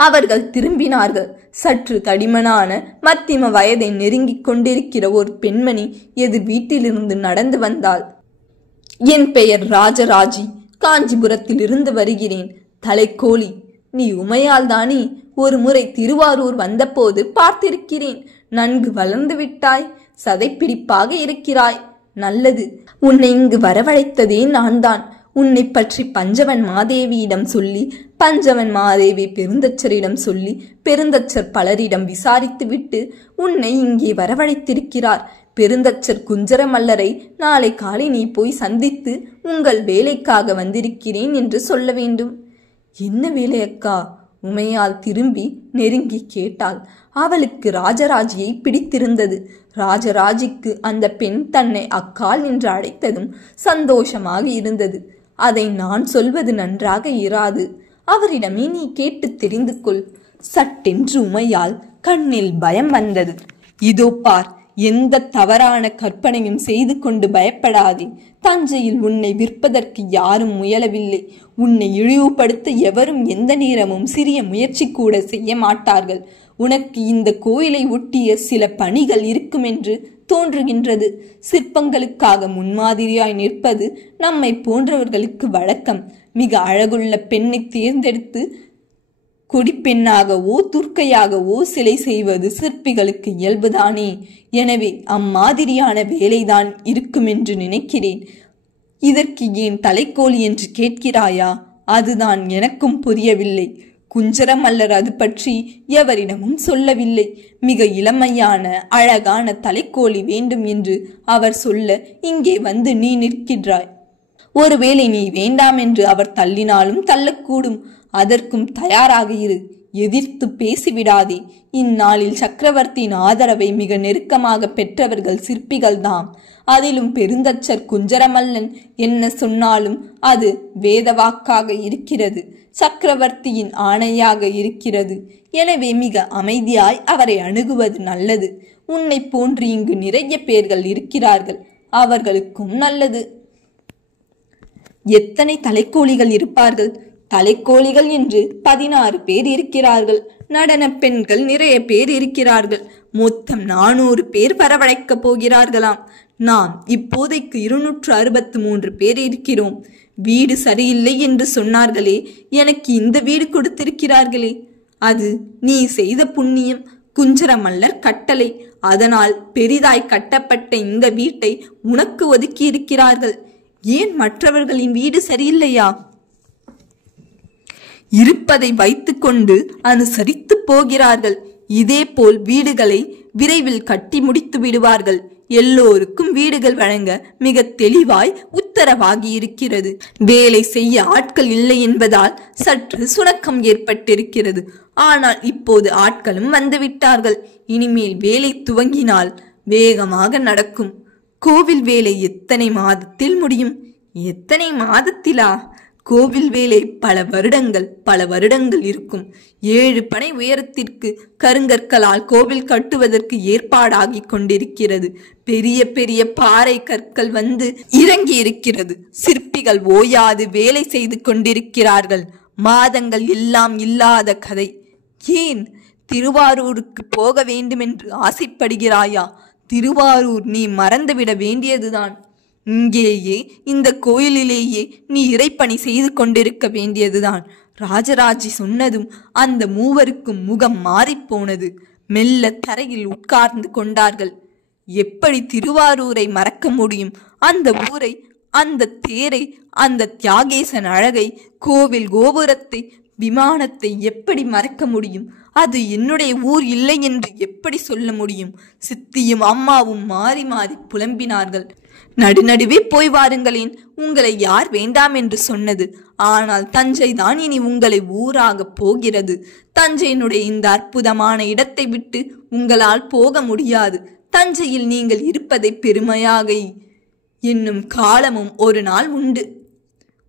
அவர்கள் திரும்பினார்கள். சற்று தடிமனான மத்திம வயதை நெருங்கிக் கொண்டிருக்கிற ஒரு பெண்மணி எதிர் வீட்டிலிருந்து நடந்து வந்தாள். என் பெயர் ராஜராஜி, காஞ்சிபுரத்தில் இருந்து வருகிறேன். தலைக்கோழி, நீ உமையால் தானே? ஒரு முறை திருவாரூர் வந்தபோது பார்த்திருக்கிறேன். நன்கு வளர்ந்து விட்டாய், சதைப்பிடிப்பாக இருக்கிறாய். நல்லது, உன்னை இங்கு வரவழைத்ததே நான் தான். உன்னை பற்றி பஞ்சவன் மாதேவியிடம் சொல்லி, பஞ்சவன் மாதேவி பெருந்தச்சரிடம் சொல்லி, பெருந்தச்சர் பலரிடம் விசாரித்து விட்டு உன்னை இங்கே வரவழைத்திருக்கிறார். பெருந்தச்சர் குஞ்சரமல்லரை நாளை காலை நீ போய் சந்தித்து உங்கள் வேலைக்காக வந்திருக்கிறேன் என்று சொல்ல வேண்டும். என்ன வேலை அக்கா? உமையால் திரும்பி நெருங்கி கேட்டாள். அவளுக்கு ராஜராஜியை பிடித்திருந்தது. ராஜராஜிக்கு அந்த பெண் தன்னை அக்காள் என்று அழைத்ததும் சந்தோஷமாக இருந்தது. அதை நான் சொல்வது நன்றாக இராது. அவரிடமே நீ கேட்டு தெரிந்து கொள். சட்டென்று உமையால் கண்ணில் பயம் வந்தது. இதோ பார், எந்த தவறான கற்பனையும் செய்து கொண்டு பயப்படாதே. தஞ்சையில் உன்னை விற்பதற்கு யாரும் முயலவில்லை. உன்னை இழிவுபடுத்த எவரும் எந்த நேரமும் சிறிய முயற்சி கூட செய்ய மாட்டார்கள். உனக்கு இந்த கோயிலை ஒட்டிய சில பணிகள் இருக்குமென்று தோன்றுகின்றது. சிற்பங்களுக்காக முன்மாதிரியாய் நிற்பது நம்மை போன்றவர்களுக்கு வழக்கம். மிக அழகுள்ள பெண்ணை தேர்ந்தெடுத்து கொடிப்பெண்ணாகவோ துர்க்கையாகவோ சிலை செய்வது சிற்பிகளுக்கு இயல்புதானே. எனவே அம்மாதிரியான வேலைதான் இருக்குமென்று நினைக்கிறேன். இதற்கு ஏன் தலைக்கோழி என்று கேட்கிறாயா? அதுதான் எனக்கும் புரியவில்லை. குஞ்சரமல்லர் அது பற்றி எவரிடமும் சொல்லவில்லை. மிக இளமையான அழகான தலைக்கோழி வேண்டும் என்று அவர் சொல்ல இங்கே வந்து நீ நிற்கின்றாய். ஒருவேளை நீ வேண்டாம் என்று அவர் தள்ளினாலும் தள்ளக்கூடும். அதற்கும் தயாராக இரு. எதிர்த்து பேசிவிடாதே. இந்நாளில் சக்கரவர்த்தியின் ஆதரவை மிக நெருக்கமாக பெற்றவர்கள் சிற்பிகள்தாம். அதிலும் பெருந்தச்சர் குஞ்சரமல்லன் என்ன சொன்னாலும் அது வேதவாக்காக இருக்கிறது. சக்கரவர்த்தியின் ஆணையாக இருக்கிறது. எனவே மிக அமைதியாய் அவரை அணுகுவது நல்லது. உன்னை போன்று இங்கு நிறைய பேர்கள் இருக்கிறார்கள், அவர்களுக்கும் நல்லது. எத்தனை தலைக்கோழிகள் இருப்பார்கள்? தலைக்கோழிகள் என்று 16 பேர் இருக்கிறார்கள். நடன பெண்கள் நிறைய பேர் இருக்கிறார்கள். மொத்தம் 400 பேர் வரவழைக்கப் போகிறார்களாம். நாம் இப்போதைக்கு 263 பேர் இருக்கிறோம். வீடு சரியில்லை என்று சொன்னார்களே, எனக்கு இந்த வீடு கொடுத்திருக்கிறார்களே, அது நீ செய்த புண்ணியம். குஞ்சர மல்லர் கட்டளை. அதனால் பெரிதாய் கட்டப்பட்ட இந்த வீட்டை உனக்கு ஒதுக்கி இருக்கிறார்கள். ஏன் மற்றவர்களின் வீடு சரியில்லையா? இருப்பதை வைத்துக்கொண்டு அனுசரித்து போகிறார்கள். இதேபோல் வீடுகளை விரைவில் கட்டி முடித்து விடுவார்கள். எல்லோருக்கும் வீடுகள் வழங்க மிக தெளிவாய் உத்தரவாகி இருக்கிறது. வேலை செய்ய ஆட்கள் இல்லை என்பதால் சற்று சுணக்கம் ஏற்பட்டிருக்கிறது. ஆனால் இப்போது ஆட்களும் வந்துவிட்டார்கள். இனிமேல் வேலை துவங்கினால் வேகமாக நடக்கும். கோவில் வேலை எத்தனை மாதத்தில் முடியும்? எத்தனை மாதத்திலா? கோவில் வேலை பல வருடங்கள் இருக்கும். 7 பனை உயரத்திற்கு கருங்கற்களால் கோவில் கட்டுவதற்கு ஏற்பாடாகி கொண்டிருக்கிறது. பெரிய பெரிய பாறை கற்கள் வந்து இறங்கி இருக்கிறது. சிற்பிகள் ஓயாது வேலை செய்து கொண்டிருக்கிறார்கள். மாதங்கள் எல்லாம் இல்லாத கதை. ஏன் திருவாரூருக்கு போக வேண்டுமென்று ஆசைப்படுகிறாயா? திருவாரூர் நீ மறந்துவிட வேண்டியதுதான். இங்கேயே இந்த கோயிலிலேயே நீ இறைப்பணி செய்து கொண்டிருக்க வேண்டியதுதான். ராஜராஜி சொன்னதும் அந்த மூவருக்கும் முகம் மாறிப்போனது. மெல்ல தரையில் உட்கார்ந்து கொண்டார்கள். எப்படி திருவாரூரை மறக்க முடியும்? அந்த ஊரை, அந்த தேரை, அந்த தியாகேசன் அழகை, கோவில் கோபுரத்தை, விமானத்தை எப்படி மறக்க முடியும்? அது என்னுடைய ஊர் இல்லை என்று எப்படி சொல்ல முடியும்? சித்தியும் அம்மாவும் மாறி மாறி புலம்பினார்கள். நடுநடுவே போய் வாருங்களேன், உங்களை யார் வேண்டாம் என்று சொன்னது? ஆனால் தஞ்சை தான் இனி உங்களை ஊராக போகிறது. தஞ்சையினுடைய இந்த அற்புதமான இடத்தை விட்டு உங்களால் போக முடியாது. தஞ்சையில் நீங்கள் இருப்பதை பெருமையாக என்னும் காலமும் ஒரு நாள் உண்டு.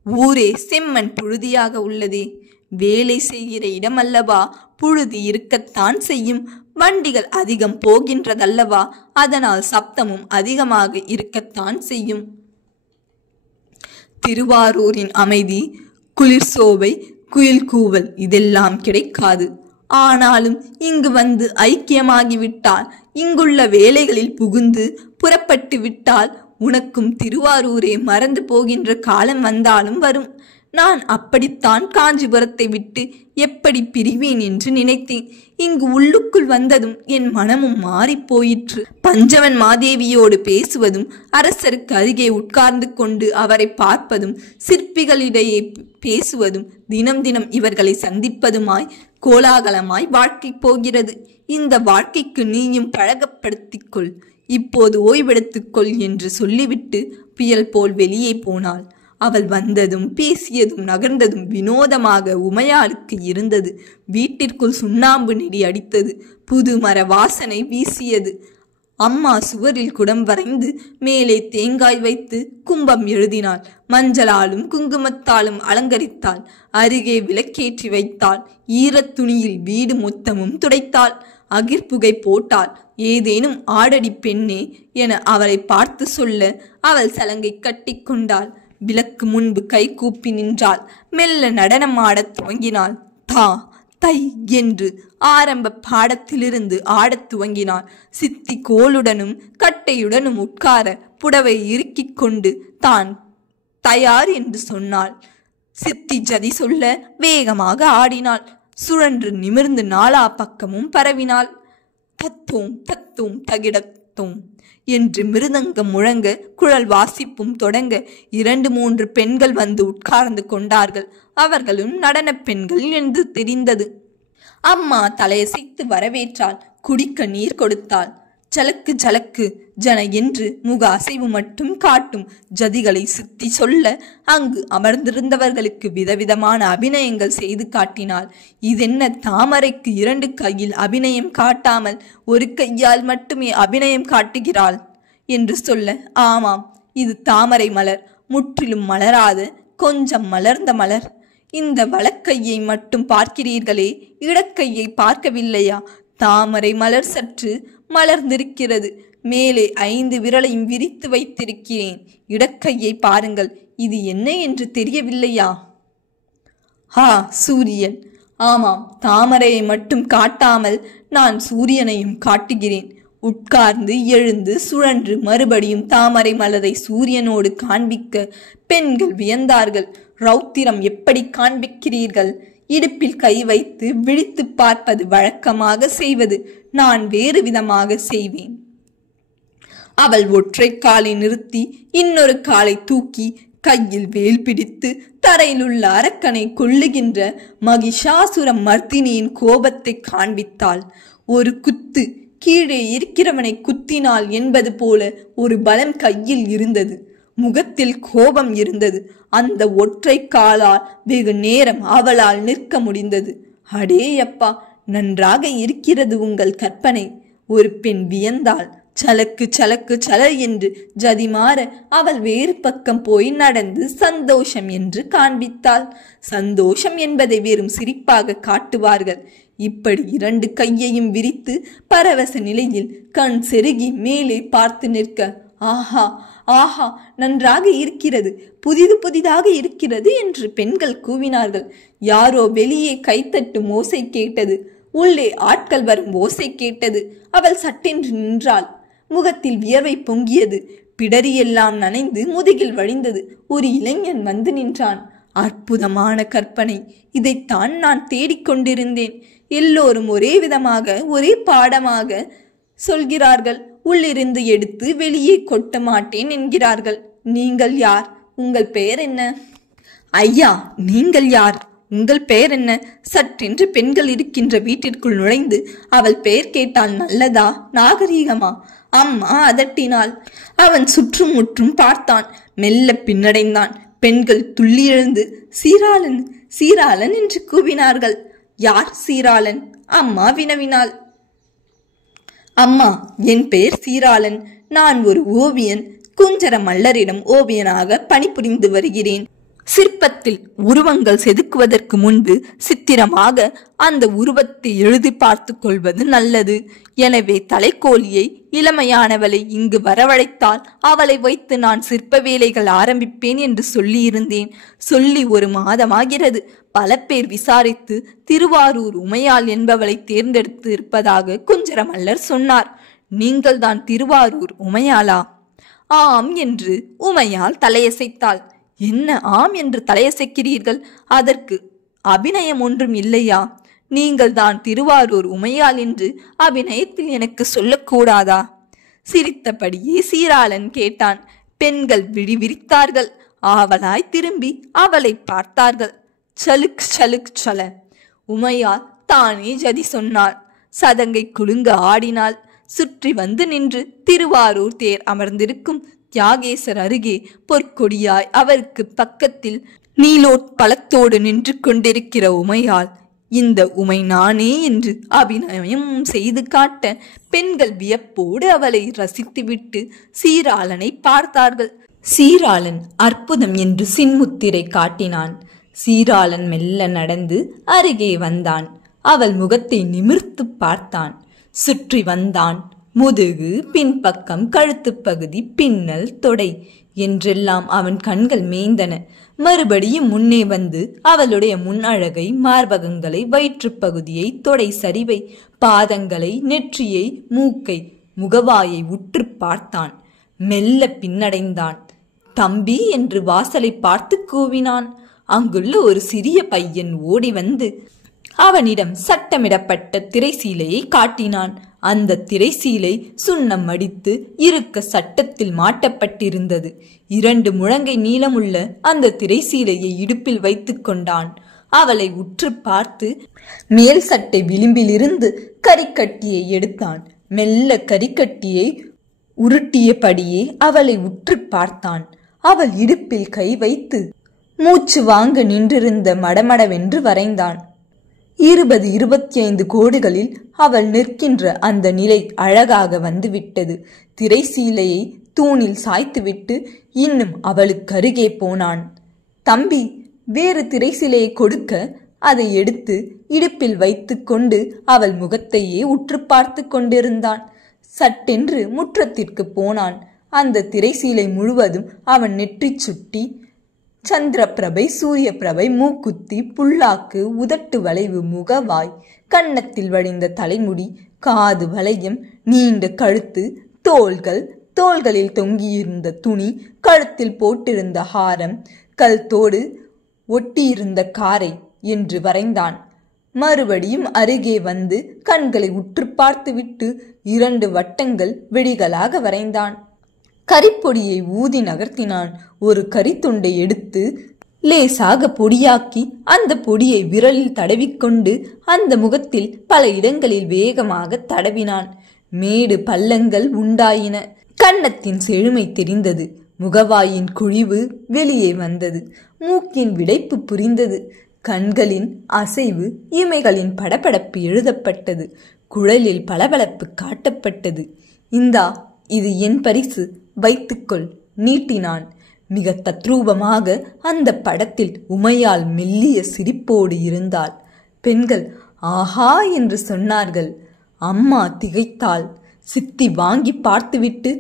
ஊரே செம்மண் புழுதியாக உள்ளதே. வேலை செய்கிற இடம் அல்லவா, புழுதி இருக்கத்தான் செய்யும். வண்டிகள் அதிகம் போகின்றதல்லவா, அதனால் சப்தமும் அதிகமாக இருக்கத்தான் செய்யும். திருவாரூரின் அமைதி, குளிர் சோவை, குயில் கூவல் இதெல்லாம் கிடைக்காது. ஆனாலும் இங்கு வந்து ஐக்கியமாகிவிட்டால், இங்குள்ள வேலைகளில் புகுந்து புறப்பட்டு விட்டால் உனக்கும் திருவாரூரே மறந்து போகின்ற காலம் வந்தாலும் வரும். நான் அப்படித்தான் காஞ்சிபுரத்தை விட்டு எப்படி பிரிவேன் என்று நினைத்தேன். இங்கு உள்ளுக்குள் வந்ததும் என் மனமும் மாறி போயிற்று. பஞ்சவன் மாதேவியோடு பேசுவதும், அரசருக்கு அருகே உட்கார்ந்து கொண்டு அவரை பார்ப்பதும், சிற்பிகளிடையே பேசுவதும், தினம் தினம் இவர்களை சந்திப்பதுமாய் கோலாகலமாய் வாழ்க்கை போகிறது. இந்த வாழ்க்கைக்கு நீயும் பழகப்படுத்திக்கொள், இப்போது ஓய்வெடுத்துக்கொள் என்று சொல்லிவிட்டு புயல் போல் வெளியே போனாள். அவள் வந்ததும் பேசியதும் நகர்ந்ததும் வினோதமாக உமையாளுக்கு இருந்தது. வீட்டிற்குள் சுண்ணாம்பு நெடி அடித்தது. புது மர வாசனை வீசியது. அம்மா சுவரில் குடம் வரைந்து மேலே தேங்காய் வைத்து கும்பம் எழுதினாள். மஞ்சளாலும் குங்குமத்தாலும் அலங்கரித்தாள். அருகே விளக்கேற்றி வைத்தாள். ஈரத் துணியில் வீடு மொத்தமும் துடைத்தாள். அகிர்புகை போட்டாள். ஏதேனும் ஆடடி பெண்ணே என அவளை பார்த்து சொல்ல அவள் சலங்கை கட்டி கொண்டாள். விளக்கு முன்பு கை கூப்பி நின்றாள். மெல்ல நடனம் ஆடத் துவங்கினாள். தா தை என்று ஆரம்ப பாடத்திலிருந்து ஆடத் துவங்கினாள். சித்தி கோளுடனும் கட்டையுடனும் உட்கார புடவை இறுக்கிக் கொண்டு தான் தயார் என்று சொன்னாள். சித்தி ஜதி சொல்ல வேகமாக ஆடினாள். சுழன்று நிமிர்ந்து நாலா பக்கமும் பரவினாள். தத்தோம் தத்தோம் தகிடத்தோம் என்று மிருதங்கம் முழங்க, குழல் வாசிப்பும் தொடங்க 2-3 பெண்கள் வந்து உட்கார்ந்து கொண்டார்கள். அவர்களும் நடன பெண்கள் என்று தெரிந்தது. அம்மா தலையசைத்து வரவேற்றாள். குடிக்க நீர் கொடுத்தாள். ஜலக்கு ஜலக்கு ஜன என்று முக அசைவு மட்டும் காட்டும் ஜதிகளை சித்தி சொல்ல அங்கு அமர்ந்திருந்தவர்களுக்கு விதவிதமான அபிநயங்கள் செய்து காட்டினாள். இதென்ன தாமரைக்கு 2 கையில் அபிநயம் காட்டாமல் ஒரு கையால் மட்டுமே அபிநயம் காட்டுகிறாள் என்று சொல்ல, ஆமாம், இது தாமரை மலர், முற்றிலும் மலராத கொஞ்சம் மலர்ந்த மலர். இந்த வலக்கையை மட்டும் பார்க்கிறீர்களே, இடக்கையை பார்க்கவில்லையா? தாமரை மலர் சற்று மலர்ந்திருக்கிறது. மேலே 5 விரலையும் விரித்து வைத்திருக்கிறேன். இடக்கையை பாருங்கள். இது என்ன என்று தெரியவில்லையா? சூரியன். ஆமாம், தாமரையை மட்டும் காட்டாமல் நான் சூரியனையும் காட்டுகிறேன். உட்கார்ந்து எழுந்து சுழன்று மறுபடியும் தாமரை மலரை சூரியனோடு காண்பிக்க பெண்கள் வியந்தார்கள். ரௌத்திரம் எப்படி காண்பிக்கிறீர்கள்? இடுப்பில் கை வைத்து விழித்து பார்ப்பது வழக்கமாக செய்வது. நான் வேறு விதமாக செய்வேன். அவள் ஒற்றை காலை நிறுத்தி இன்னொரு காலை தூக்கி கையில் வேல் பிடித்து தரையில் உள்ள அரக்கனை கொல்லுகின்ற மகிஷாசுர மர்த்தினியின் கோபத்தை காண்பித்தாள். ஒரு குத்து கீழே இருக்கிறவனை குத்தினாள் என்பது போல ஒரு பலம் கையில் இருந்தது. முகத்தில் கோபம் இருந்தது. அந்த ஒற்றை காலால் வெகு நேரம் அவளால் நிற்க முடிந்தது. அடேயப்பா, நன்றாக இருக்கிறது உங்கள் கற்பனை. ஒரு பெண் வியந்தாள். சலக்கு சலக்கு சல என்று ஜதிமாற அவள் வேறு பக்கம் போய் நடந்து சந்தோஷம் என்று காண்பித்தாள். சந்தோஷம் என்பதை வெறும் சிரிப்பாக காட்டுவார்கள். இப்படி 2 கையையும் விரித்து பரவச நிலையில் கண் செருகி மேலே பார்த்து நிற்க, ஆஹா ஆஹா, நன்றாக இருக்கிறது, புதிதாக இருக்கிறது என்று பெண்கள் கூவினார்கள். யாரோ வெளியே கைத்தட்டும் ஓசை கேட்டது. உள்ளே ஆட்கள் வரும் ஓசை கேட்டது. அவள் சட்டென்று நின்றாள். முகத்தில் வியர்வை பொங்கியது. பிடரியெல்லாம் நனைந்து முதுகில் வழிந்தது. ஒரு இளைஞன் வந்து நின்றான். அற்புதமான கற்பனை. இதைத்தான் நான் தேடிக்கொண்டிருந்தேன். எல்லோரும் ஒரே விதமாக ஒரே பாடமாக சொல்கிறார்கள். உள்ளிருந்து எடுத்து வெளியே கொட்ட மாட்டேன் என்கிறார்கள். நீங்கள் யார்? உங்கள் பெயர் என்ன? ஐயா, நீங்கள் யார்? உங்கள் பெயர் என்ன? சற்றென்று பெண்கள் இருக்கின்ற வீட்டிற்குள் நுழைந்து அவள் பெயர் கேட்டால் நல்லதா, நாகரீகமா? அம்மா அதட்டினாள். அவன் சுற்றும் முற்றும் பார்த்தான். மெல்ல பின்னடைந்தான். பெண்கள் துள்ளி எழுந்து சீராளன் சீராளன் என்று கூவினார்கள். யார் சீராளன்? அம்மா வினவினாள். அம்மா, என் பெயர் சீராளன். நான் ஒரு ஓவியன். குஞ்சர மல்லரிடம் ஓவியனாக பணிபுரிந்து வருகிறேன். சிற்பத்தில் உருவங்கள் செதுக்குவதற்கு முன்பு சித்திரமாக அந்த உருவத்தை எழுதி பார்த்து கொள்வது நல்லது. எனவே தலைக்கோழியை, இளமையானவளை இங்கு வரவழைத்தால் அவளை வைத்து நான் சிற்ப வேலைகள் ஆரம்பிப்பேன் என்று சொல்லியிருந்தேன். சொல்லி 1 மாதமாகிறது. பல பேர் விசாரித்து திருவாரூர் உமையாள் என்பவளை தேர்ந்தெடுத்து இருப்பதாக குஞ்சர மல்லர் சொன்னார். நீங்கள் தான் திருவாரூர் உமையாளா? ஆம் என்று உமையாள் தலையசைத்தாள். என்ன ஆம் என்று தலையசைக்கிறீர்கள்? அதற்கு அபிநயம் ஒன்றும் இல்லையா? நீங்கள் தான் திருவாரூர் உமையாள் என்று அபிநயத்தில் எனக்கு சொல்லக்கூடாதா? சிரித்தபடியே சீராளன் கேட்டான். பெண்கள் விழிவிரித்தார்கள். ஆவலாய் திரும்பி அவளை பார்த்தார்கள். சலுக் சலுக் சல. உமையாள் தானே ஜதி சொன்னாள். சதங்கை குலுங்க ஆடினாள். சுற்றி வந்து நின்று திருவாரூர் தேர் அமர்ந்திருக்கும் தியாகேசர் அருகே பொற்கொடியாய் அவருக்கு பக்கத்தில் நீலோட் பழத்தோடு நின்று கொண்டிருக்கிற உமையாள், இந்த உமை நானே என்று அபிநயம் செய்து காட்ட பெண்கள் வியப்போடு அவளை ரசித்துவிட்டு சீராளனை பார்த்தார்கள். சீராளன் அற்புதம் என்று சின்முத்திரை காட்டினான். சீராளன் மெல்ல நடந்து அருகே வந்தான். அவள் முகத்தை நிமிர்த்து பார்த்தான். சுற்றி வந்தான். முதுகு, பின்பக்கம், கழுத்து பகுதி, பின்னல், தொடை என்றெல்லாம் அவன் கண்கள் மேய்ந்தன. மறுபடியும் முன்னே வந்து அவளுடைய முன்னழகை, மார்பகங்களை, வயிற்றுப்பகுதியை, தொடை சரிவை, பாதங்களை, நெற்றியை, மூக்கை, முகவாயை உற்று பார்த்தான். மெல்ல பின்னடைந்தான். தம்பி என்று வாசலை பார்த்து கூவினான். அங்குள்ள ஒரு சிறிய பையன் ஓடி வந்து அவனிடம் சட்டமிடப்பட்ட திரைசீலையை காட்டினான். அந்த திரைசீலை சுண்ணம் அடித்து இருக்க சட்டத்தில் மாட்டப்பட்டிருந்தது. 2 முழங்கை நீளமுள்ள அந்த திரைசீலையை இடுப்பில் வைத்து கொண்டான். அவளை உற்று பார்த்து மேல் சட்டை விளிம்பிலிருந்து கரிக்கட்டியை எடுத்தான். மெல்ல கரிக்கட்டியை உருட்டியபடியே அவளை உற்று பார்த்தான். அவள் இடுப்பில் கை வைத்து மூச்சு வாங்க நின்றிருந்த மடமடவென்று வரைந்தான். 20-25 கோடுகளில் அவள் நிற்கின்ற அந்த நிலை அழகாக வந்துவிட்டது. திரைசீலையை தூணில் சாய்த்துவிட்டு இன்னும் அவளுக்கு அருகே போனான். தம்பி, வேறு திரைசிலையை கொடுக்க அதை எடுத்து இடுப்பில் வைத்து கொண்டு அவள் முகத்தையே உற்று பார்த்து கொண்டிருந்தான். சட்டென்று முற்றத்திற்கு போனான். அந்த திரைசீலை முழுவதும் அவன் நெற்றி சுட்டி, சந்திரபிரபை, சூரியபிரபை, மூக்குத்தி, புல்லாக்கு, உதட்டு வளைவு, முகவாய், கன்னத்தில் வழிந்த தலைமுடி, காது வளையம், நீண்ட கழுத்து, தோள்கள், தோள்களில் தொங்கியிருந்த துணி, கழுத்தில் போட்டிருந்த ஹாரம், கல்தோடு ஒட்டியிருந்த காரை என்று வரைந்தான். மறுபடியும் அருகே வந்து கண்களை உற்று பார்த்துவிட்டு 2 வட்டங்கள் வெடிகளாக வரைந்தான். கரிப்பொடியை ஊதி நகர்த்தினான். ஒரு கரித்துண்டை எடுத்து லேசாக பொடியாக்கி அந்த பொடியை விரலில் தடவிக்கொண்டு அந்த முகத்தில் பல இடங்களில் வேகமாக தடவினான். மேடு பள்ளங்கள் உண்டாயின. கன்னத்தின் செழுமை தெரிந்தது. முகவாயின் குழிவு வெளியே வந்தது. மூக்கின் விடைப்பு புரிந்தது. கண்களின் அசைவு, இமைகளின் படபடப்பு எழுதப்பட்டது. குழலில் பளபளப்பு காட்டப்பட்டது. இந்தா, இது என் பரிசு, வைத்துக்கொள் நீட்டினான். மிக தத்ரூபமாக அந்த படத்தில் உமையால் மெல்லிய சிரிப்போடு இருந்தாள். பெண்கள் ஆஹா என்று சொன்னார்கள். அம்மா திகைத்தாள். சித்தி வாங்கி பார்த்துவிட்டு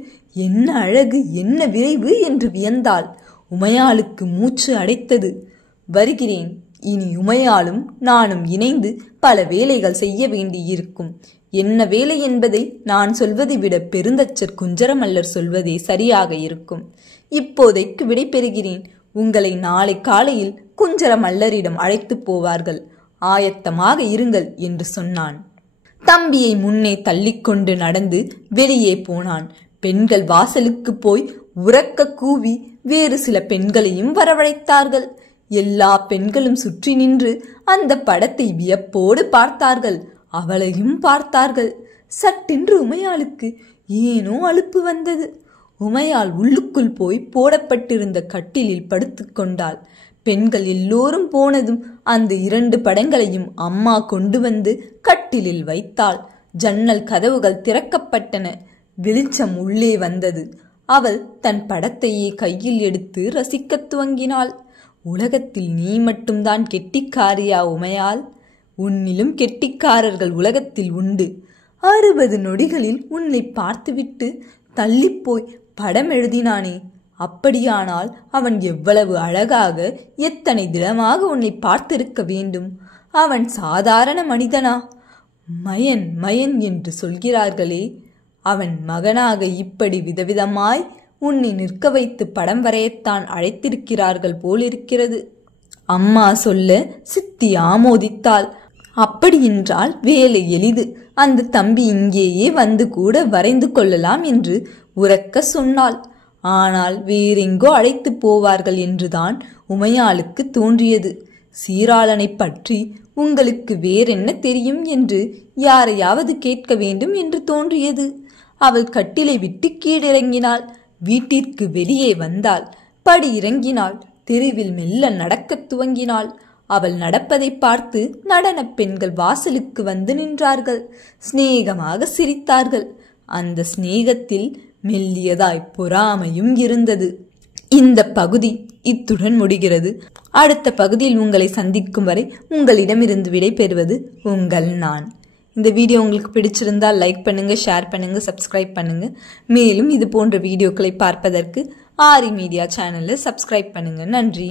என்ன அழகு, என்ன விரைவு என்று வியந்தாள். உமையாளுக்கு மூச்சு அடைத்தது. வருகிறேன். இனி உமையாலும் நானும் இணைந்து பல வேலைகள் செய்ய வேண்டியிருக்கும். என்ன வேலை என்பதை நான் சொல்வதை விட பெருந்தச்சர் குஞ்சரமல்லர் சொல்வதே சரியாக இருக்கும். இப்போதைக்கு விடை பெறுகிறேன். உங்களை நாளை காலையில் குஞ்சரமல்லரிடம் அழைத்து போவார்கள். ஆயத்தமாக இருங்கள் என்று சொன்னான். தம்பியை முன்னே தள்ளிக்கொண்டு நடந்து வெளியே போனான். பெண்கள் வாசலுக்கு போய் உரக்க கூவி வேறு சில பெண்களையும் வரவழைத்தார்கள். எல்லா பெண்களும் சுற்றி நின்று அந்த படத்தை வியப்போடு பார்த்தார்கள். அவளையும் பார்த்தார்கள். சட்டென்று உமையாளுக்கு ஏனோ அலுப்பு வந்தது. உமையாள் உள்ளுக்குள் போய் போடப்பட்டிருந்த கட்டிலில் படுத்து கொண்டாள். பெண்கள் எல்லோரும் போனதும் அந்த 2 படங்களையும் அம்மா கொண்டு வந்து கட்டிலில் வைத்தாள். ஜன்னல் கதவுகள் திறக்கப்பட்டன. வெளிச்சம் உள்ளே வந்தது. அவள் தன் படத்தையே கையில் எடுத்து ரசிக்கத் துவங்கினாள். உலகத்தில் நீ மட்டும்தான் கெட்டிக்காரியா உமையாள்? உன்னிலும் கெட்டிக்காரர்கள் உலகத்தில் உண்டு. 60 நொடிகளில் உன்னை பார்த்துவிட்டு தள்ளிப்போய் படம் எழுதினானே, அப்படியானால் அவன் எவ்வளவு அழகாக, எத்தனை திடமாக உன்னை பார்த்திருக்க வேண்டும். அவன் சாதாரண மனிதனா? மயன் மயன் என்று சொல்கிறார்களே, அவன் மகனாக இப்படி விதவிதமாய் உன்னை நிற்க வைத்து படம் வரையத்தான் அழைத்திருக்கிறார்கள் போலிருக்கிறது. அம்மா சொல்ல சித்தி ஆமோதித்தாள். அப்படியென்றால் வேலை எளிது. அந்த தம்பி இங்கேயே வந்து கூட வரைந்து கொள்ளலாம் என்று உரக்க சொன்னாள். ஆனால் வேறெங்கோ அழைத்து போவார்கள் என்றுதான் உமையாளுக்கு தோன்றியது. சீராளனை பற்றி உங்களுக்கு வேறென்ன தெரியும் என்று யாரையாவது கேட்க வேண்டும் என்று தோன்றியது. அவள் கட்டிலை விட்டு கீழிறங்கினாள். வீட்டிற்கு வெளியே வந்தாள். படி இறங்கினாள். தெருவில் மெல்ல நடக்கத் துவங்கினாள். அவள் நடப்பதை பார்த்து நடன பெண்கள் வாசலுக்கு வந்து நின்றார்கள். சிநேகமாக சிரித்தார்கள். அந்த சிநேகத்தில் மெல்லியதாய் பொறாமையும் இருந்தது. இந்த பகுதி இத்துடன் முடிகிறது. அடுத்த பகுதியில் உங்களை சந்திக்கும் வரை உங்களிடமிருந்து விடை பெறுவது உங்கள் நான். இந்த வீடியோ உங்களுக்கு பிடிச்சிருந்தால் லைக் பண்ணுங்க, ஷேர் பண்ணுங்க, சப்ஸ்கிரைப் பண்ணுங்க. மேலும் இது போன்ற வீடியோக்களை பார்ப்பதற்கு ஆரி மீடியா சேனலை சப்ஸ்கிரைப் பண்ணுங்க. நன்றி.